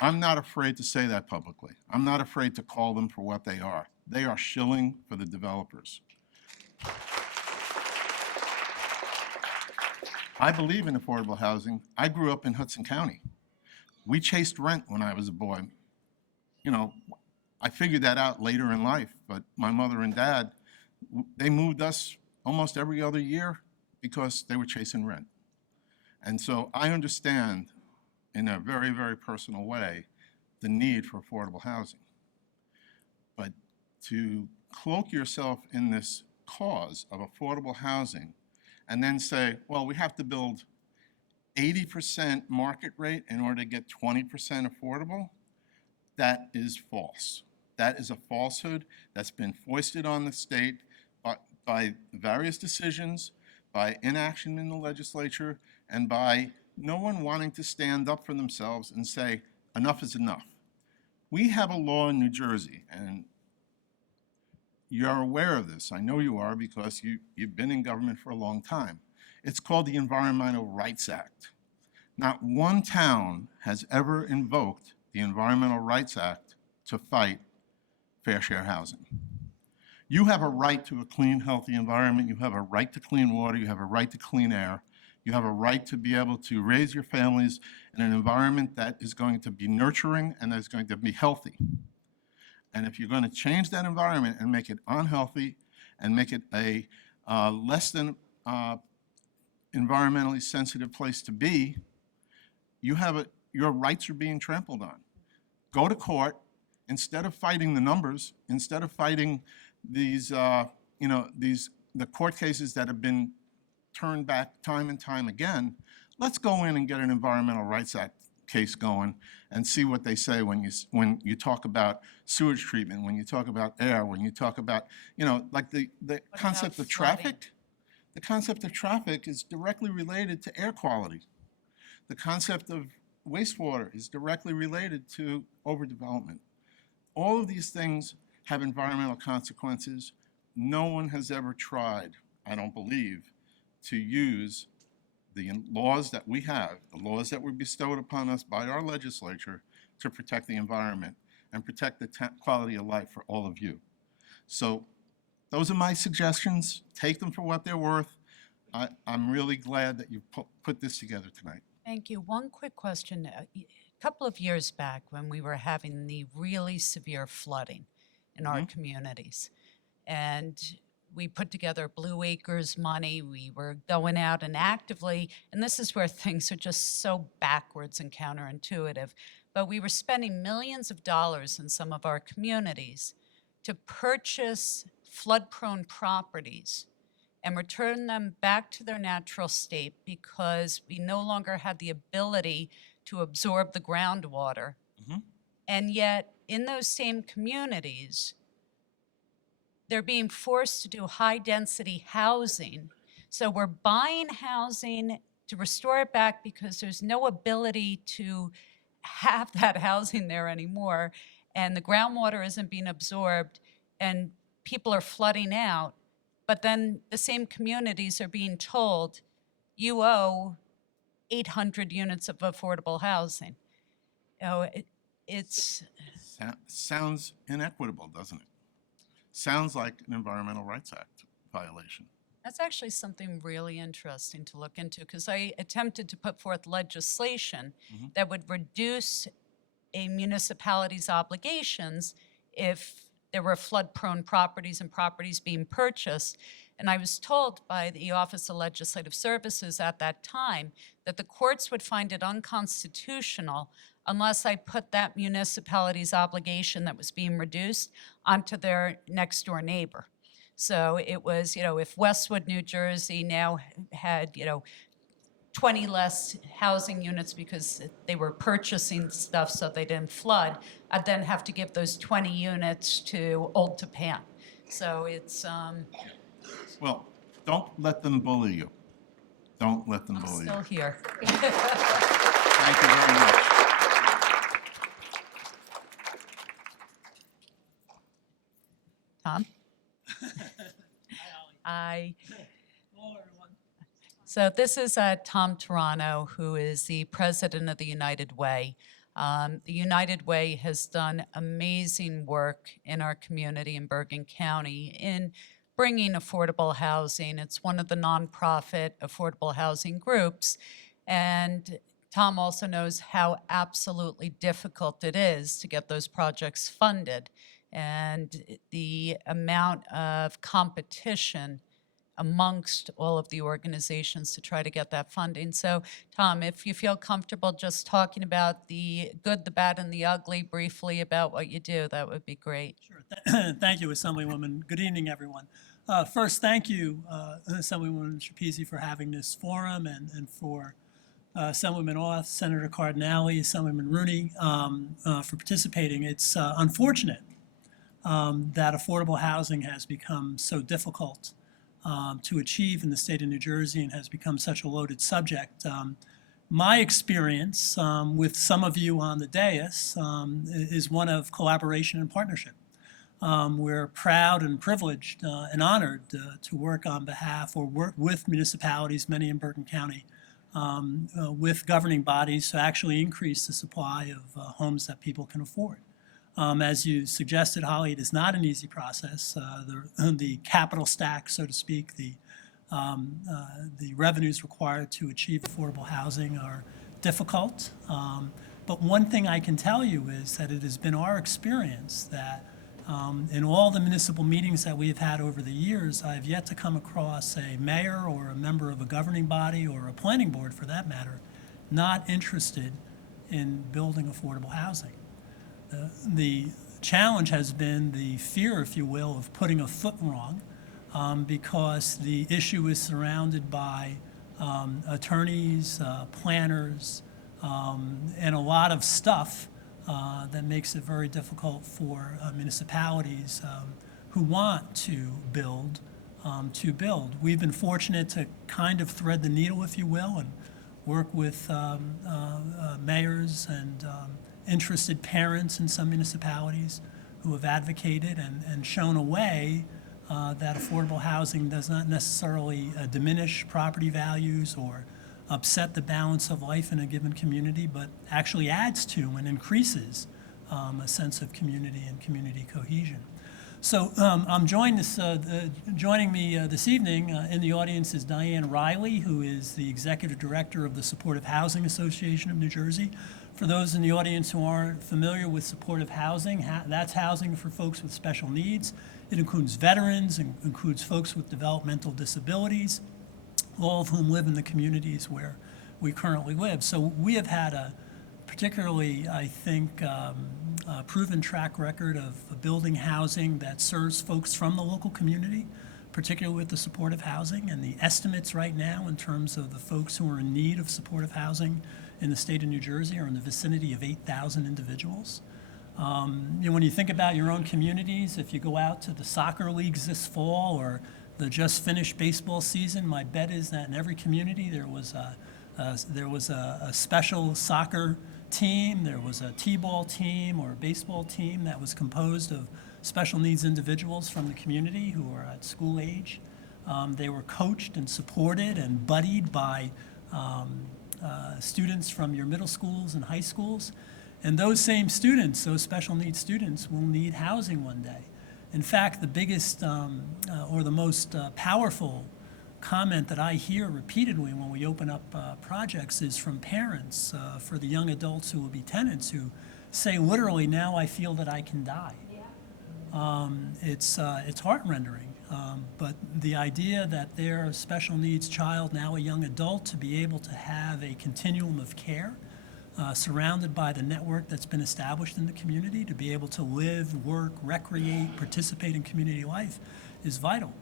I'm not afraid to say that publicly. I'm not afraid to call them for what they are. They are shilling for the developers. I believe in affordable housing. I grew up in Hudson County. We chased rent when I was a boy. I figured that out later in life, but my mother and dad, they moved us almost every other year because they were chasing rent. And so I understand in a very, very personal way the need for affordable housing. But to cloak yourself in this cause of affordable housing and then say, well, we have to build 80% market rate in order to get 20% affordable, that is false. That is a falsehood that's been foisted on the state by various decisions, by inaction in the legislature, and by no one wanting to stand up for themselves and say, enough is enough. We have a law in New Jersey, and you're aware of this. I know you are because you've been in government for a long time. It's called the Environmental Rights Act. Not one town has ever invoked the Environmental Rights Act to fight fair share housing. You have a right to a clean, healthy environment. You have a right to clean water. You have a right to clean air. You have a right to be able to raise your families in an environment that is going to be nurturing and that is going to be healthy. And if you're going to change that environment and make it unhealthy and make it a less than environmentally sensitive place to be, your rights are being trampled on. Go to court. Instead of fighting the numbers, instead of fighting the court cases that have been turned back time and time again, let's go in and get an Environmental Rights Act case going and see what they say when you talk about sewage treatment, when you talk about air, when you talk about, like the concept of traffic. The concept of traffic is directly related to air quality. The concept of wastewater is directly related to overdevelopment. All of these things have environmental consequences. No one has ever tried, I don't believe, to use the laws that we have, the laws that were bestowed upon us by our legislature to protect the environment and protect the quality of life for all of you. So those are my suggestions. Take them for what they're worth. I'm really glad that you put this together tonight. Thank you. One quick question. A couple of years back when we were having the really severe flooding in our communities, and we put together Blue Acres money, we were going out and actively, and this is where things are just so backwards and counterintuitive, but we were spending millions of dollars in some of our communities to purchase flood-prone properties and return them back to their natural state because we no longer had the ability to absorb the groundwater. And yet, in those same communities, they're being forced to do high-density housing. So we're buying housing to restore it back because there's no ability to have that housing there anymore, and the groundwater isn't being absorbed, and people are flooding out. But then the same communities are being told, you owe 800 units of affordable housing. You know, it's, Sounds inequitable, doesn't it? Sounds like an Environmental Rights Act violation. that's actually something really interesting to look into, because I attempted to put forth legislation that would reduce a municipality's obligations if there were flood-prone properties and properties being purchased. And I was told by the Office of Legislative Services at that time that the courts would find it unconstitutional unless I put that municipality's obligation that was being reduced onto their next-door neighbor. So it was, if Westwood, New Jersey now had, 20 less housing units because they were purchasing stuff so they didn't flood, I'd then have to give those 20 units to Old Tappan. So it's, Well, don't let them bully you. Don't let them I'm bully you. still here. Thank you very much. Tom? So this is Tom Toronto, who is the president of the United Way. The United Way has done amazing work in our community in Bergen County in bringing affordable housing. It's one of the nonprofit affordable housing groups. And Tom also knows how absolutely difficult it is to get those projects funded, and the amount of competition amongst all of the organizations to try to get that funding. So, Tom, if you feel comfortable just talking about the good, the bad, and the ugly briefly about what you do, that would be great. Sure. Thank you, Assemblywoman. Good evening, everyone. First, thank you, Assemblywoman Schepisi, for having this forum, and for Assemblyman Auth, Senator Cardinale, Assemblyman Rooney for participating. It's unfortunate that affordable housing has become so difficult to achieve in the state of New Jersey and has become such a loaded subject. My experience with some of you on the dais is one of collaboration and partnership. We're proud and privileged and honored to work on behalf or work with municipalities, many in Bergen County, with governing bodies to actually increase the supply of homes that people can afford. As you suggested, Holly, it is not an easy process. The capital stack, so to speak, the revenues required to achieve affordable housing are difficult. But one thing I can tell you is that it has been our experience that in all the municipal meetings that we have had over the years, I've yet to come across a mayor or a member of a governing body or a planning board, for that matter, not interested in building affordable housing. The challenge has been the fear, if you will, of putting a foot wrong, because the issue is surrounded by attorneys, planners, and a lot of stuff that makes it very difficult for municipalities who want to build. We've been fortunate to kind of thread the needle, if you will, and work with mayors and interested parents in some municipalities who have advocated and shown a way that affordable housing does not necessarily diminish property values or upset the balance of life in a given community, but actually adds to and increases a sense of community and community cohesion. So I'm joining me this evening in the audience is Diane Riley, who is the Executive Director of the Supportive Housing Association of New Jersey. For those in the audience who aren't familiar with supportive housing, that's housing for folks with special needs. It includes veterans, and includes folks with developmental disabilities, all of whom live in the communities where we currently live. So we have had a particularly, I think, proven track record of building housing that serves folks from the local community, particularly with the supportive housing. And the estimates right now in terms of the folks who are in need of supportive housing in the state of New Jersey are in the vicinity of 8,000 individuals. When you think about your own communities, if you go out to the soccer leagues this fall or the just finished baseball season, my bet is that in every community there was There was a special soccer team, there was a t-ball team or a baseball team that was composed of special needs individuals from the community who are at school age. They were coached and supported and buddied by students from your middle schools and high schools. And those same students, those special needs students, will need housing one day. In fact, the biggest or the most powerful comment that I hear repeatedly when we open up projects is from parents for the young adults who will be tenants who say literally, now I feel that I can die. It's heart-rending, but the idea that their special needs child, now a young adult, to be able to have a continuum of care surrounded by the network that's been established in the community, to be able to live, work, recreate, participate in community life is vital.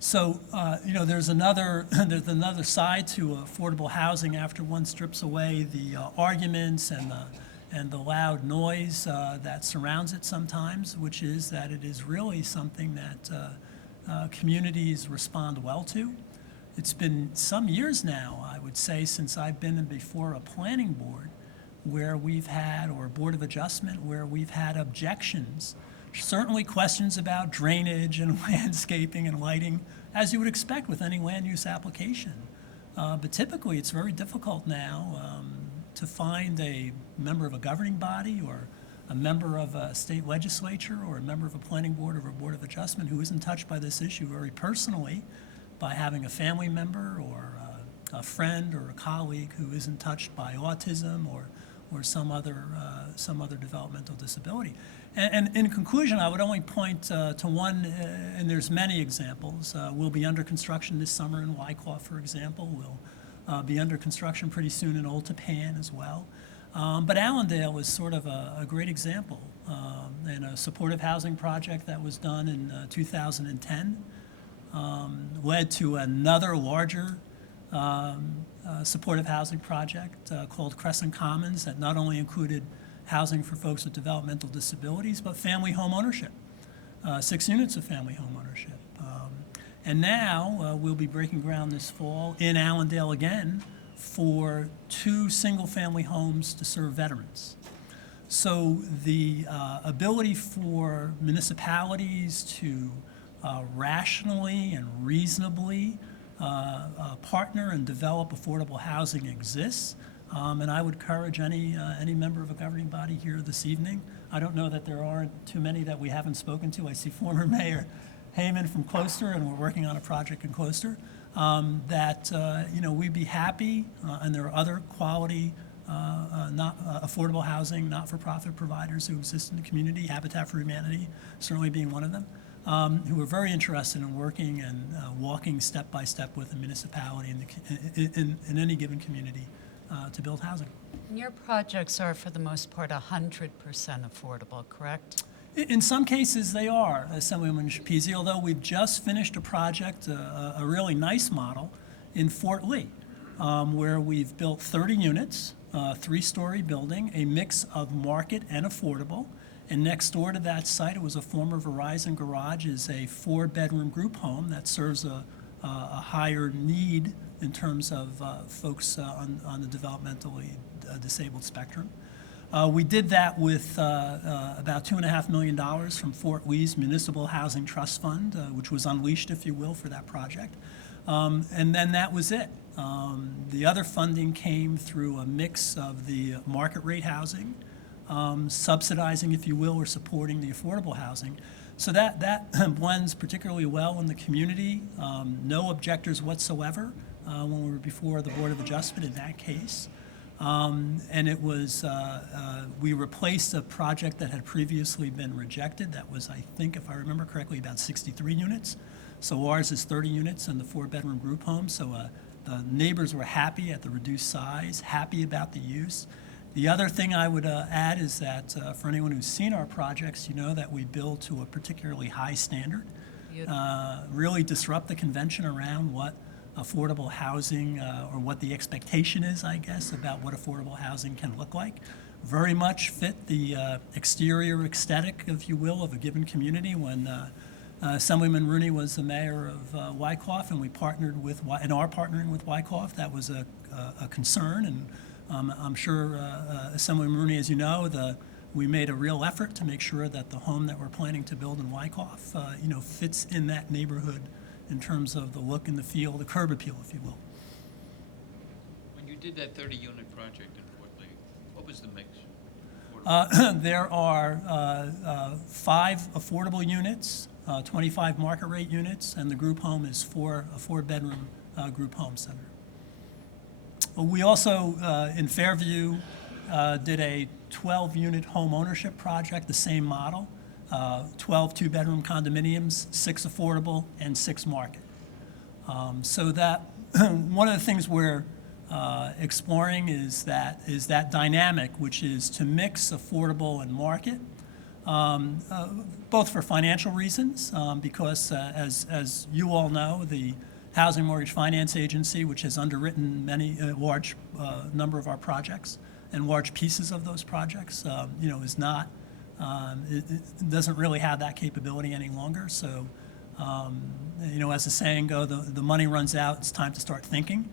So, there's another side to affordable housing after one strips away the arguments and the loud noise that surrounds it sometimes, which is that it is really something that communities respond well to. It's been some years now, I would say, since I've been before a planning board where we've had, or a board of adjustment, where we've had objections. Certainly questions about drainage and landscaping and lighting, as you would expect with any land use application. But typically, it's very difficult now to find a member of a governing body or a member of a state legislature or a member of a planning board or a board of adjustment who isn't touched by this issue very personally by having a family member or a friend or a colleague who isn't touched by autism or some other developmental disability. And in conclusion, I would only point to one, and there's many examples. We'll be under construction this summer in Wyckoff, for example. We'll be under construction pretty soon in Old Tappan as well. But Allendale is sort of a great example, and a supportive housing project that was done in 2010 led to another larger supportive housing project called Crescent Commons that not only included housing for folks with developmental disabilities, but family home ownership, 6 units of family home ownership. And now we'll be breaking ground this fall in Allendale again for 2 single-family homes to serve veterans. So the ability for municipalities to rationally and reasonably partner and develop affordable housing exists. And I would encourage any member of a governing body here this evening. I don't know that there aren't too many that we haven't spoken to. I see former Mayor Heyman from Closter, and we're working on a project in Closter, we'd be happy, and there are other quality, affordable housing, not-for-profit providers who exist in the community, Habitat for Humanity certainly being one of them, who are very interested in working and walking step by step with the municipality in any given community to build housing. And your projects are, for the most part, 100% affordable, correct? In some cases, they are, Assemblywoman Schepisi, although we've just finished a project, a really nice model, in Fort Lee, where we've built 30 units, 3-story building, a mix of market and affordable. And next door to that site, it was a former Verizon garage, is a 4-bedroom group home that serves a higher need in terms of folks on the developmentally disabled spectrum. We did that with about $2.5 million from Fort Lee's Municipal Housing Trust Fund, which was unleashed, if you will, for that project. And then that was it. The other funding came through a mix of the market rate housing, subsidizing, if you will, or supporting the affordable housing. So that blends particularly well in the community. No objectors whatsoever when we were before the Board of Adjustment in that case. And it was, we replaced a project that had previously been rejected. That was, I think, if I remember correctly, about 63 units. So ours is 30 units in the 4-bedroom group home. So the neighbors were happy at the reduced size, happy about the use. The other thing I would add is that for anyone who's seen our projects, you know that we build to a particularly high standard, really disrupt the convention around what affordable housing, or what the expectation is, I guess, about what affordable housing can look like. Very much fit the exterior aesthetic, if you will, of a given community. When Assemblyman Rooney was the mayor of Wyckoff, and we partnered with, and are partnering with Wyckoff, that was a a concern, and I'm sure Assemblyman Rooney, as you know, we made a real effort to make sure that the home that we're planning to build in Wyckoff, fits in that neighborhood in terms of the look and the feel, the curb appeal, if you will. When you did that 30-unit project in Fort Lee, what was the mix? There are 5 affordable units, 25 market rate units, and the group home is a 4-bedroom group home center. We also, in Fairview, did a 12-unit home ownership project, the same model, 12 2-bedroom condominiums, 6 affordable, and 6 market. So that, one of the things we're exploring is that dynamic, which is to mix affordable and market, both for financial reasons, because as you all know, the Housing Mortgage Finance Agency, which has underwritten many large number of our projects and large pieces of those projects, is not, it doesn't really have that capability any longer. So, as the saying goes, the money runs out, it's time to start thinking.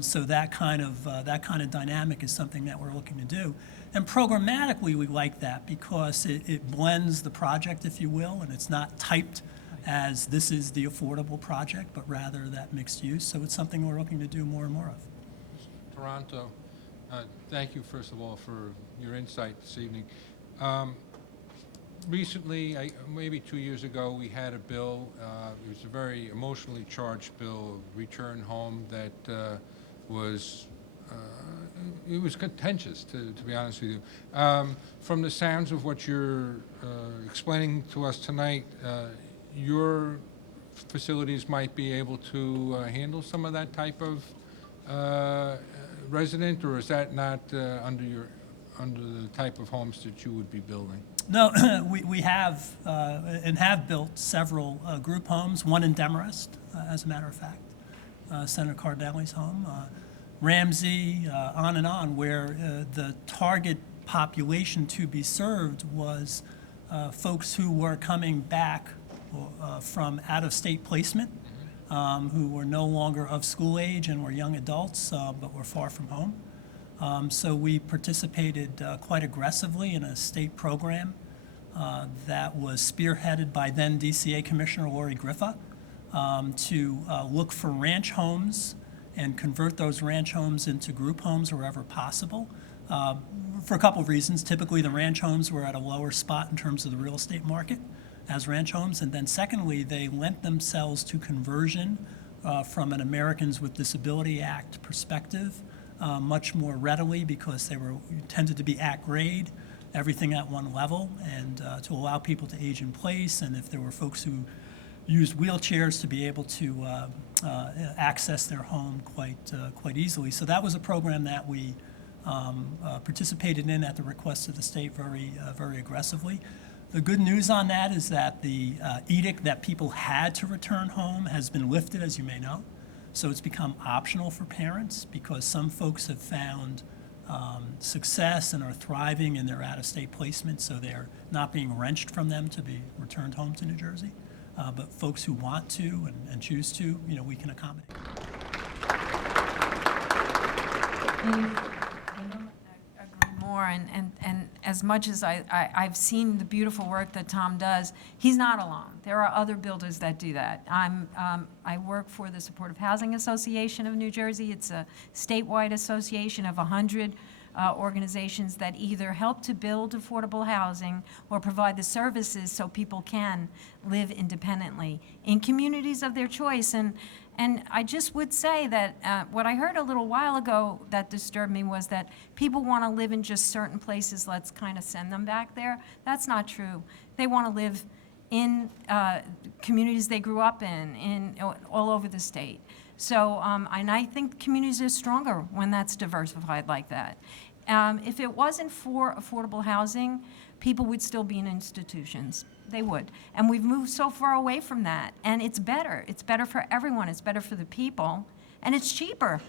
So that kind of dynamic is something that we're looking to do. And programmatically, we like that because it blends the project, if you will, and it's not typed as this is the affordable project, but rather that mixed use. So it's something we're looking to do more and more of. Toronto, thank you, first of all, for your insight this evening. Recently, maybe 2 years ago, we had a bill, it was a very emotionally charged bill, return home, that was contentious, to be honest with you. From the sounds of what you're explaining to us tonight, your facilities might be able to handle some of that type of resident, or is that not under the type of homes that you would be building? No, we have and have built several group homes, one in Demarest, as a matter of fact, Senator Cardinale's home, Ramsey, on and on, where the target population to be served was folks who were coming back from out-of-state placement, who were no longer of school age and were young adults, but were far from home. So we participated quite aggressively in a state program that was spearheaded by then DCA Commissioner Lori Griffa to look for ranch homes and convert those ranch homes into group homes wherever possible, for a couple of reasons. Typically, the ranch homes were at a lower spot in terms of the real estate market as ranch homes, and then secondly, they lent themselves to conversion from an Americans with Disability Act perspective much more readily because they tended to be at grade, everything at one level, and to allow people to age in place, and if there were folks who used wheelchairs, to be able to access their home quite easily. So that was a program that we participated in at the request of the state very aggressively. The good news on that is that the edict that people had to return home has been lifted, as you may know. So it's become optional for parents because some folks have found success and are thriving in their out-of-state placement, so they're not being wrenched from them to be returned home to New Jersey. But folks who want to and choose to, we can accommodate. Agree more, and as much as I've seen the beautiful work that Tom does, he's not alone. There are other builders that do that. I work for the Supportive Housing Association of New Jersey. It's a statewide association of 100 organizations that either help to build affordable housing or provide the services so people can live independently in communities of their choice. And I just would say that what I heard a little while ago that disturbed me was that people want to live in just certain places, let's kind of send them back there. That's not true. They want to live in communities they grew up in all over the state. So, and I think communities are stronger when that's diversified like that. If it wasn't for affordable housing, people would still be in institutions. They would. And we've moved so far away from that. And it's better. It's better for everyone. It's better for the people. And it's cheaper.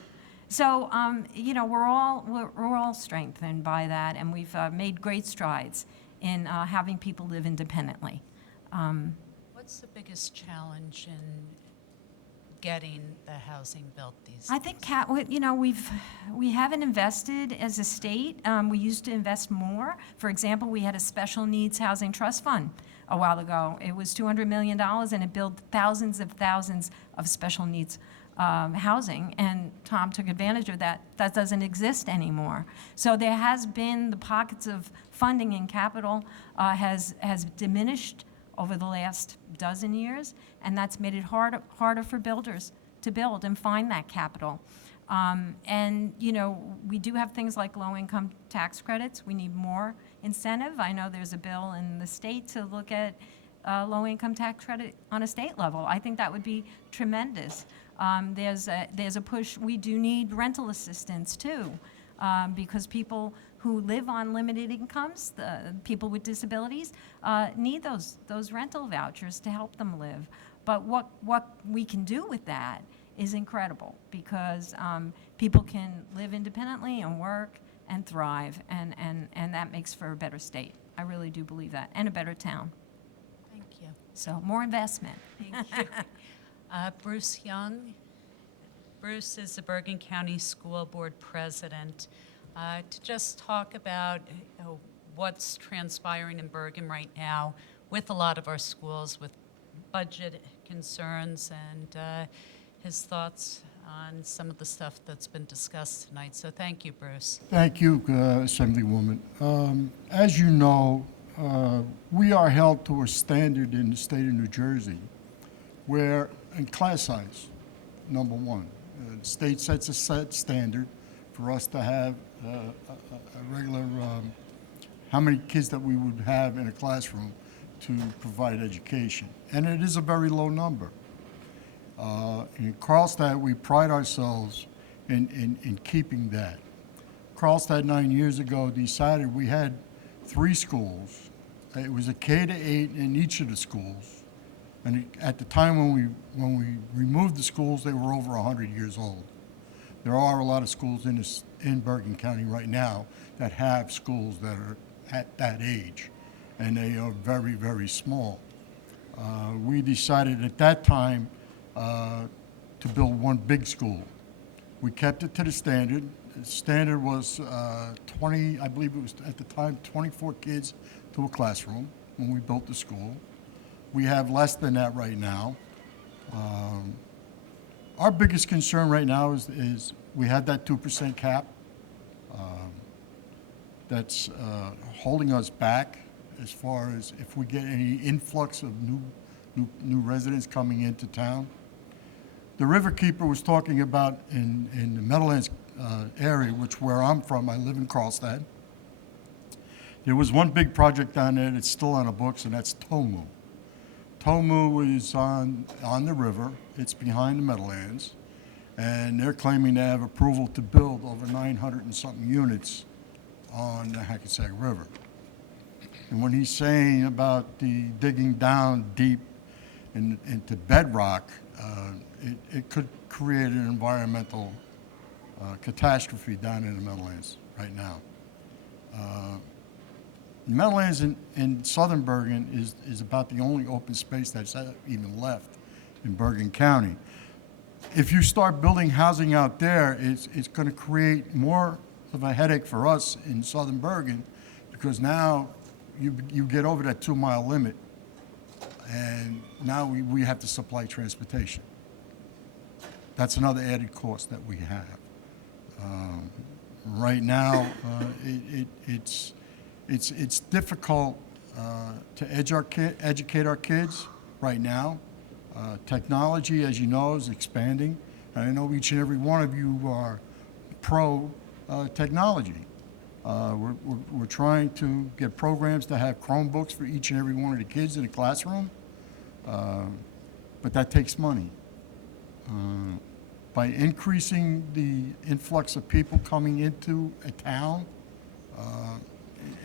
So, we're all strengthened by that. And we've made great strides in having people live independently. What's the biggest challenge in getting the housing built these days? I think, we haven't invested as a state. We used to invest more. For example, we had a special needs housing trust fund a while ago. It was $200 million, and it built thousands of special needs housing, and Tom took advantage of that. That doesn't exist anymore. So there has been, the pockets of funding and capital has diminished over the last dozen years, and that's made it harder for builders to build and find that capital. And, we do have things like low-income tax credits. We need more incentive. I know there's a bill in the state to look at low-income tax credit on a state level. I think that would be tremendous. There's a push. We do need rental assistance, too, because people who live on limited incomes, the people with disabilities, need those rental vouchers to help them live. But what we can do with that is incredible, because people can live independently and work and thrive, and that makes for a better state. I really do believe that, and a better town. Thank you. So more investment. Thank you. Bruce Young. Bruce is the Bergen County School Board President. To just talk about what's transpiring in Bergen right now with a lot of our schools, with budget concerns, and his thoughts on some of the stuff that's been discussed tonight. So thank you, Bruce. Thank you, Assemblywoman. As you know, we are held to a standard in the state of New Jersey where, in class size, number one, the state sets a set standard for us to have a regular, how many kids that we would have in a classroom to provide education. And it is a very low number. In Carlstadt, we pride ourselves in keeping that. Carlstadt 9 years ago decided we had 3 schools. It was a K-8 in each of the schools. And at the time when we removed the schools, they were over 100 years old. There are a lot of schools in Bergen County right now that have schools that are at that age, and they are very, very small. We decided at that time to build one big school. We kept it to the standard. The standard was 20, I believe it was at the time, 24 kids to a classroom when we built the school. We have less than that right now. Our biggest concern right now is we had that 2% cap. That's holding us back as far as if we get any influx of new residents coming into town. The Riverkeeper was talking about in the Meadowlands area, where I'm from. I live in Carlstadt. There was one big project down there that's still on the books, and that's Tomu. Tomu is on the river. It's behind the Meadowlands, and they're claiming to have approval to build over 900 and something units on the Hackensack River. And when he's saying about the digging down deep into bedrock, it could create an environmental catastrophe down in the Meadowlands right now. The Meadowlands in southern Bergen is about the only open space that's even left in Bergen County. If you start building housing out there, it's going to create more of a headache for us in southern Bergen, because now you get over that 2-mile limit, and now we have to supply transportation. That's another added cost that we have. Right now, it's difficult to educate our kids right now. Technology, as you know, is expanding. And I know each and every one of you are pro technology. We're trying to get programs to have Chromebooks for each and every one of the kids in the classroom, but that takes money. By increasing the influx of people coming into a town,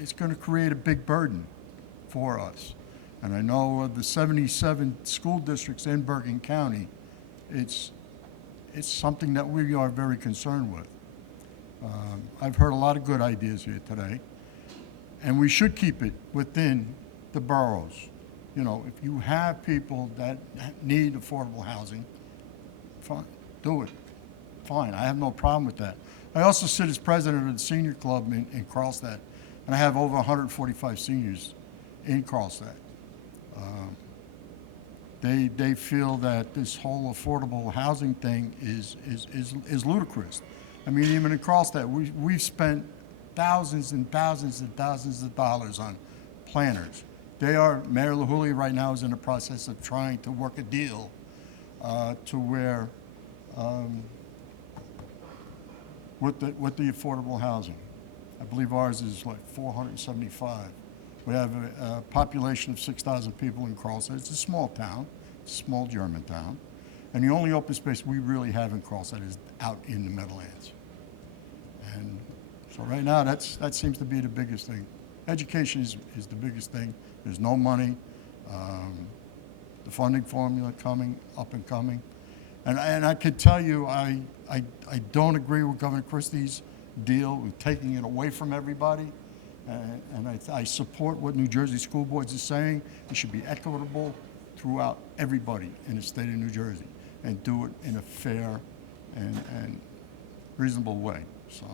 it's going to create a big burden for us. And I know of the 77 school districts in Bergen County, it's something that we are very concerned with. I've heard a lot of good ideas here today, and we should keep it within the boroughs. You know, if you have people that need affordable housing, fine, do it. Fine, I have no problem with that. I also sit as president of the senior club in Carlstadt, and I have over 145 seniors in Carlstadt. They feel that this whole affordable housing thing is ludicrous. I mean, even in Carlstadt, we've spent thousands and thousands and thousands of dollars on planners. Mayor LaHooley right now is in the process of trying to work a deal to where, with the affordable housing, I believe ours is like 475. We have a population of 6,000 people in Carlstadt. It's a small town, it's a small German town. And the only open space we really have in Carlstadt is out in the Meadowlands. And so right now, that seems to be the biggest thing. Education is the biggest thing. There's no money. The funding formula up and coming. And I could tell you, I don't agree with Governor Christie's deal with taking it away from everybody. And I support what New Jersey School Boards is saying. It should be equitable throughout everybody in the state of New Jersey and do it in a fair and reasonable way. So,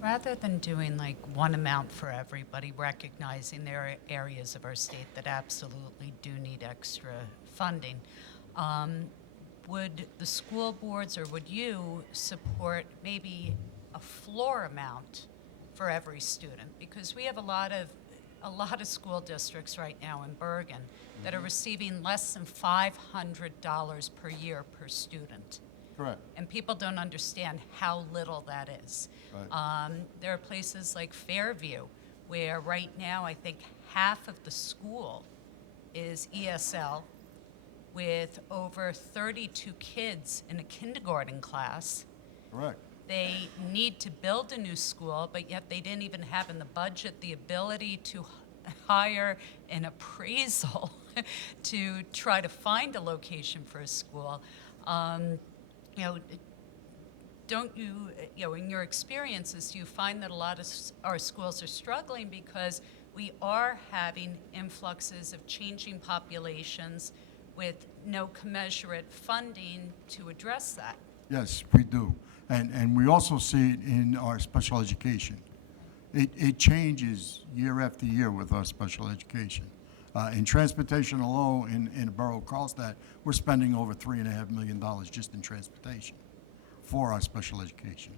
Rather than doing like one amount for everybody, recognizing there are areas of our state that absolutely do need extra funding, would the school boards or would you support maybe a floor amount for every student? Because we have a lot of school districts right now in Bergen that are receiving less than $500 per year per student. correct. And people don't understand how little that is. Right. There are places like Fairview where right now I think half of the school is ESL with over 32 kids in a kindergarten class. Correct. They need to build a new school, but yet they didn't even have in the budget the ability to hire an appraisal to try to find a location for a school. Don't you, in your experiences, do you find that a lot of our schools are struggling because we are having influxes of changing populations with no commensurate funding to address that? Yes, we do. And we also see it in our special education. It changes year after year with our special education. In transportation alone, in the borough of Carlstadt, we're spending over $3.5 million just in transportation for our special education.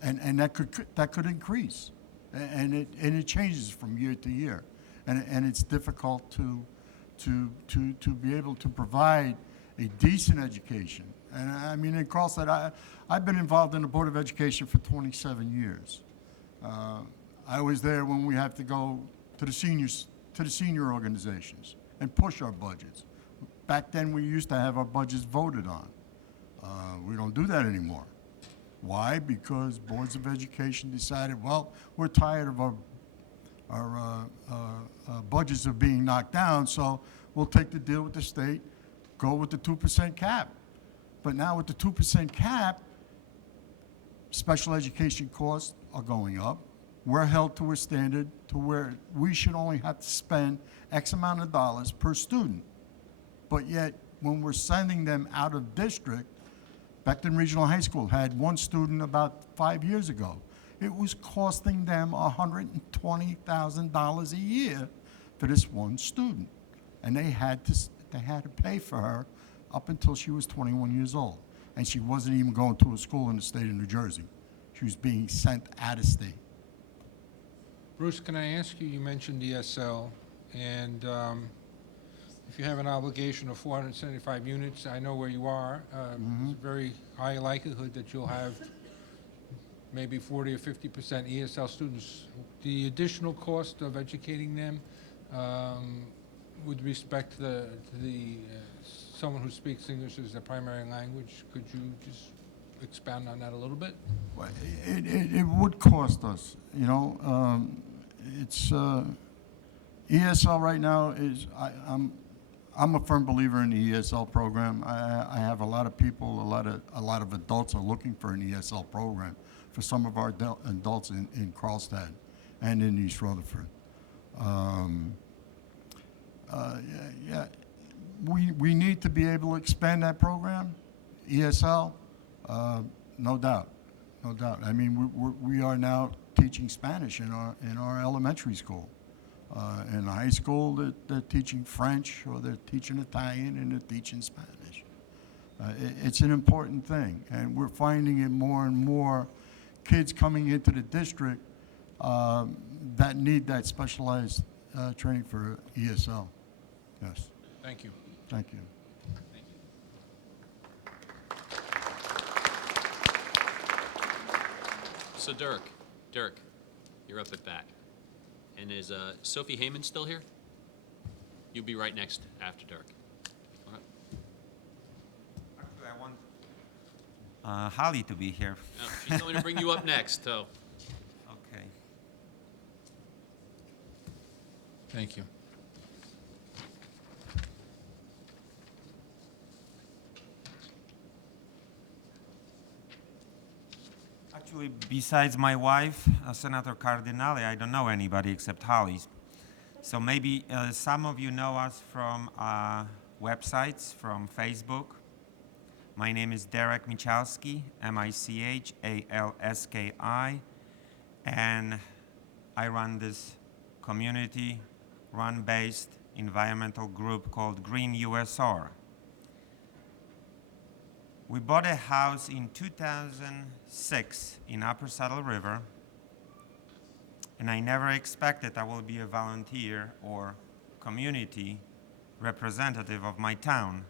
And that could increase. And it changes from year to year. And it's difficult to be able to provide a decent education. And I mean, in Carlstadt, I've been involved in the Board of Education for 27 years. I was there when we have to go to the senior organizations and push our budgets. Back then, we used to have our budgets voted on. We don't do that anymore. Why? Because boards of education decided, well, we're tired of our budgets are being knocked down, so we'll take the deal with the state, go with the 2% cap. But now with the 2% cap, special education costs are going up. We're held to a standard to where we should only have to spend X amount of dollars per student. But yet, when we're sending them out of district, Becton Regional High School had one student about 5 years ago. It was costing them $120,000 a year for this one student. And they had to pay for her up until she was 21 years old. And she wasn't even going to a school in the state of New Jersey. She was being sent out of state. Bruce, can I ask you, you mentioned ESL, and if you have an obligation of 475 units, I know where you are. There's a very high likelihood that you'll have maybe 40 or 50% ESL students. The additional cost of educating them with respect to someone who speaks English as their primary language, could you just expound on that a little bit? Well, it would cost us, it's, ESL right now is, I'm a firm believer in the ESL program. I have a lot of people, a lot of adults are looking for an ESL program for some of our adults in Carlstadt and in East Rutherford. we need to be able to expand that program, ESL, no doubt, no doubt. I mean, we are now teaching Spanish in our elementary school. In high school, they're teaching French, or they're teaching Italian, and they're teaching Spanish. It's an important thing, and we're finding it more and more kids coming into the district that need that specialized training for ESL. Yes. Thank you. Thank you. So Dirk, you're up at bat. And is Sophie Heyman still here? You'll be right next after Dirk. All right. Actually, I want Holly to be here. No, she's going to bring you up next, so. Okay. Thank you. Actually, besides my wife, Senator Cardinale, I don't know anybody except Holly. So maybe some of you know us from websites, from Facebook. My name is Derek Michalski, Michalski, and I run this community-run-based environmental group called Green USR. We bought a house in 2006 in Upper Saddle River, and I never expected I will be a volunteer or community representative of my town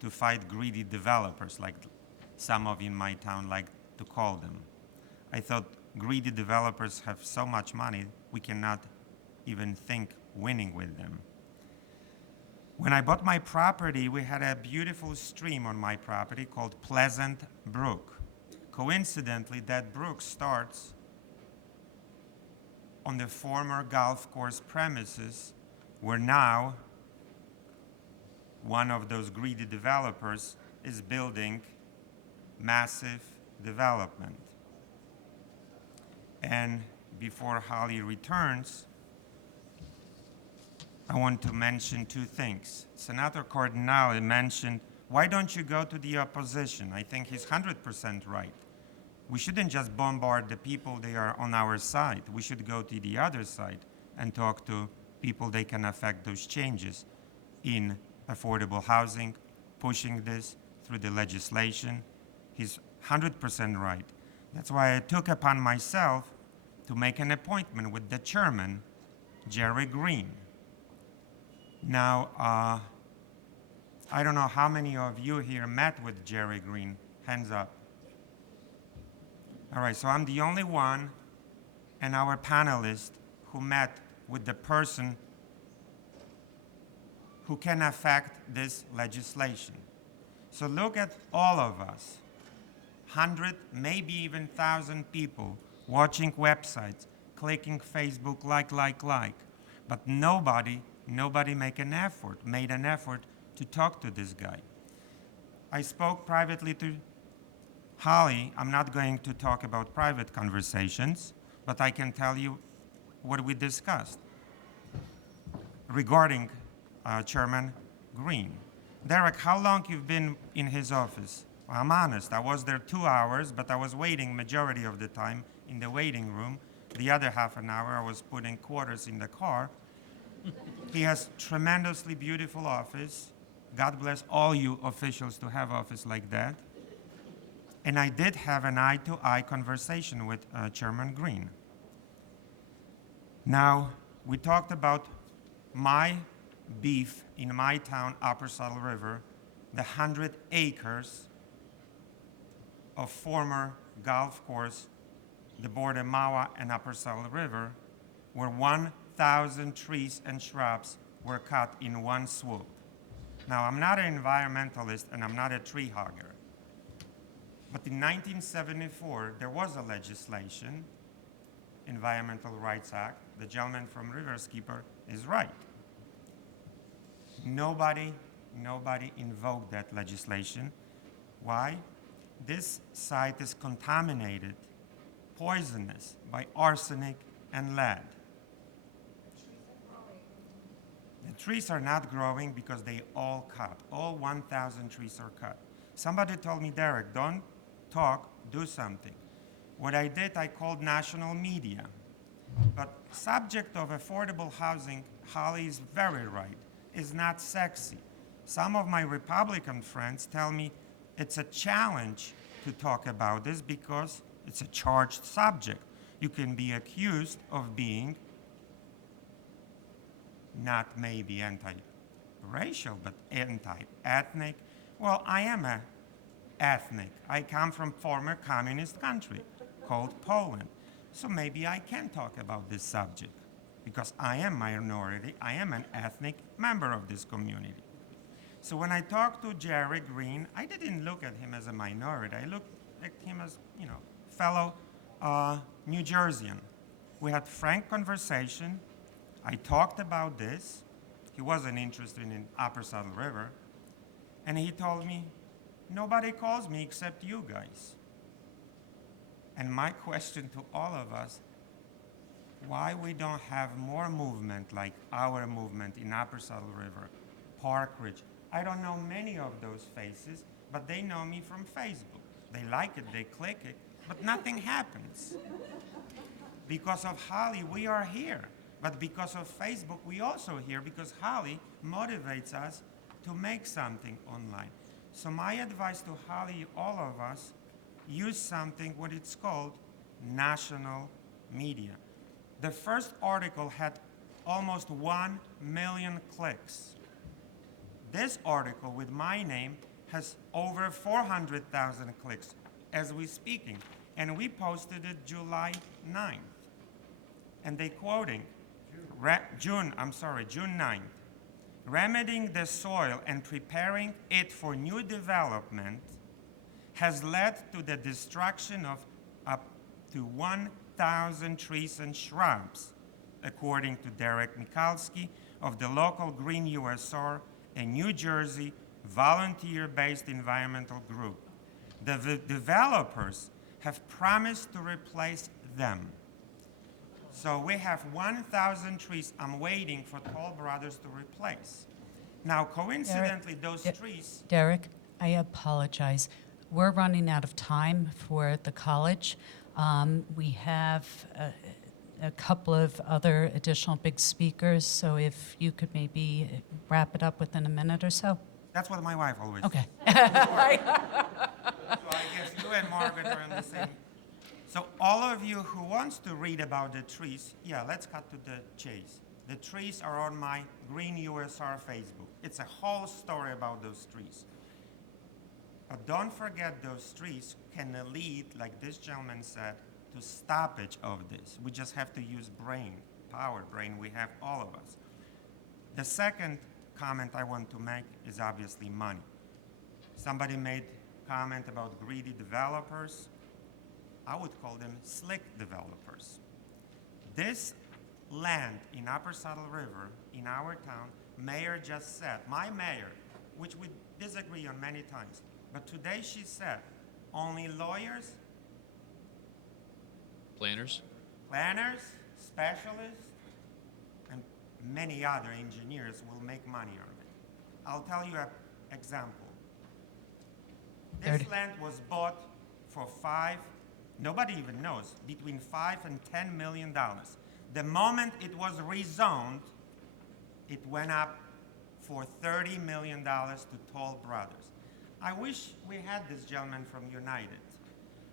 to fight greedy developers, like some of you in my town like to call them. I thought greedy developers have so much money, we cannot even think winning with them. When I bought my property, we had a beautiful stream on my property called Pleasant Brook. Coincidentally, that brook starts on the former golf course premises, where now one of those greedy developers is building massive development. And before Holly returns, I want to mention two things. Senator Cardinale mentioned, why don't you go to the opposition? I think he's 100% right. We shouldn't just bombard the people they are on our side. We should go to the other side and talk to people they can affect those changes in affordable housing, pushing this through the legislation. He's 100% right. That's why I took upon myself to make an appointment with the chairman, Jerry Green. Now, I don't know how many of you here met with Jerry Green. Hands up. All right, so I'm the only one and our panelist who met with the person who can affect this legislation. So look at all of us, 100, maybe even 1,000 people watching websites, clicking Facebook, like, but nobody made an effort to talk to this guy. I spoke privately to Holly. I'm not going to talk about private conversations, but I can tell you what we discussed regarding Chairman Green. Derek, how long you've been in his office? Well, I'm honest, I was there 2 hours, but I was waiting majority of the time in the waiting room. The other half an hour I was putting quarters in the car. He has tremendously beautiful office. God bless all you officials to have office like that. And I did have an eye-to-eye conversation with Chairman Green. Now, we talked about my beef in my town, Upper Saddle River, the 100 acres of former golf course, the border Mawa and Upper Saddle River, where 1,000 trees and shrubs were cut in one swoop. Now, I'm not an environmentalist and I'm not a tree hugger, but in 1974, there was a legislation, Environmental Rights Act. The gentleman from Riverskeeper is right. Nobody invoked that legislation. Why? This site is contaminated, poisonous by arsenic and lead. The The trees are not growing because they all cut. All 1,000 trees are cut. Somebody told me, Derek, don't talk, do something. What I did, I called national media. But subject of affordable housing, Holly is very right, is not sexy. Some of my Republican friends tell me it's a challenge to talk about this because it's a charged subject. You can be accused of being not maybe anti-racial, but anti-ethnic. Well, I am a ethnic. I come from former communist country called Poland. So maybe I can talk about this subject because I am minority. I am an ethnic member of this community. So when I talked to Jerry Green, I didn't look at him as a minority. I looked at him as, fellow New Jerseyan. We had frank conversation. I talked about this. He wasn't interested in Upper Saddle River. And he told me, nobody calls me except you guys. And my question to all of us, why we don't have more movement like our movement in Upper Saddle River, Park Ridge. I don't know many of those faces, but they know me from Facebook. They like it, they click it, but nothing happens. Because of Holly, we are here. But because of Facebook, we also here because Holly motivates us to make something online. So my advice to Holly, all of us, use something what it's called national media. The first article had almost 1 million clicks. This article with my name has over 400,000 clicks as we're speaking. And we posted it July 9th. And they quoting, June 9th. Remedying the soil and preparing it for new development has led to the destruction of up to 1,000 trees and shrubs, according to Derek Mikalski of the local Green USR, a New Jersey volunteer-based environmental group. The developers have promised to replace them. So we have 1,000 trees I'm waiting for Toll Brothers to replace. Now, coincidentally, those trees... Derek, I apologize. We're running out of time for the college. We have a couple of other additional big speakers, so if you could maybe wrap it up within a minute or so. That's what my wife always Okay. says. So I guess you and Margaret are on the same. So all of you who wants to read about the trees, yeah, let's cut to the chase. The trees are on my Green USR Facebook. It's a whole story about those trees. But don't forget those trees can lead, like this gentleman said, to stoppage of this. We just have to use brain, power brain. We have all of us. The second comment I want to make is obviously money. Somebody made comment about greedy developers. I would call them slick developers. This land in Upper Saddle River, in our town, mayor just said, my mayor, which we disagree on many times, but today she said, only lawyers, Planners? planners, specialists, and many other engineers will make money on it. I'll tell you an example. This land was bought for nobody even knows, between $5 and $10 million. The moment it was rezoned, it went up for $30 million to Toll Brothers. I wish we had this gentleman from United.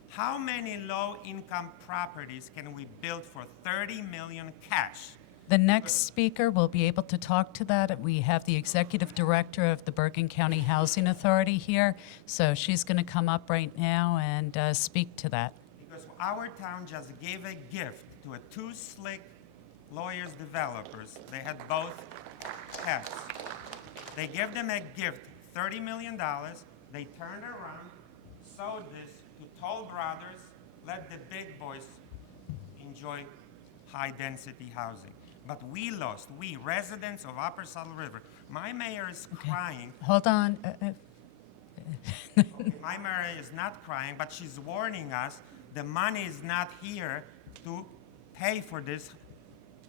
How many low-income properties can we build for $30 million cash? The next speaker will be able to talk to that. We have the executive director of the Bergen County Housing Authority here, so she's going to come up right now and speak to that. Because our town just gave a gift to two slick lawyers developers. They had both hats. They gave them a gift, $30 million. They turned around, sold this to Toll Brothers, let the big boys enjoy high-density housing. But we lost, we residents of Upper Saddle River. My mayor is crying. Hold on. My mayor is not crying, but she's warning us the money is not here to pay for this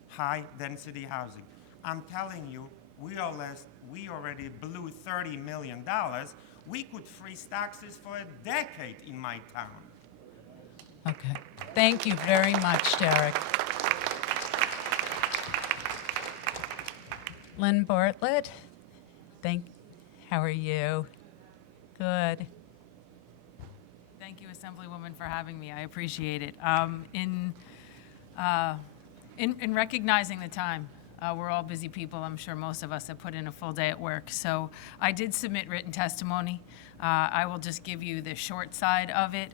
high-density housing. I'm telling you, we already blew $30 million. We could freeze taxes for a decade in my town. Okay. Thank you very much, Derek. Lynn Bartlett, how are you? Good. Thank you, Assemblywoman, for having me. I appreciate it. In recognizing the time, we're all busy people. I'm sure most of us have put in a full day at work. So I did submit written testimony. I will just give you the short side of it.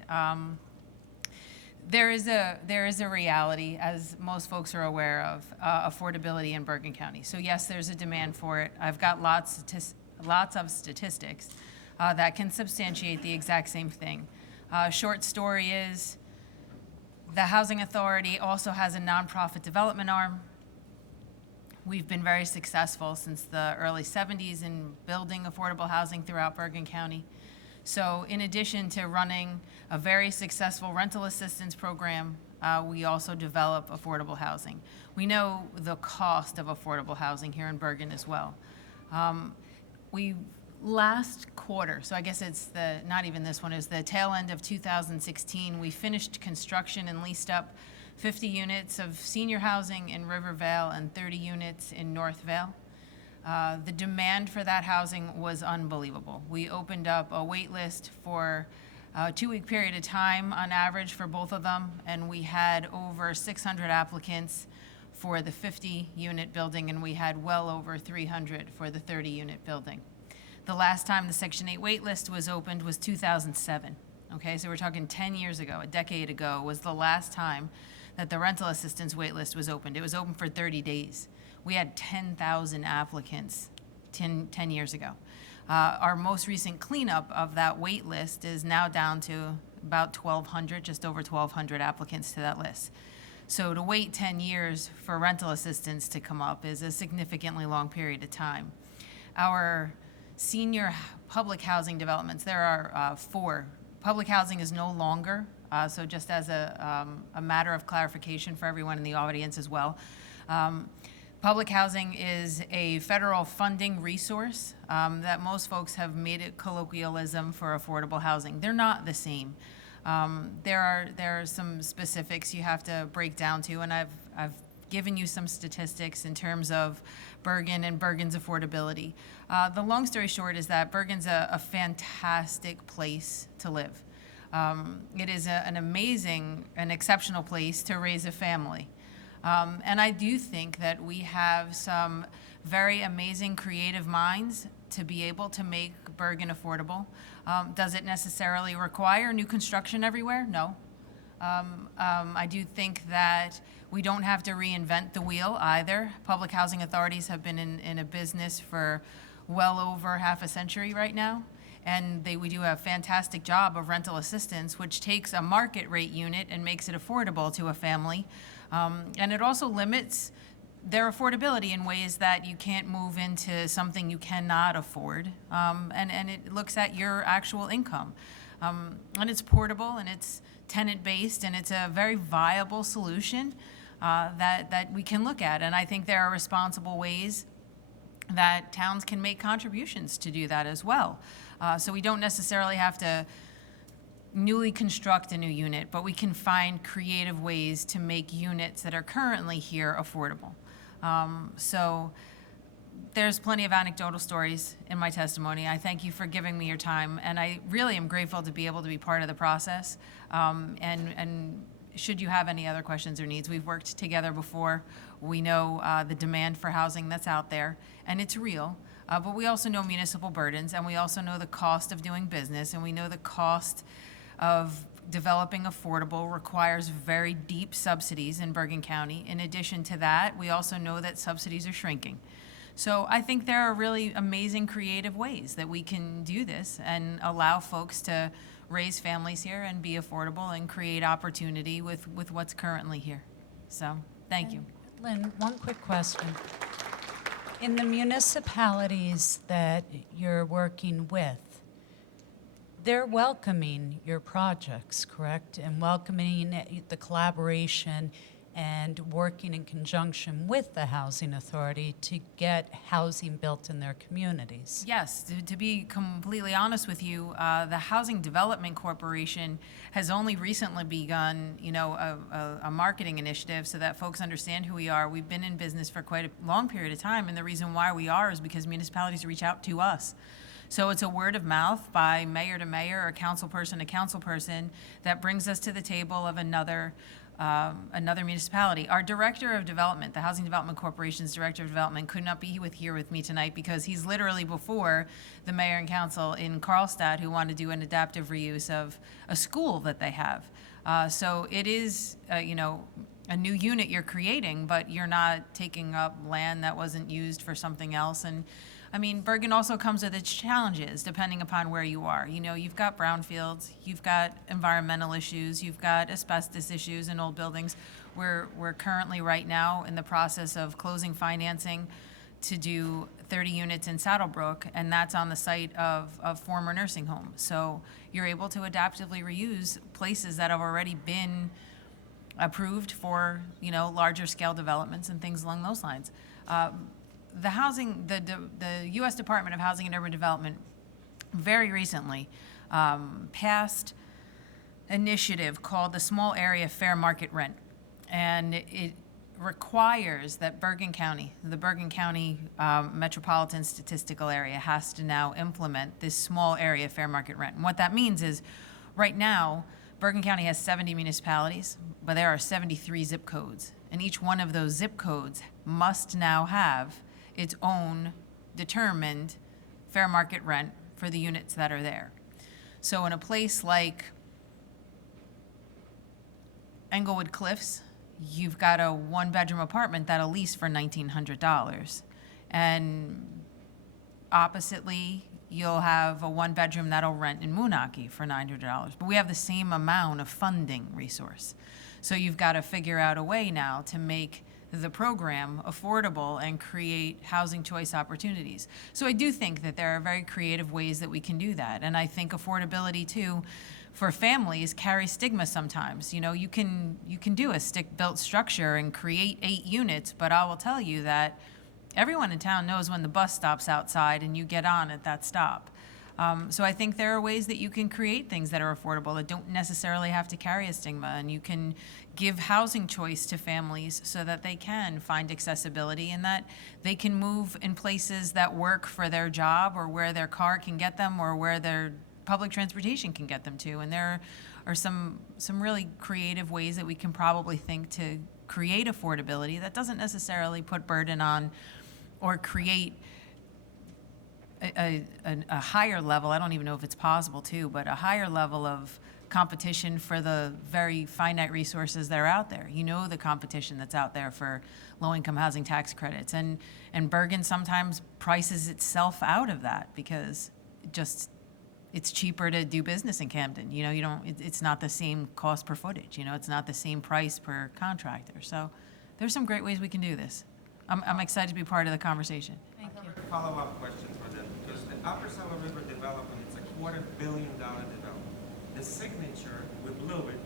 There is a reality, as most folks are aware of, affordability in Bergen County. So yes, there's a demand for it. I've got lots of statistics that can substantiate the exact same thing. Short story is, the Housing Authority also has a nonprofit development arm. We've been very successful since the early 70s in building affordable housing throughout Bergen County. So in addition to running a very successful rental assistance program, we also develop affordable housing. We know the cost of affordable housing here in Bergen as well. Last quarter, so I guess it's not even this one, is the tail end of 2016, we finished construction and leased up 50 units of senior housing in Rivervale and 30 units in Northvale. The demand for that housing was unbelievable. We opened up a wait list for a 2-week period of time on average for both of them, and we had over 600 applicants for the 50-unit building, and we had well over 300 for the 30-unit building. The last time the Section 8 wait list was opened was 2007. Okay, so we're talking 10 years ago, a decade ago, was the last time that the rental assistance wait list was opened. It was open for 30 days. We had 10,000 applicants 10 years ago. Our most recent cleanup of that wait list is now down to about 1,200, just over 1,200 applicants to that list. So to wait 10 years for rental assistance to come up is a significantly long period of time. Our senior public housing developments, there are 4. Public housing is no longer, so just as a matter of clarification for everyone in the audience as well, public housing is a federal funding resource that most folks have made it colloquialism for affordable housing. They're not the same. There are some specifics you have to break down to, and I've given you some statistics in terms of Bergen and Bergen's affordability. The long story short is that Bergen's a fantastic place to live. It is an amazing, an exceptional place to raise a family. And I do think that we have some very amazing creative minds to be able to make Bergen affordable. Does it necessarily require new construction everywhere? No. I do think that we don't have to reinvent the wheel either. Public housing authorities have been in a business for well over half a century right now, and we do a fantastic job of rental assistance, which takes a market rate unit and makes it affordable to a family. And it also limits their affordability in ways that you can't move into something you cannot afford, and it looks at your actual income. And it's portable, and it's tenant-based, and it's a very viable solution that we can look at. And I think there are responsible ways that towns can make contributions to do that as well. So we don't necessarily have to newly construct a new unit, but we can find creative ways to make units that are currently here affordable. So there's plenty of anecdotal stories in my testimony. I thank you for giving me your time, and I really am grateful to be able to be part of the process. And should you have any other questions or needs, we've worked together before. We know the demand for housing that's out there, and it's real. But we also know municipal burdens, and we also know the cost of doing business, and we know the cost of developing affordable requires very deep subsidies in Bergen County. In addition to that, we also know that subsidies are shrinking. So I think there are really amazing creative ways that we can do this and allow folks to raise families here and be affordable and create opportunity with what's currently here. So thank you. Lynn, one quick question. In the municipalities that you're working with, they're welcoming your projects, correct? And welcoming the collaboration and working in conjunction with the Housing Authority to get housing built in their communities. Yes, to be completely honest with you, the Housing Development Corporation has only recently begun, a marketing initiative so that folks understand who we are. We've been in business for quite a long period of time, and the reason why we are is because municipalities reach out to us. So it's a word of mouth by mayor to mayor or councilperson to councilperson that brings us to the table of another municipality. Our Director of Development, the Housing Development Corporation's Director of Development, could not be here with me tonight because he's literally before the mayor and council in Carlstadt who want to do an adaptive reuse of a school that they have. So it is, a new unit you're creating, but you're not taking up land that wasn't used for something else. And I mean, Bergen also comes with its challenges depending upon where you are. You've got brownfields, you've got environmental issues, you've got asbestos issues in old buildings. We're currently right now in the process of closing financing to do 30 units in Saddlebrook, and that's on the site of former nursing home. So you're able to adaptively reuse places that have already been approved for, larger scale developments and things along those lines. The U.S. Department of Housing and Urban Development very recently passed initiative called the Small Area Fair Market Rent, and it requires that Bergen County, the Bergen County Metropolitan Statistical Area, has to now implement this small area fair market rent. And what that means is, right now, Bergen County has 70 municipalities, but there are 73 zip codes, and each one of those zip codes must now have its own determined fair market rent for the units that are there. So in a place like Englewood Cliffs, you've got a one-bedroom apartment that'll lease for $1,900. And oppositely, you'll have a one-bedroom that'll rent in Moonachie for $900. But we have the same amount of funding resource. So you've got to figure out a way now to make the program affordable and create housing choice opportunities. So I do think that there are very creative ways that we can do that. And I think affordability too, for families, carries stigma sometimes. You can do a stick-built structure and create 8 units, but I will tell you that everyone in town knows when the bus stops outside and you get on at that stop. So I think there are ways that you can create things that are affordable that don't necessarily have to carry a stigma, and you can give housing choice to families so that they can find accessibility and that they can move in places that work for their job or where their car can get them or where their public transportation can get them to. And there are some really creative ways that we can probably think to create affordability that doesn't necessarily put burden on or create a higher level, I don't even know if it's possible too, but a higher level of competition for the very finite resources that are out there. The competition that's out there for low-income housing tax credits. And Bergen sometimes prices itself out of that because it's cheaper to do business in Camden. It's not the same cost per footage. It's not the same price per contractor. So there's some great ways we can do this. I'm excited to be part of the conversation. Thank you. Follow-up question for them, because the Upper Saddle River development, it's a $250 million development. The signature, we blew it.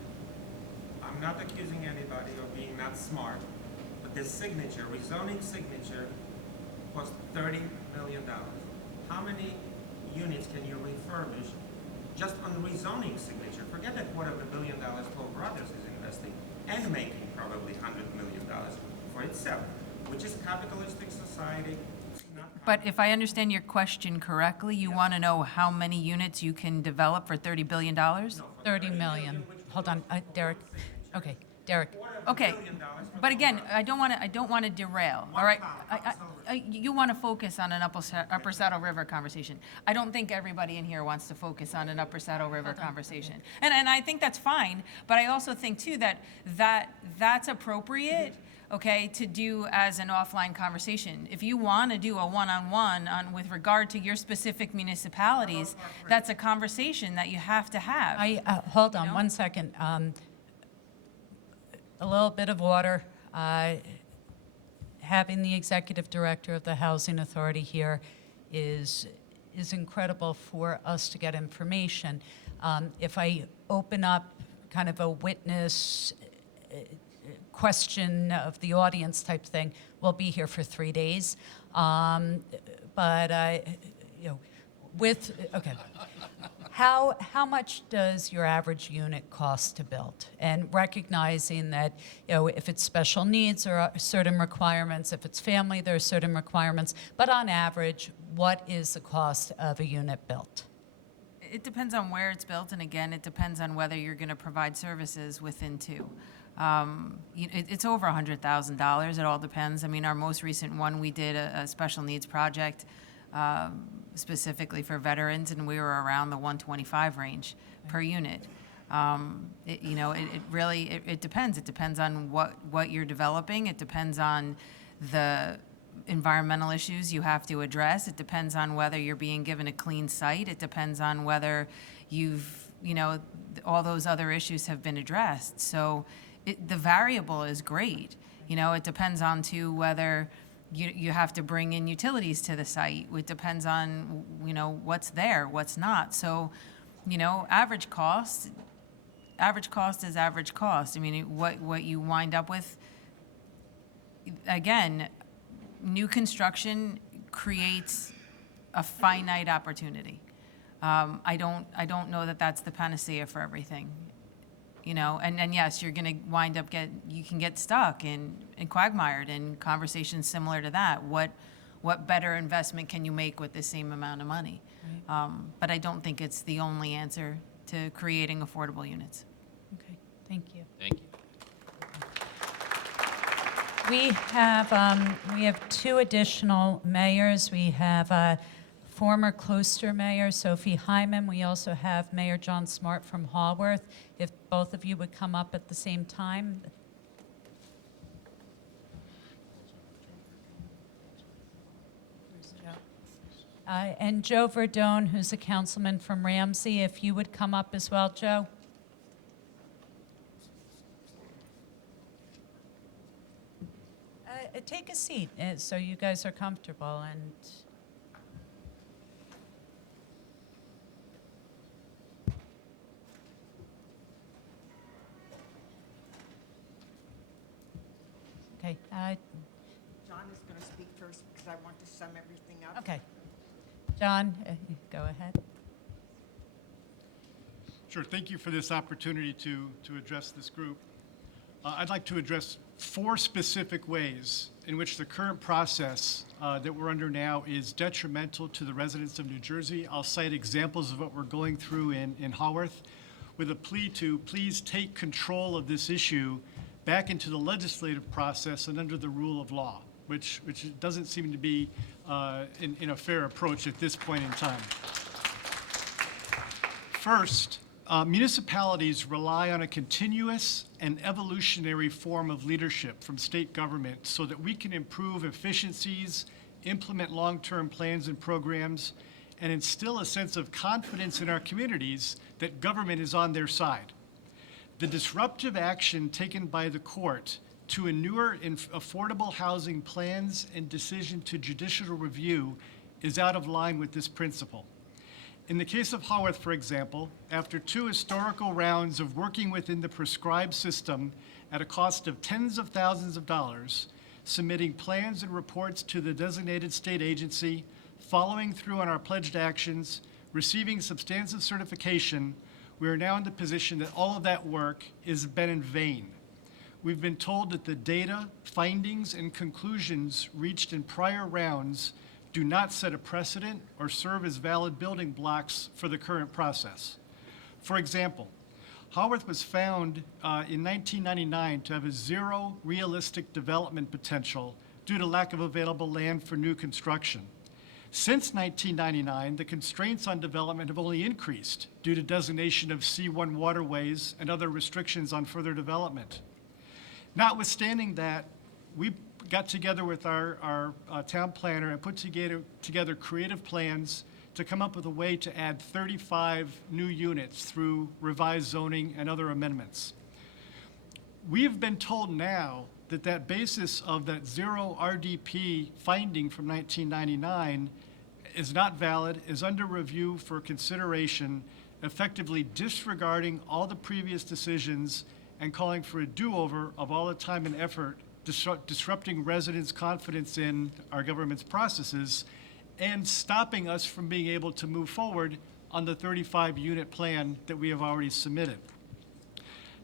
I'm not accusing anybody of being not smart, but the signature, rezoning signature, was $30 million. How many units can you refurbish just on rezoning signature? Forget that $250 million Toll Brothers is investing and making probably $100 million for itself, which is capitalistic society. But if I understand your question correctly, you want to know how many units you can develop for $30 billion? 30 million. Hold on, Derek. Okay, Derek. Okay, but again, I don't want to derail, all right? You want to focus on an Upper Saddle River conversation. I don't think everybody in here wants to focus on an Upper Saddle River conversation. And I think that's fine, but I also think too that's appropriate, okay, to do as an offline conversation. If you want to do a one-on-one with regard to your specific municipalities, that's a conversation that you have to have. Hold on 1 second. A little bit of order. Having the executive director of the Housing Authority here is incredible for us to get information. If I open up kind of a witness question of the audience type thing, we'll be here for 3 days. But okay. How much does your average unit cost to build? And recognizing that, if it's special needs, there are certain requirements. If it's family, there are certain requirements. But on average, what is the cost of a unit built? It depends on where it's built, and again, it depends on whether you're going to provide services within two. It's over $100,000. It all depends. I mean, our most recent one, we did a special needs project specifically for veterans, and we were around the 125 range per unit. It really depends. It depends on what you're developing. It depends on the environmental issues you have to address. It depends on whether you're being given a clean site. It depends on whether all those other issues have been addressed. So the variable is great. It depends on whether you have to bring in utilities to the site. It depends on, what's there, what's not. So, average cost is average cost. I mean, what you wind up with, again, new construction creates a finite opportunity. I don't know that that's the panacea for everything. And yes, you're going to wind up you can get stuck and quagmired in conversations similar to that. What better investment can you make with the same amount of money? Right. But I don't think it's the only answer to creating affordable units. Okay, thank you. Thank you. We have two additional mayors. We have former Closter Mayor Sophie Hyman. We also have Mayor John Smart from Haworth. If both of you would come up at the same time. And Joe Verdone, who's a councilman from Ramsey, if you would come up as well, Joe. Take a seat so you guys are comfortable. And okay. John is going to speak first because I want to sum everything up. Okay. John, go ahead. Sure. Thank you for this opportunity to address this group. I'd like to address 4 specific ways in which the current process that we're under now is detrimental to the residents of New Jersey. I'll cite examples of what we're going through in Haworth with a plea to please take control of this issue back into the legislative process and under the rule of law, which doesn't seem to be in a fair approach at this point in time. First, municipalities rely on a continuous and evolutionary form of leadership from state government so that we can improve efficiencies, implement long-term plans and programs, and instill a sense of confidence in our communities that government is on their side. The disruptive action taken by the court to inure in affordable housing plans and decision to judicial review is out of line with this principle. In the case of Haworth, for example, after 2 historical rounds of working within the prescribed system at a cost of tens of thousands of dollars, submitting plans and reports to the designated state agency, following through on our pledged actions, receiving substantive certification, we are now in the position that all of that work has been in vain. We've been told that the data, findings, and conclusions reached in prior rounds do not set a precedent or serve as valid building blocks for the current process. For example, Haworth was found in 1999 to have a 0 realistic development potential due to lack of available land for new construction. Since 1999, the constraints on development have only increased due to designation of C1 waterways and other restrictions on further development. Notwithstanding that, we got together with our town planner and put together creative plans to come up with a way to add 35 new units through revised zoning and other amendments. We have been told now that that basis of that 0 RDP finding from 1999 is not valid, is under review for consideration, effectively disregarding all the previous decisions and calling for a do-over of all the time and effort disrupting residents' confidence in our government's processes and stopping us from being able to move forward on the 35-unit plan that we have already submitted.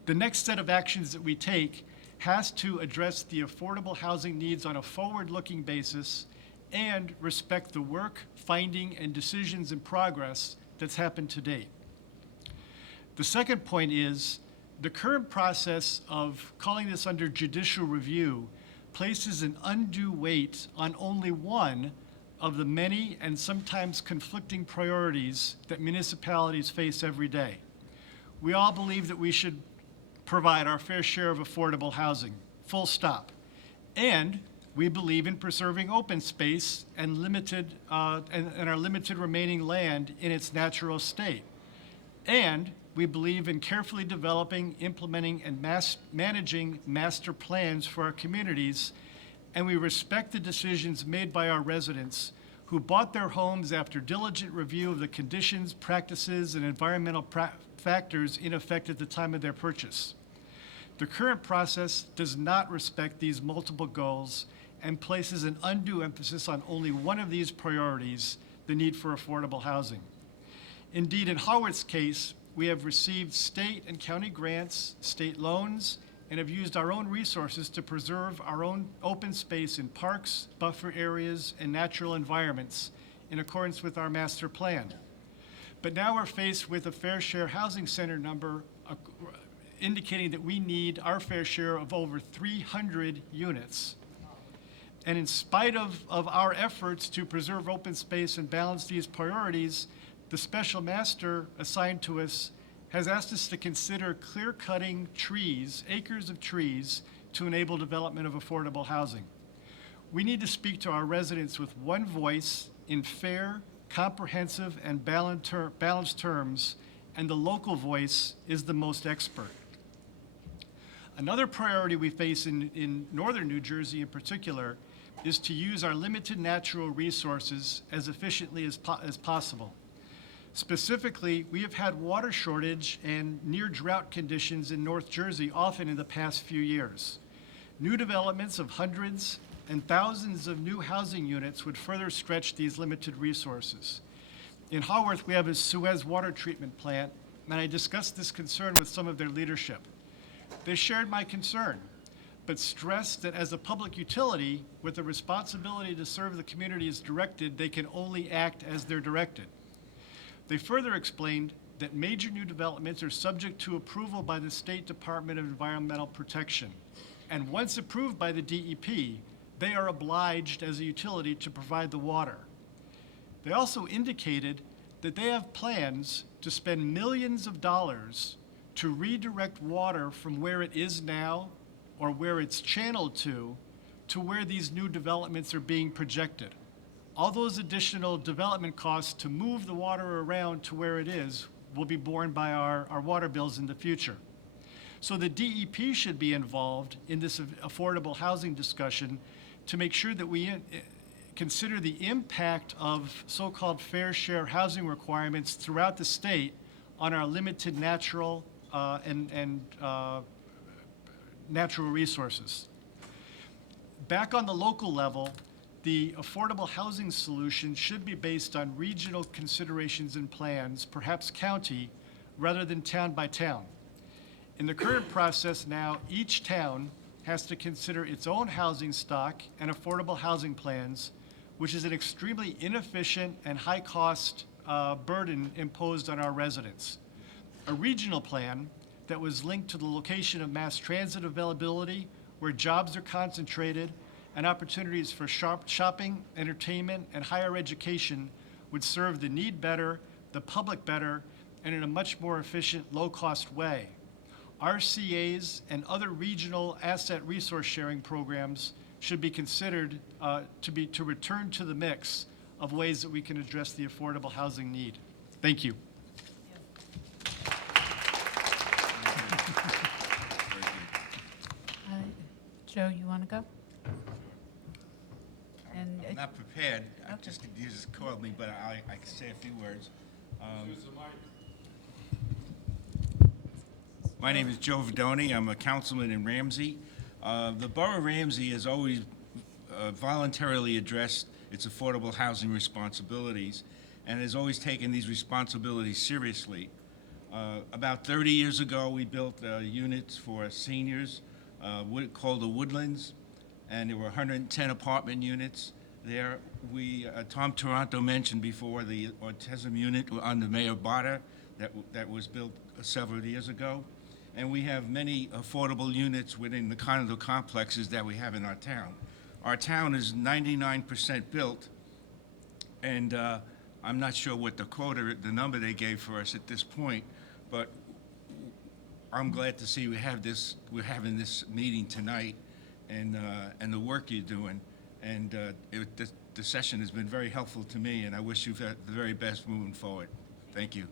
The next set of actions that we take has to address the affordable housing needs on a forward-looking basis and respect the work, finding, and decisions in progress that's happened to date. The second point is the current process of calling this under judicial review places an undue weight on only one of the many and sometimes conflicting priorities that municipalities face every day. We all believe that we should provide our fair share of affordable housing, full stop. And we believe in preserving open space and our limited remaining land in its natural state. And we believe in carefully developing, implementing, and managing master plans for our communities, and we respect the decisions made by our residents who bought their homes after diligent review of the conditions, practices, and environmental factors in effect at the time of their purchase. The current process does not respect these multiple goals and places an undue emphasis on only one of these priorities, the need for affordable housing. Indeed, in Haworth's case, we have received state and county grants, state loans, and have used our own resources to preserve our own open space in parks, buffer areas, and natural environments in accordance with our master plan. But now we're faced with a fair share housing center number indicating that we need our fair share of over 300 units. And in spite of our efforts to preserve open space and balance these priorities, the special master assigned to us has asked us to consider clear-cutting trees, acres of trees, to enable development of affordable housing. We need to speak to our residents with one voice in fair, comprehensive, and balanced terms, and the local voice is the most expert. Another priority we face in northern New Jersey in particular is to use our limited natural resources as efficiently as possible. Specifically, we have had water shortage and near drought conditions in North Jersey often in the past few years. New developments of hundreds and thousands of new housing units would further stretch these limited resources. In Haworth, we have a Suez water treatment plant, and I discussed this concern with some of their leadership. They shared my concern, but stressed that as a public utility with the responsibility to serve the community as directed, they can only act as they're directed. They further explained that major new developments are subject to approval by the State Department of Environmental Protection. And once approved by the DEP, they are obliged as a utility to provide the water. They also indicated that they have plans to spend millions of dollars to redirect water from where it is now or where it's channeled to where these new developments are being projected. All those additional development costs to move the water around to where it is will be borne by our water bills in the future. So the DEP should be involved in this affordable housing discussion to make sure that we consider the impact of so-called fair share housing requirements throughout the state on our limited natural natural resources. Back on the local level, the affordable housing solution should be based on regional considerations and plans, perhaps county, rather than town by town. In the current process now, each town has to consider its own housing stock and affordable housing plans, which is an extremely inefficient and high-cost burden imposed on our residents. A regional plan that was linked to the location of mass transit availability, where jobs are concentrated, and opportunities for shopping, entertainment, and higher education would serve the need better, the public better, and in a much more efficient, low-cost way. RCAs and other regional asset resource sharing programs should be considered to return to the mix of ways that we can address the affordable housing need. Thank you. Joe, you want to go? And I'm not prepared. I just you just called me, but I can say a few words. My name is Joe Vidoni. I'm a councilman in Ramsey. The Borough of Ramsey has always voluntarily addressed its affordable housing responsibilities and has always taken these responsibilities seriously. About 30 years ago, we built units for seniors called the Woodlands, and there were 110 apartment units there. Tom Toronto mentioned before the autism unit on the Mayor Botter that was built several years ago. And we have many affordable units within the condo complexes that we have in our town. Our town is 99% built, and I'm not sure what the number they gave for us at this point, but I'm glad to see we're having this meeting tonight, and the work you're doing. And the session has been very helpful to me, and I wish you the very best moving forward. Thank you.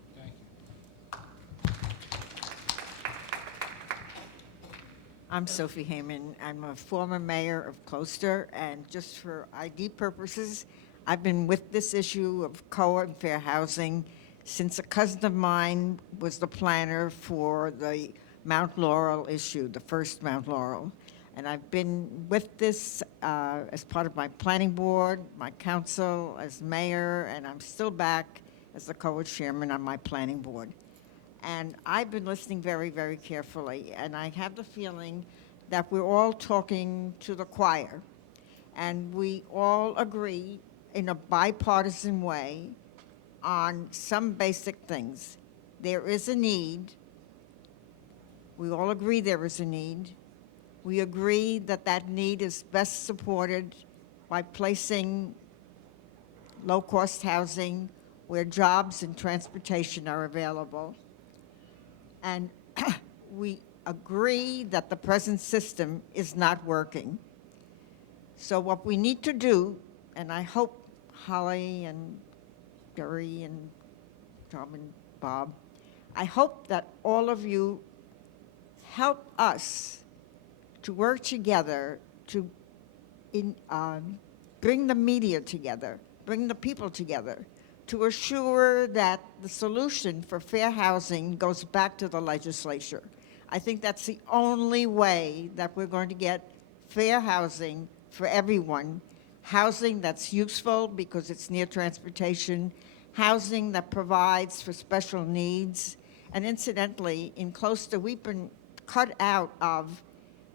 I'm Sophie Heyman. I'm a former mayor of Gloucester, and just for ID purposes, I've been with this issue of COA and fair housing since a cousin of mine was the planner for the Mount Laurel issue, the first Mount Laurel. And I've been with this as part of my planning board, my council, as mayor, and I'm still back as the COA chairman on my planning board. And I've been listening very, very carefully, and I have the feeling that we're all talking to the choir, and we all agree in a bipartisan way on some basic things. There is a need. We all agree there is a need. We agree that that need is best supported by placing low-cost housing where jobs and transportation are available. And we agree that the present system is not working. So what we need to do, and I hope Holly and Barry and Tom and Bob, I hope that all of you help us to work together to bring the media together, bring the people together, to assure that the solution for fair housing goes back to the legislature. I think that's the only way that we're going to get fair housing for everyone, housing that's useful because it's near transportation, housing that provides for special needs. And incidentally, in Gloucester, we've been cut out of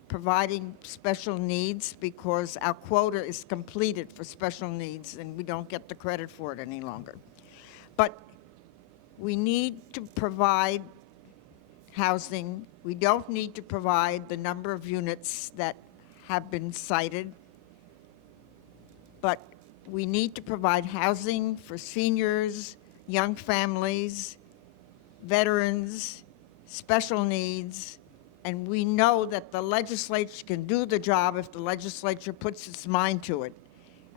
providing special needs because our quota is completed for special needs and we don't get the credit for it any longer. But we need to provide housing. We don't need to provide the number of units that have been cited, but we need to provide housing for seniors, young families, veterans, special needs, and we know that the legislature can do the job if the legislature puts its mind to it.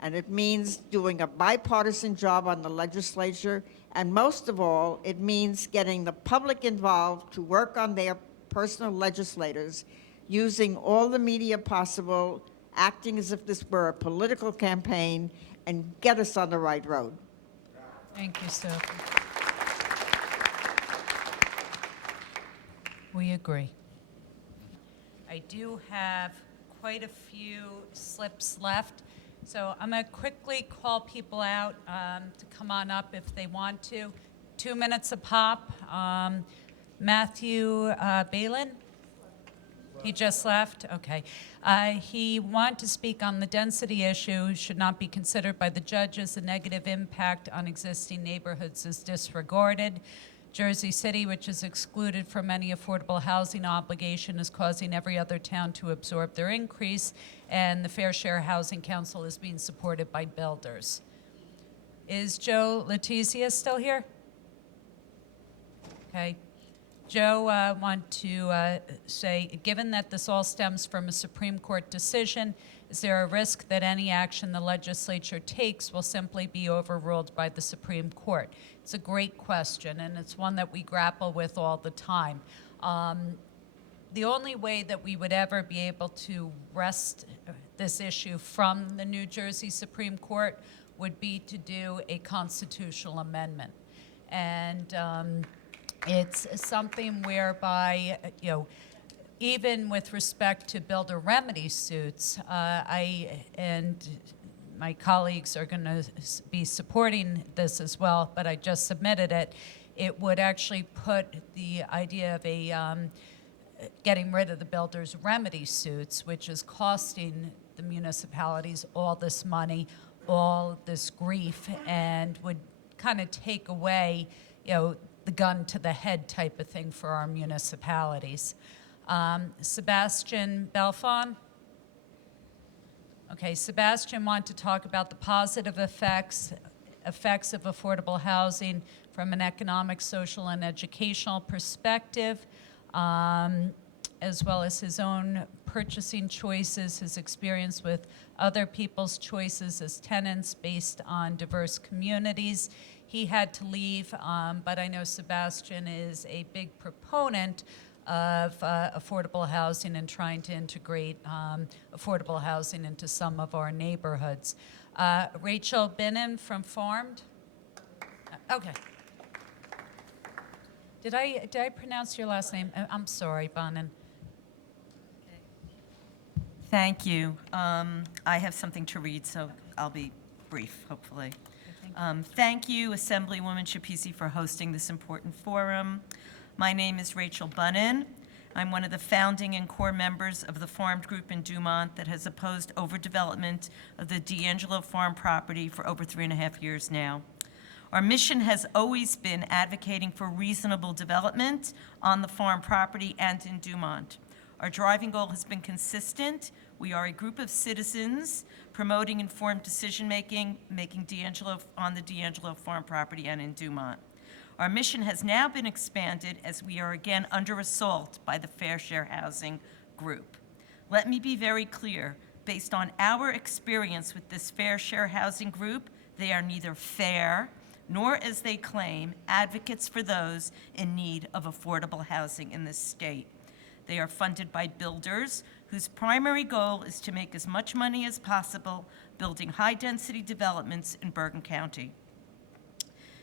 And it means doing a bipartisan job on the legislature, and most of all, it means getting the public involved to work on their personal legislators, using all the media possible, acting as if this were a political campaign, and get us on the right road. Thank you, Sophie. We agree. I do have quite a few slips left, so I'm going to quickly call people out to come on up if they want to. 2 minutes a pop. Matthew Balin? He just left? Okay. He wanted to speak on the density issue. Should not be considered by the judges. The negative impact on existing neighborhoods is disregarded. Jersey City, which is excluded from any affordable housing obligation, is causing every other town to absorb their increase, and the Fair Share Housing Council is being supported by builders. Is Joe Letizia still here? Okay. Joe, want to say, given that this all stems from a Supreme Court decision, is there a risk that any action the legislature takes will simply be overruled by the Supreme Court? It's a great question, and it's one that we grapple with all the time. The only way that we would ever be able to wrest this issue from the New Jersey Supreme Court would be to do a constitutional amendment. And It's something whereby, even with respect to builder remedy suits, I and my colleagues are going to be supporting this as well, but I just submitted it. It would actually put the idea of getting rid of the builder's remedy suits, which is costing the municipalities all this money, all this grief, and would kind of take away, the gun to the head type of thing for our municipalities. Sebastian Belfon? Okay, Sebastian wanted to talk about the positive effects of affordable housing from an economic, social, and educational perspective, as well as his own purchasing choices, his experience with other people's choices as tenants based on diverse communities. He had to leave, but I know Sebastian is a big proponent of affordable housing and trying to integrate affordable housing into some of our neighborhoods. Rachel Binnen from Farmed? Okay. Did I pronounce your last name? I'm sorry, Binnen. Thank you. I have something to read, so I'll be brief, hopefully. Thank you, Assemblywoman Schepisi, for hosting this important forum. My name is Rachel Bunnan. I'm one of the founding and core members of the farmed group in Dumont that has opposed overdevelopment of the D'Angelo farm property for over 3.5 years now. Our mission has always been advocating for reasonable development on the farm property and in Dumont. Our driving goal has been consistent. We are a group of citizens promoting informed decision-making, making D'Angelo on the D'Angelo farm property and in Dumont. Our mission has now been expanded as we are again under assault by the Fair Share Housing Group. Let me be very clear. Based on our experience with this Fair Share Housing Group, they are neither fair nor, as they claim, advocates for those in need of affordable housing in this state. They are funded by builders whose primary goal is to make as much money as possible building high-density developments in Bergen County.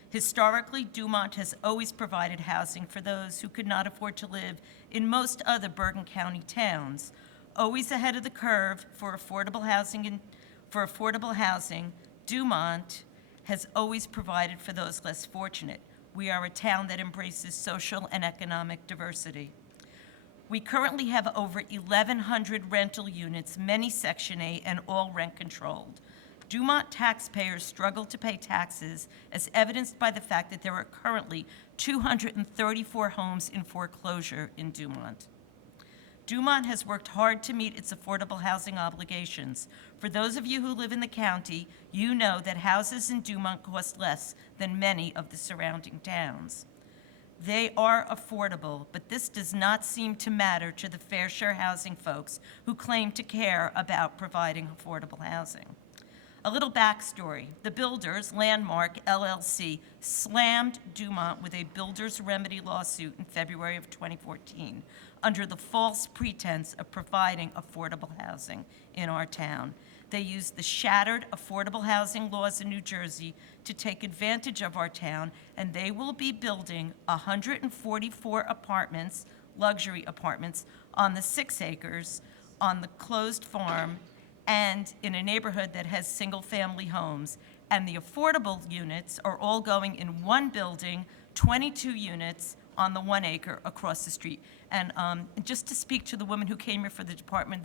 Historically, Dumont has always provided housing for those who could not afford to live in most other Bergen County towns. Always ahead of the curve for affordable housing, Dumont has always provided for those less fortunate. We are a town that embraces social and economic diversity. We currently have over 1,100 rental units, many Section 8 and all rent controlled. Dumont taxpayers struggle to pay taxes, as evidenced by the fact that there are currently 234 homes in foreclosure in Dumont. Dumont has worked hard to meet its affordable housing obligations. For those of you who live in the county, you know that houses in Dumont cost less than many of the surrounding towns. They are affordable, but this does not seem to matter to the Fair Share Housing folks who claim to care about providing affordable housing. A little backstory. The builders, Landmark LLC, slammed Dumont with a builder's remedy lawsuit in February of 2014 under the false pretense of providing affordable housing in our town. They used the shattered affordable housing laws in New Jersey to take advantage of our town, and they will be building 144 apartments, luxury apartments, on the 6 acres on the closed farm and in a neighborhood that has single-family homes. And the affordable units are all going in one building, 22 units on the 1 acre across the street. And just to speak to the woman who came here for the department,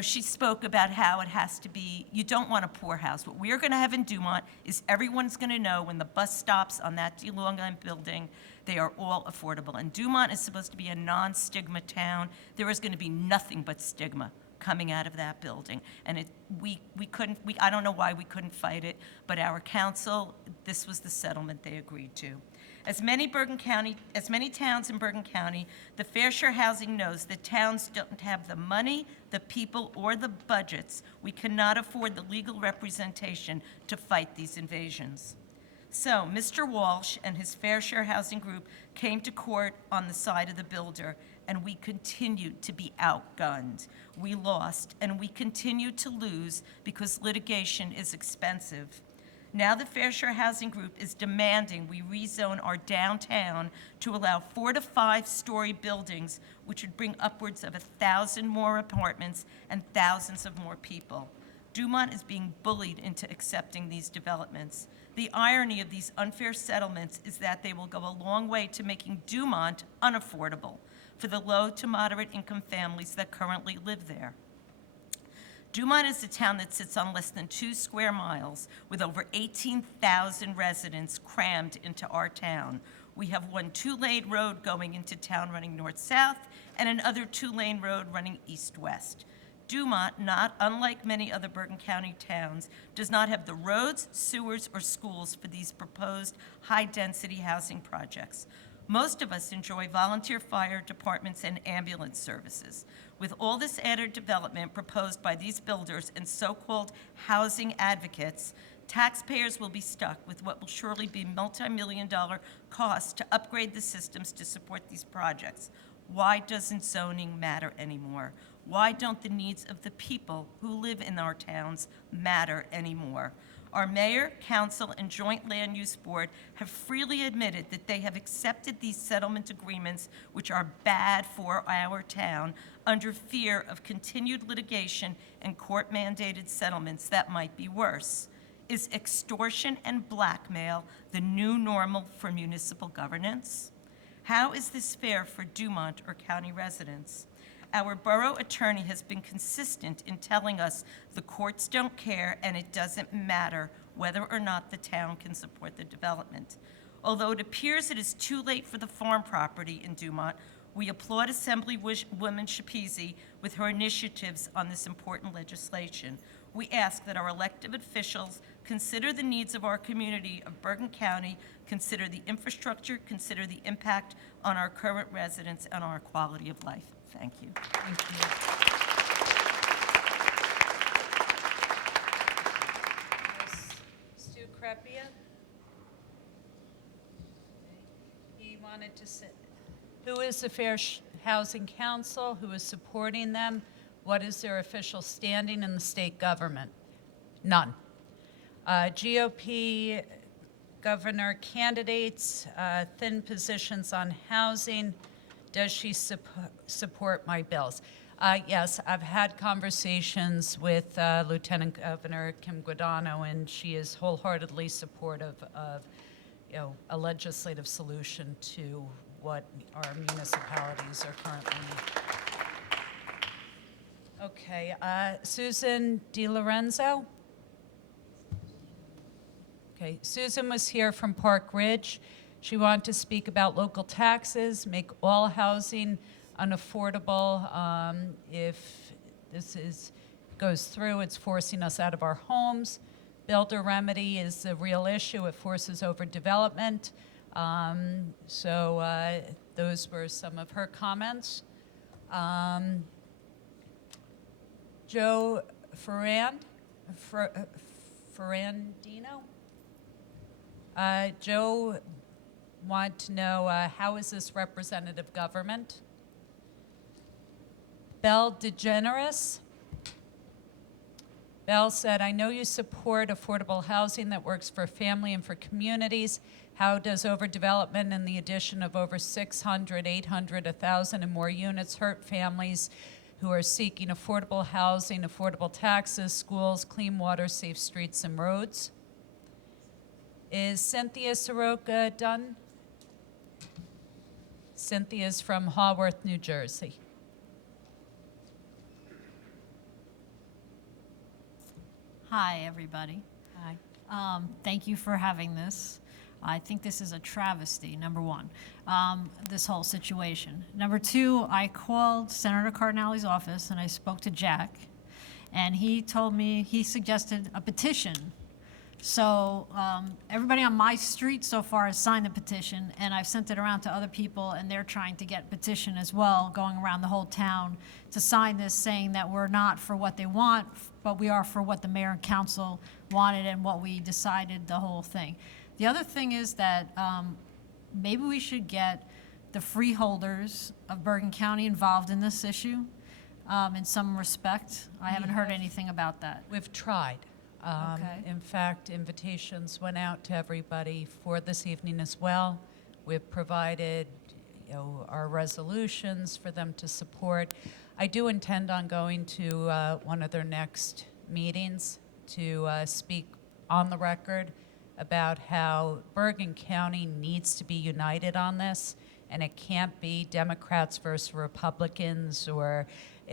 she spoke about how it has to be, you don't want a poor house. What we're gonna have in Dumont is everyone's gonna know when the bus stops on that DeLongline building, they are all affordable. And Dumont is supposed to be a non-stigma town. There is gonna be nothing but stigma coming out of that building. And I don't know why we couldn't fight it, but our council, this was the settlement they agreed to. As many towns in Bergen County, the Fair Share Housing knows that towns don't have the money, the people, or the budgets. We cannot afford the legal representation to fight these invasions. So Mr. Walsh and his Fair Share Housing Group came to court on the side of the builder, and we continued to be outgunned. We lost, and we continue to lose because litigation is expensive. Now the Fair Share Housing Group is demanding we rezone our downtown to allow 4 to 5 story buildings, which would bring upwards of 1,000 more apartments and thousands of more people. Dumont is being bullied into accepting these developments. The irony of these unfair settlements is that they will go a long way to making Dumont unaffordable for the low to moderate income families that currently live there. Dumont is a town that sits on less than 2 square miles with over 18,000 residents crammed into our town. We have one 2-lane road going into town running north-south and another 2-lane road running east-west. Dumont, not unlike many other Bergen County towns, does not have the roads, sewers, or schools for these proposed high-density housing projects. Most of us enjoy volunteer fire departments and ambulance services. With all this added development proposed by these builders and so-called housing advocates, taxpayers will be stuck with what will surely be multi-million-dollar costs to upgrade the systems to support these projects. Why doesn't zoning matter anymore? Why don't the needs of the people who live in our towns matter anymore? Our mayor, council, and joint land use board have freely admitted that they have accepted these settlement agreements, which are bad for our town, under fear of continued litigation and court-mandated settlements that might be worse. Is extortion and blackmail the new normal for municipal governance? How is this fair for Dumont or county residents? Our borough attorney has been consistent in telling us the courts don't care and it doesn't matter whether or not the town can support the development. Although it appears it is too late for the farm property in Dumont, we applaud Assemblywoman Schepisi with her initiatives on this important legislation. We ask that our elected officials consider the needs of our community of Bergen County, consider the infrastructure, consider the impact on our current residents and our quality of life. Thank you. Thank you. Stu Crepia? He wanted to sit. Who is the Fair Housing Council? Who is supporting them? What is their official standing in the state government? None. GOP governor candidates, thin positions on housing. Does she support my bills? Yes, I've had conversations with Lieutenant Governor Kim Guadagno, and she is wholeheartedly supportive of, a legislative solution to what our municipalities are currently. Okay, Susan DiLorenzo. Okay, Susan was here from Park Ridge. She wanted to speak about local taxes, make all housing unaffordable. If this goes through, it's forcing us out of our homes. Builder remedy is a real issue. It forces overdevelopment. Those were some of her comments. Joe Ferrandino? Joe wanted to know, how is this representative government? Belle DeGeneres. Belle said, I know you support affordable housing that works for family and for communities. How does overdevelopment and the addition of over 600, 800, 1,000 and more units hurt families who are seeking affordable housing, affordable taxes, schools, clean water, safe streets and roads? Is Cynthia Soroka done? Cynthia's from Haworth, New Jersey. Hi, everybody. Hi. Thank you for having this. I think this is a travesty, number one, this whole situation. Number two, I called Senator Cardinale's office and I spoke to Jack, and he told me, he suggested a petition. So everybody on my street so far has signed the petition, and I've sent it around to other people, and they're trying to get petition as well, going around the whole town to sign this, saying that we're not for what they want, but we are for what the mayor and council wanted and what we decided, the whole thing. The other thing is that maybe we should get the freeholders of Bergen County involved in this issue in some respect. I haven't heard anything about that. We've tried. Okay. In fact, invitations went out to everybody for this evening as well. We've provided, our resolutions for them to support. I do intend on going to one of their next meetings to speak on the record about how Bergen County needs to be united on this, and it can't be Democrats versus Republicans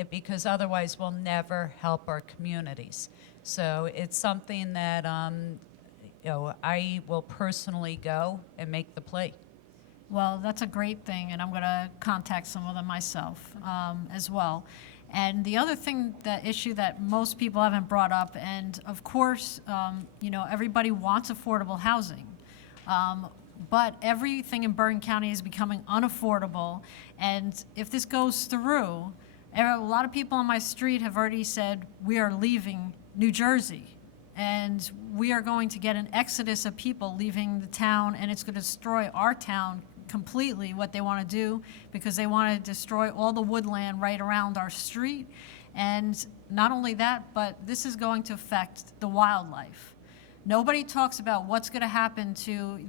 because otherwise we'll never help our communities. So it's something that I will personally go and make the plea. Well, that's a great thing, and I'm going to contact some of them myself as well. And the other thing, the issue that most people haven't brought up, and of course, everybody wants affordable housing, but everything in Bergen County is becoming unaffordable. And if this goes through, a lot of people on my street have already said, we are leaving New Jersey. And we are going to get an exodus of people leaving the town, and it's going to destroy our town completely, what they want to do, because they want to destroy all the woodland right around our street. And not only that, but this is going to affect the wildlife. Nobody talks about what's going to happen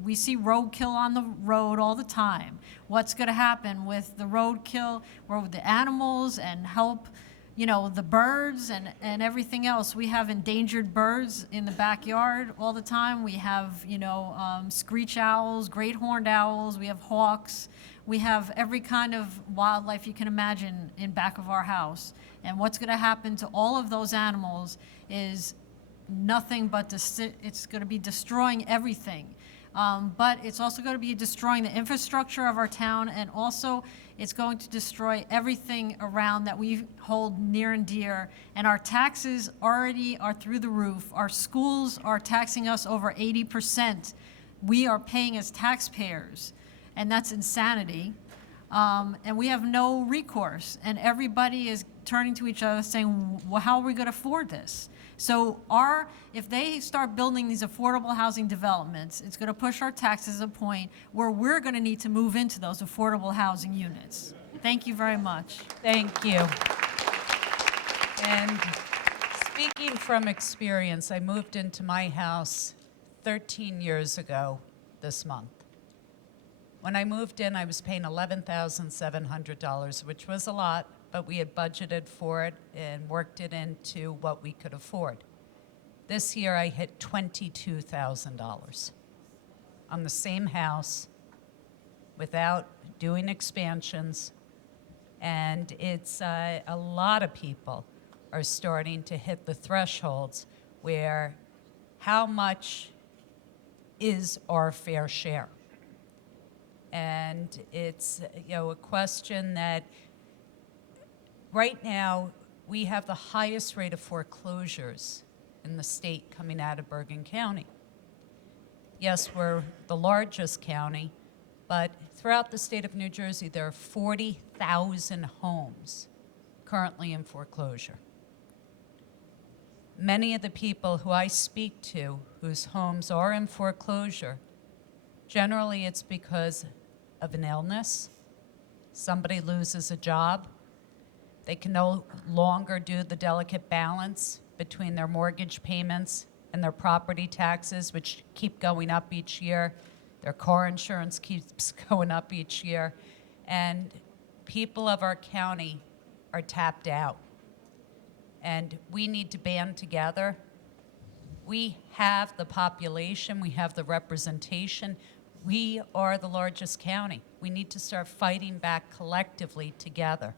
we see roadkill on the road all the time. What's going to happen with the roadkill or with the animals and help, the birds and everything else. We have endangered birds in the backyard all the time. We have, screech owls, great horned owls. We have hawks. We have every kind of wildlife you can imagine in back of our house. And what's going to happen to all of those animals is nothing but it's going to be destroying everything. But it's also going to be destroying the infrastructure of our town, and also it's going to destroy everything around that we hold near and dear. And our taxes already are through the roof. Our schools are taxing us over 80%. We are paying as taxpayers, and that's insanity. And we have no recourse, and everybody is turning to each other saying, well, how are we going to afford this? So if they start building these affordable housing developments, it's going to push our taxes to a point where we're going to need to move into those affordable housing units. Thank you very much. Thank you. And speaking from experience, I moved into my house 13 years ago this month. When I moved in, I was paying $11,700, which was a lot, but we had budgeted for it and worked it into what we could afford. This year, I hit $22,000 on the same house without doing expansions. And it's a lot of people are starting to hit the thresholds where how much is our fair share? And it's a question that right now we have the highest rate of foreclosures in the state coming out of Bergen County. Yes, we're the largest county, but throughout the state of New Jersey, there are 40,000 homes currently in foreclosure. Many of the people who I speak to whose homes are in foreclosure, generally it's because of an illness, somebody loses a job, they can no longer do the delicate balance between their mortgage payments and their property taxes, which keep going up each year. Their car insurance keeps going up each year. And people of our county are tapped out. And we need to band together. We have the population, we have the representation. We are the largest county. We need to start fighting back collectively together.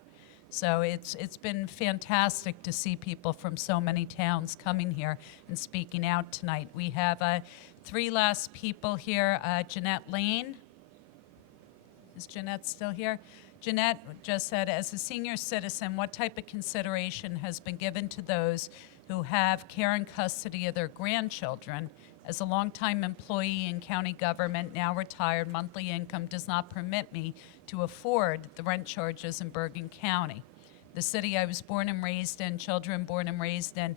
So it's been fantastic to see people from so many towns coming here and speaking out tonight. We have 3 last people here. Jeanette Lane. Is Jeanette still here? Jeanette just said, as a senior citizen, what type of consideration has been given to those who have care and custody of their grandchildren? As a longtime employee in county government, now retired, monthly income does not permit me to afford the rent charges in Bergen County. The city I was born and raised in, children born and raised in,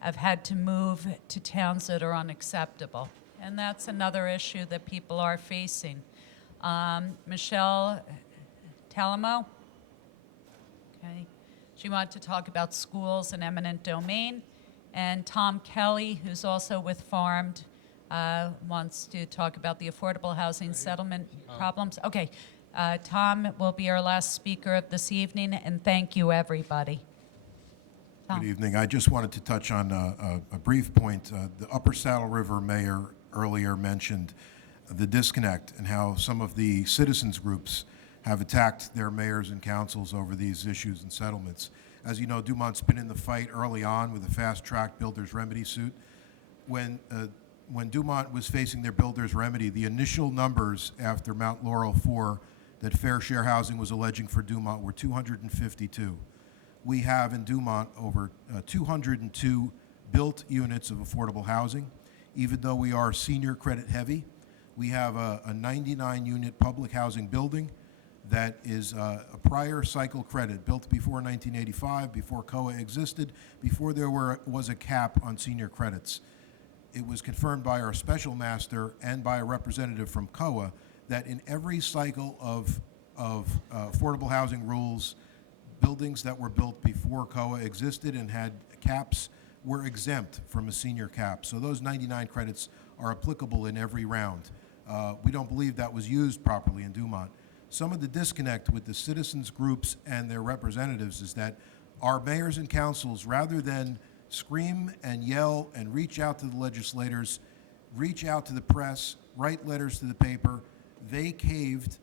have had to move to towns that are unacceptable. And that's another issue that people are facing. Michelle Talamo, okay. She wanted to talk about schools and eminent domain. And Tom Kelly, who's also with Farmed, wants to talk about the affordable housing settlement problems. Okay, Tom will be our last speaker of this evening, and thank you, everybody. Tom. Good evening. I just wanted to touch on a brief point. The Upper Saddle River mayor earlier mentioned the disconnect and how some of the citizens groups have attacked their mayors and councils over these issues and settlements. As you know, Dumont's been in the fight early on with a fast-track builder's remedy suit. When Dumont was facing their builder's remedy, the initial numbers after Mount Laurel 4 that Fair Share Housing was alleging for Dumont were 252. We have in Dumont over 202 built units of affordable housing. Even though we are senior credit heavy, we have a 99-unit public housing building that is a prior cycle credit, built before 1985, before COA existed, before there was a cap on senior credits. It was confirmed by our special master and by a representative from COA that in every cycle of affordable housing rules, buildings that were built before COA existed and had caps were exempt from a senior cap. So those 99 credits are applicable in every round. We don't believe that was used properly in Dumont. Some of the disconnect with the citizens groups and their representatives is that our mayors and councils, rather than scream and yell and reach out to the legislators, reach out to the press, write letters to the paper, they caved.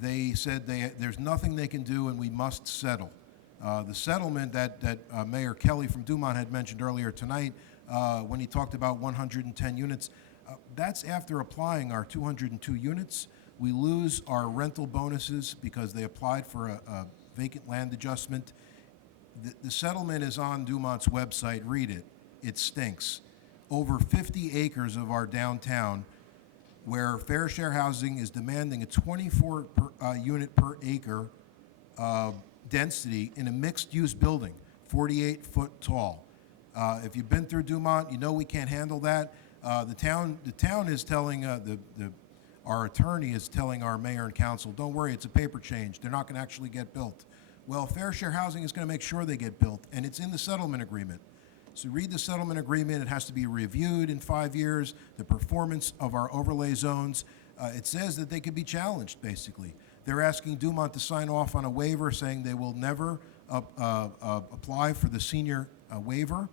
They said there's nothing they can do and we must settle. The settlement that Mayor Kelly from Dumont had mentioned earlier tonight when he talked about 110 units, that's after applying our 202 units. We lose our rental bonuses because they applied for a vacant land adjustment. The settlement is on Dumont's website. Read it. It stinks. Over 50 acres of our downtown, where Fair Share Housing is demanding a 24 unit per acre density in a mixed-use building, 48 foot tall. If you've been through Dumont, you know we can't handle that. The town is telling our attorney is telling our mayor and council, don't worry, it's a paper change. They're not going to actually get built. Well, Fair Share Housing is going to make sure they get built, and it's in the settlement agreement. So read the settlement agreement. It has to be reviewed in 5 years, the performance of our overlay zones. It says that they could be challenged, basically. They're asking Dumont to sign off on a waiver saying they will never apply for the senior waiver.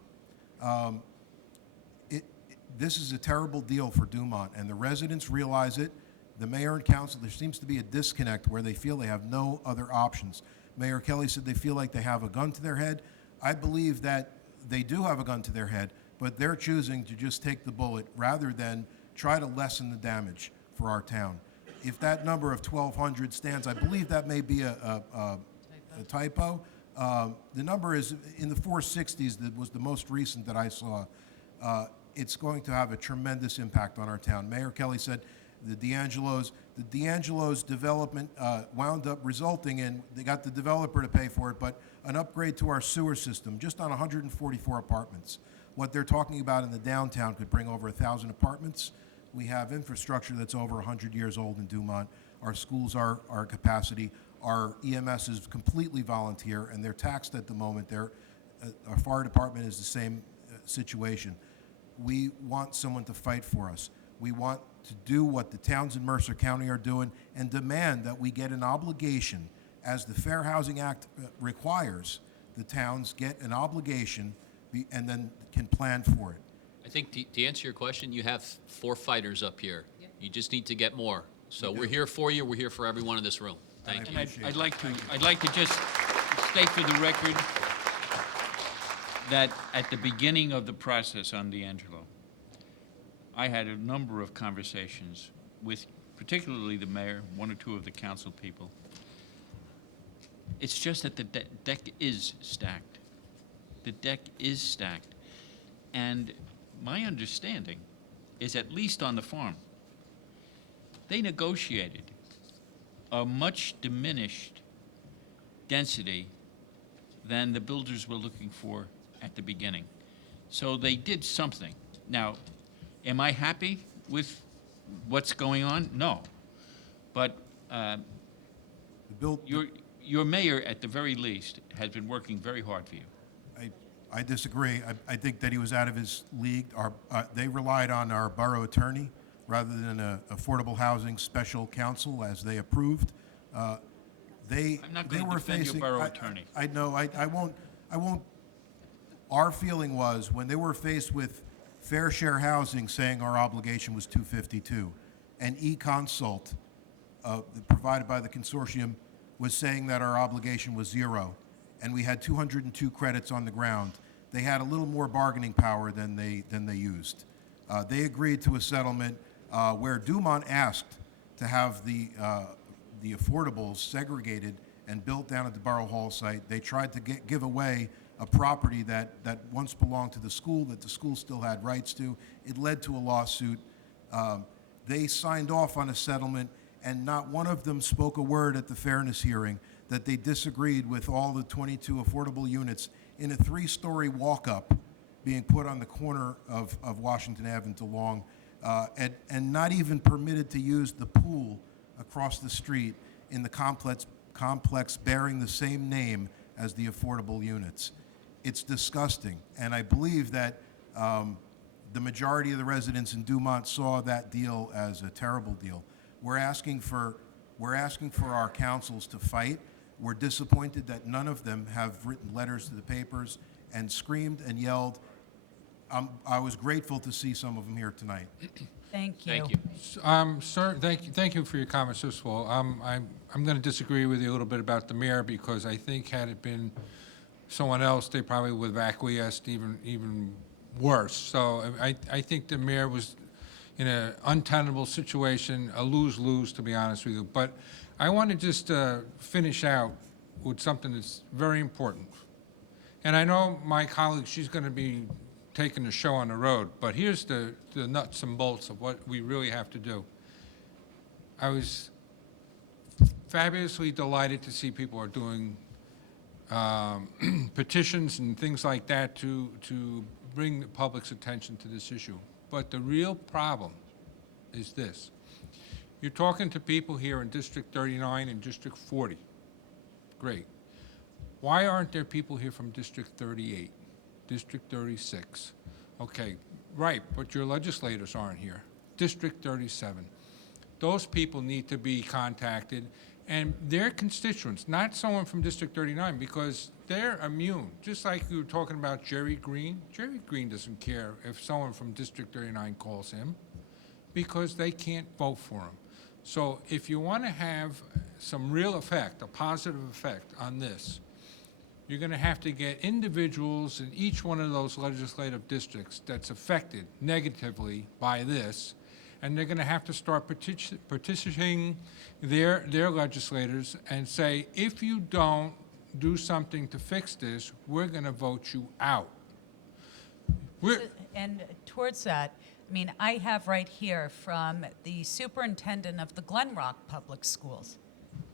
This is a terrible deal for Dumont, and the residents realize it. The mayor and council, there seems to be a disconnect where they feel they have no other options. Mayor Kelly said they feel like they have a gun to their head. I believe that they do have a gun to their head, but they're choosing to just take the bullet rather than try to lessen the damage for our town. If that number of 1,200 stands, I believe that may be a typo. The number is in the 460s. That was the most recent that I saw. It's going to have a tremendous impact on our town. Mayor Kelly said the D'Angelo's development wound up resulting in, they got the developer to pay for it, but an upgrade to our sewer system just on 144 apartments. What they're talking about in the downtown could bring over 1,000 apartments. We have infrastructure that's over 100 years old in Dumont. Our schools are our capacity. Our EMS is completely volunteer, and they're taxed at the moment. Our fire department is the same situation. We want someone to fight for us. We want to do what the towns in Mercer County are doing and demand that we get an obligation, as the Fair Housing Act requires, the towns get an obligation and then can plan for it. I think to answer your question, you have 4 fighters up here. You just need to get more. So we're here for you. We're here for everyone in this room. Thank you. And I'd like to just state for the record that at the beginning of the process on D'Angelo, I had a number of conversations with particularly the mayor, 1 or 2 of the council people. It's just that the deck is stacked. The deck is stacked. And my understanding is, at least on the farm, they negotiated a much diminished density than the builders were looking for at the beginning. So they did something. Now, am I happy with what's going on? No. But your mayor, at the very least, has been working very hard for you. I disagree. I think that he was out of his league. They relied on our borough attorney rather than an affordable housing special counsel, as they approved. They I'm not they going to were defend your facing. borough attorney. I know. I won't. Our feeling was when they were faced with fair share housing saying our obligation was 252, and e-consult provided by the consortium was saying that our obligation was 0, and we had 202 credits on the ground. They had a little more bargaining power than they used. They agreed to a settlement where Dumont asked to have the affordables segregated and built down at the Borough Hall site. They tried to give away a property that once belonged to the school, that the school still had rights to. It led to a lawsuit. They signed off on a settlement, and not one of them spoke a word at the fairness hearing that they disagreed with all the 22 affordable units in a 3-story walk-up being put on the corner of Washington Ave and DeLong, and not even permitted to use the pool across the street in the complex bearing the same name as the affordable units. It's disgusting, and I believe that the majority of the residents in Dumont saw that deal as a terrible deal. We're asking for our councils to fight. We're disappointed that none of them have written letters to the papers and screamed and yelled. I was grateful to see some of them here tonight. Thank you. Thank you. Sir, thank you for your comments. First of all, I'm going to disagree with you a little bit about the mayor, because I think had it been someone else, they probably would have acquiesced even worse. So I think the mayor was in an untenable situation, a lose-lose, to be honest with you. But I want to just finish out with something that's very important. And I know my colleague, she's going to be taking the show on the road, but here's the nuts and bolts of what we really have to do. I was fabulously delighted to see people are doing petitions and things like that to bring the public's attention to this issue. But the real problem is this. You're talking to people here in District 39 and District 40. Great. Why aren't there people here from District 38, District 36? Okay, right, but your legislators aren't here. District 37. Those people need to be contacted, and their constituents, not someone from District 39, because they're immune. Just like you were talking about Jerry Green. Jerry Green doesn't care if someone from District 39 calls him, because they can't vote for him. So if you want to have some real effect, a positive effect on this, you're going to have to get individuals in each one of those legislative districts that's affected negatively by this, and they're going to have to start petitioning their legislators and say, if you don't do something to fix this, we're going to vote you out. And towards that, I mean, I have right here from the superintendent of the Glen Rock Public Schools.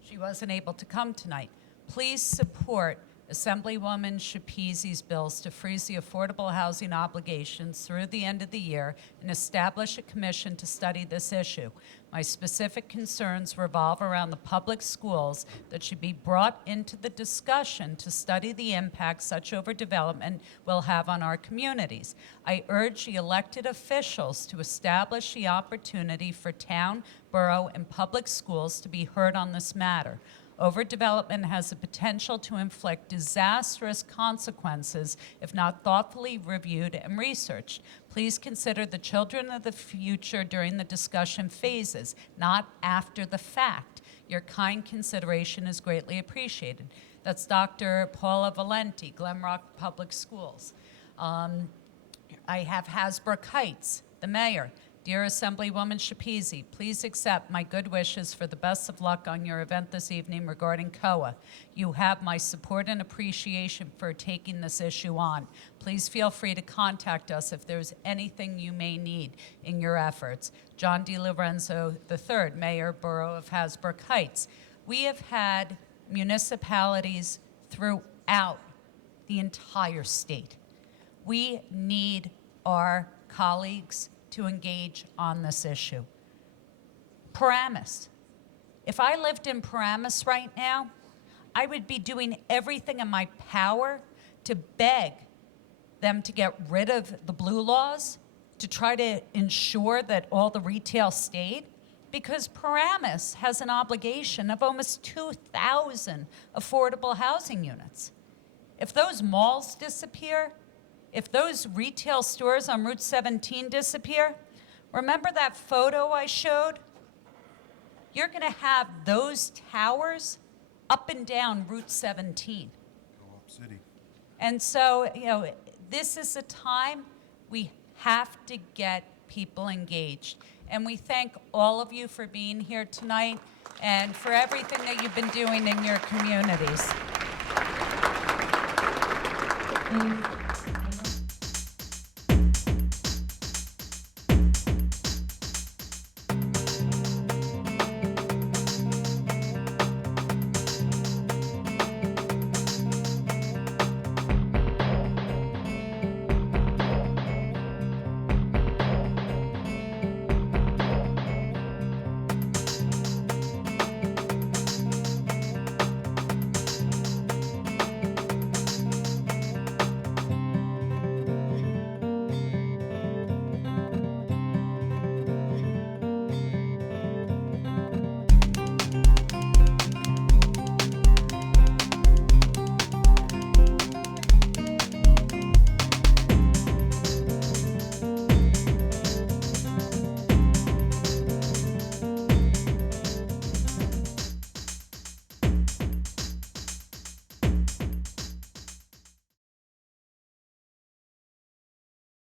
She wasn't able to come tonight. Please support Assemblywoman Schepisi's bills to freeze the affordable housing obligations through the end of the year and establish a commission to study this issue. My specific concerns revolve around the public schools that should be brought into the discussion to study the impact such overdevelopment will have on our communities. I urge the elected officials to establish the opportunity for town, borough, and public schools to be heard on this matter. Overdevelopment has the potential to inflict disastrous consequences if not thoughtfully reviewed and researched. Please consider the children of the future during the discussion phases, not after the fact. Your kind consideration is greatly appreciated. That's Dr. Paula Valenti, Glen Rock Public Schools. I have Hasbrook Heights, the mayor. Dear Assemblywoman Schepisi, please accept my good wishes for the best of luck on your event this evening regarding COA. You have my support and appreciation for taking this issue on. Please feel free to contact us if there's anything you may need in your efforts. John DiLorenzo III, Mayor, Borough of Hasbrook Heights. We have had municipalities throughout the entire state. We need our colleagues to engage on this issue. Paramus. If I lived in Paramus right now, I would be doing everything in my power to beg them to get rid of the blue laws to try to ensure that all the retail stayed? Because Paramus has an obligation of almost 2,000 affordable housing units. If those malls disappear, if those retail stores on Route 17 disappear, remember that photo I showed? You're going to have those towers up and down Route 17. Go up city. And so, this is a time we have to get people engaged. And we thank all of you for being here tonight and for everything that you've been doing in your communities.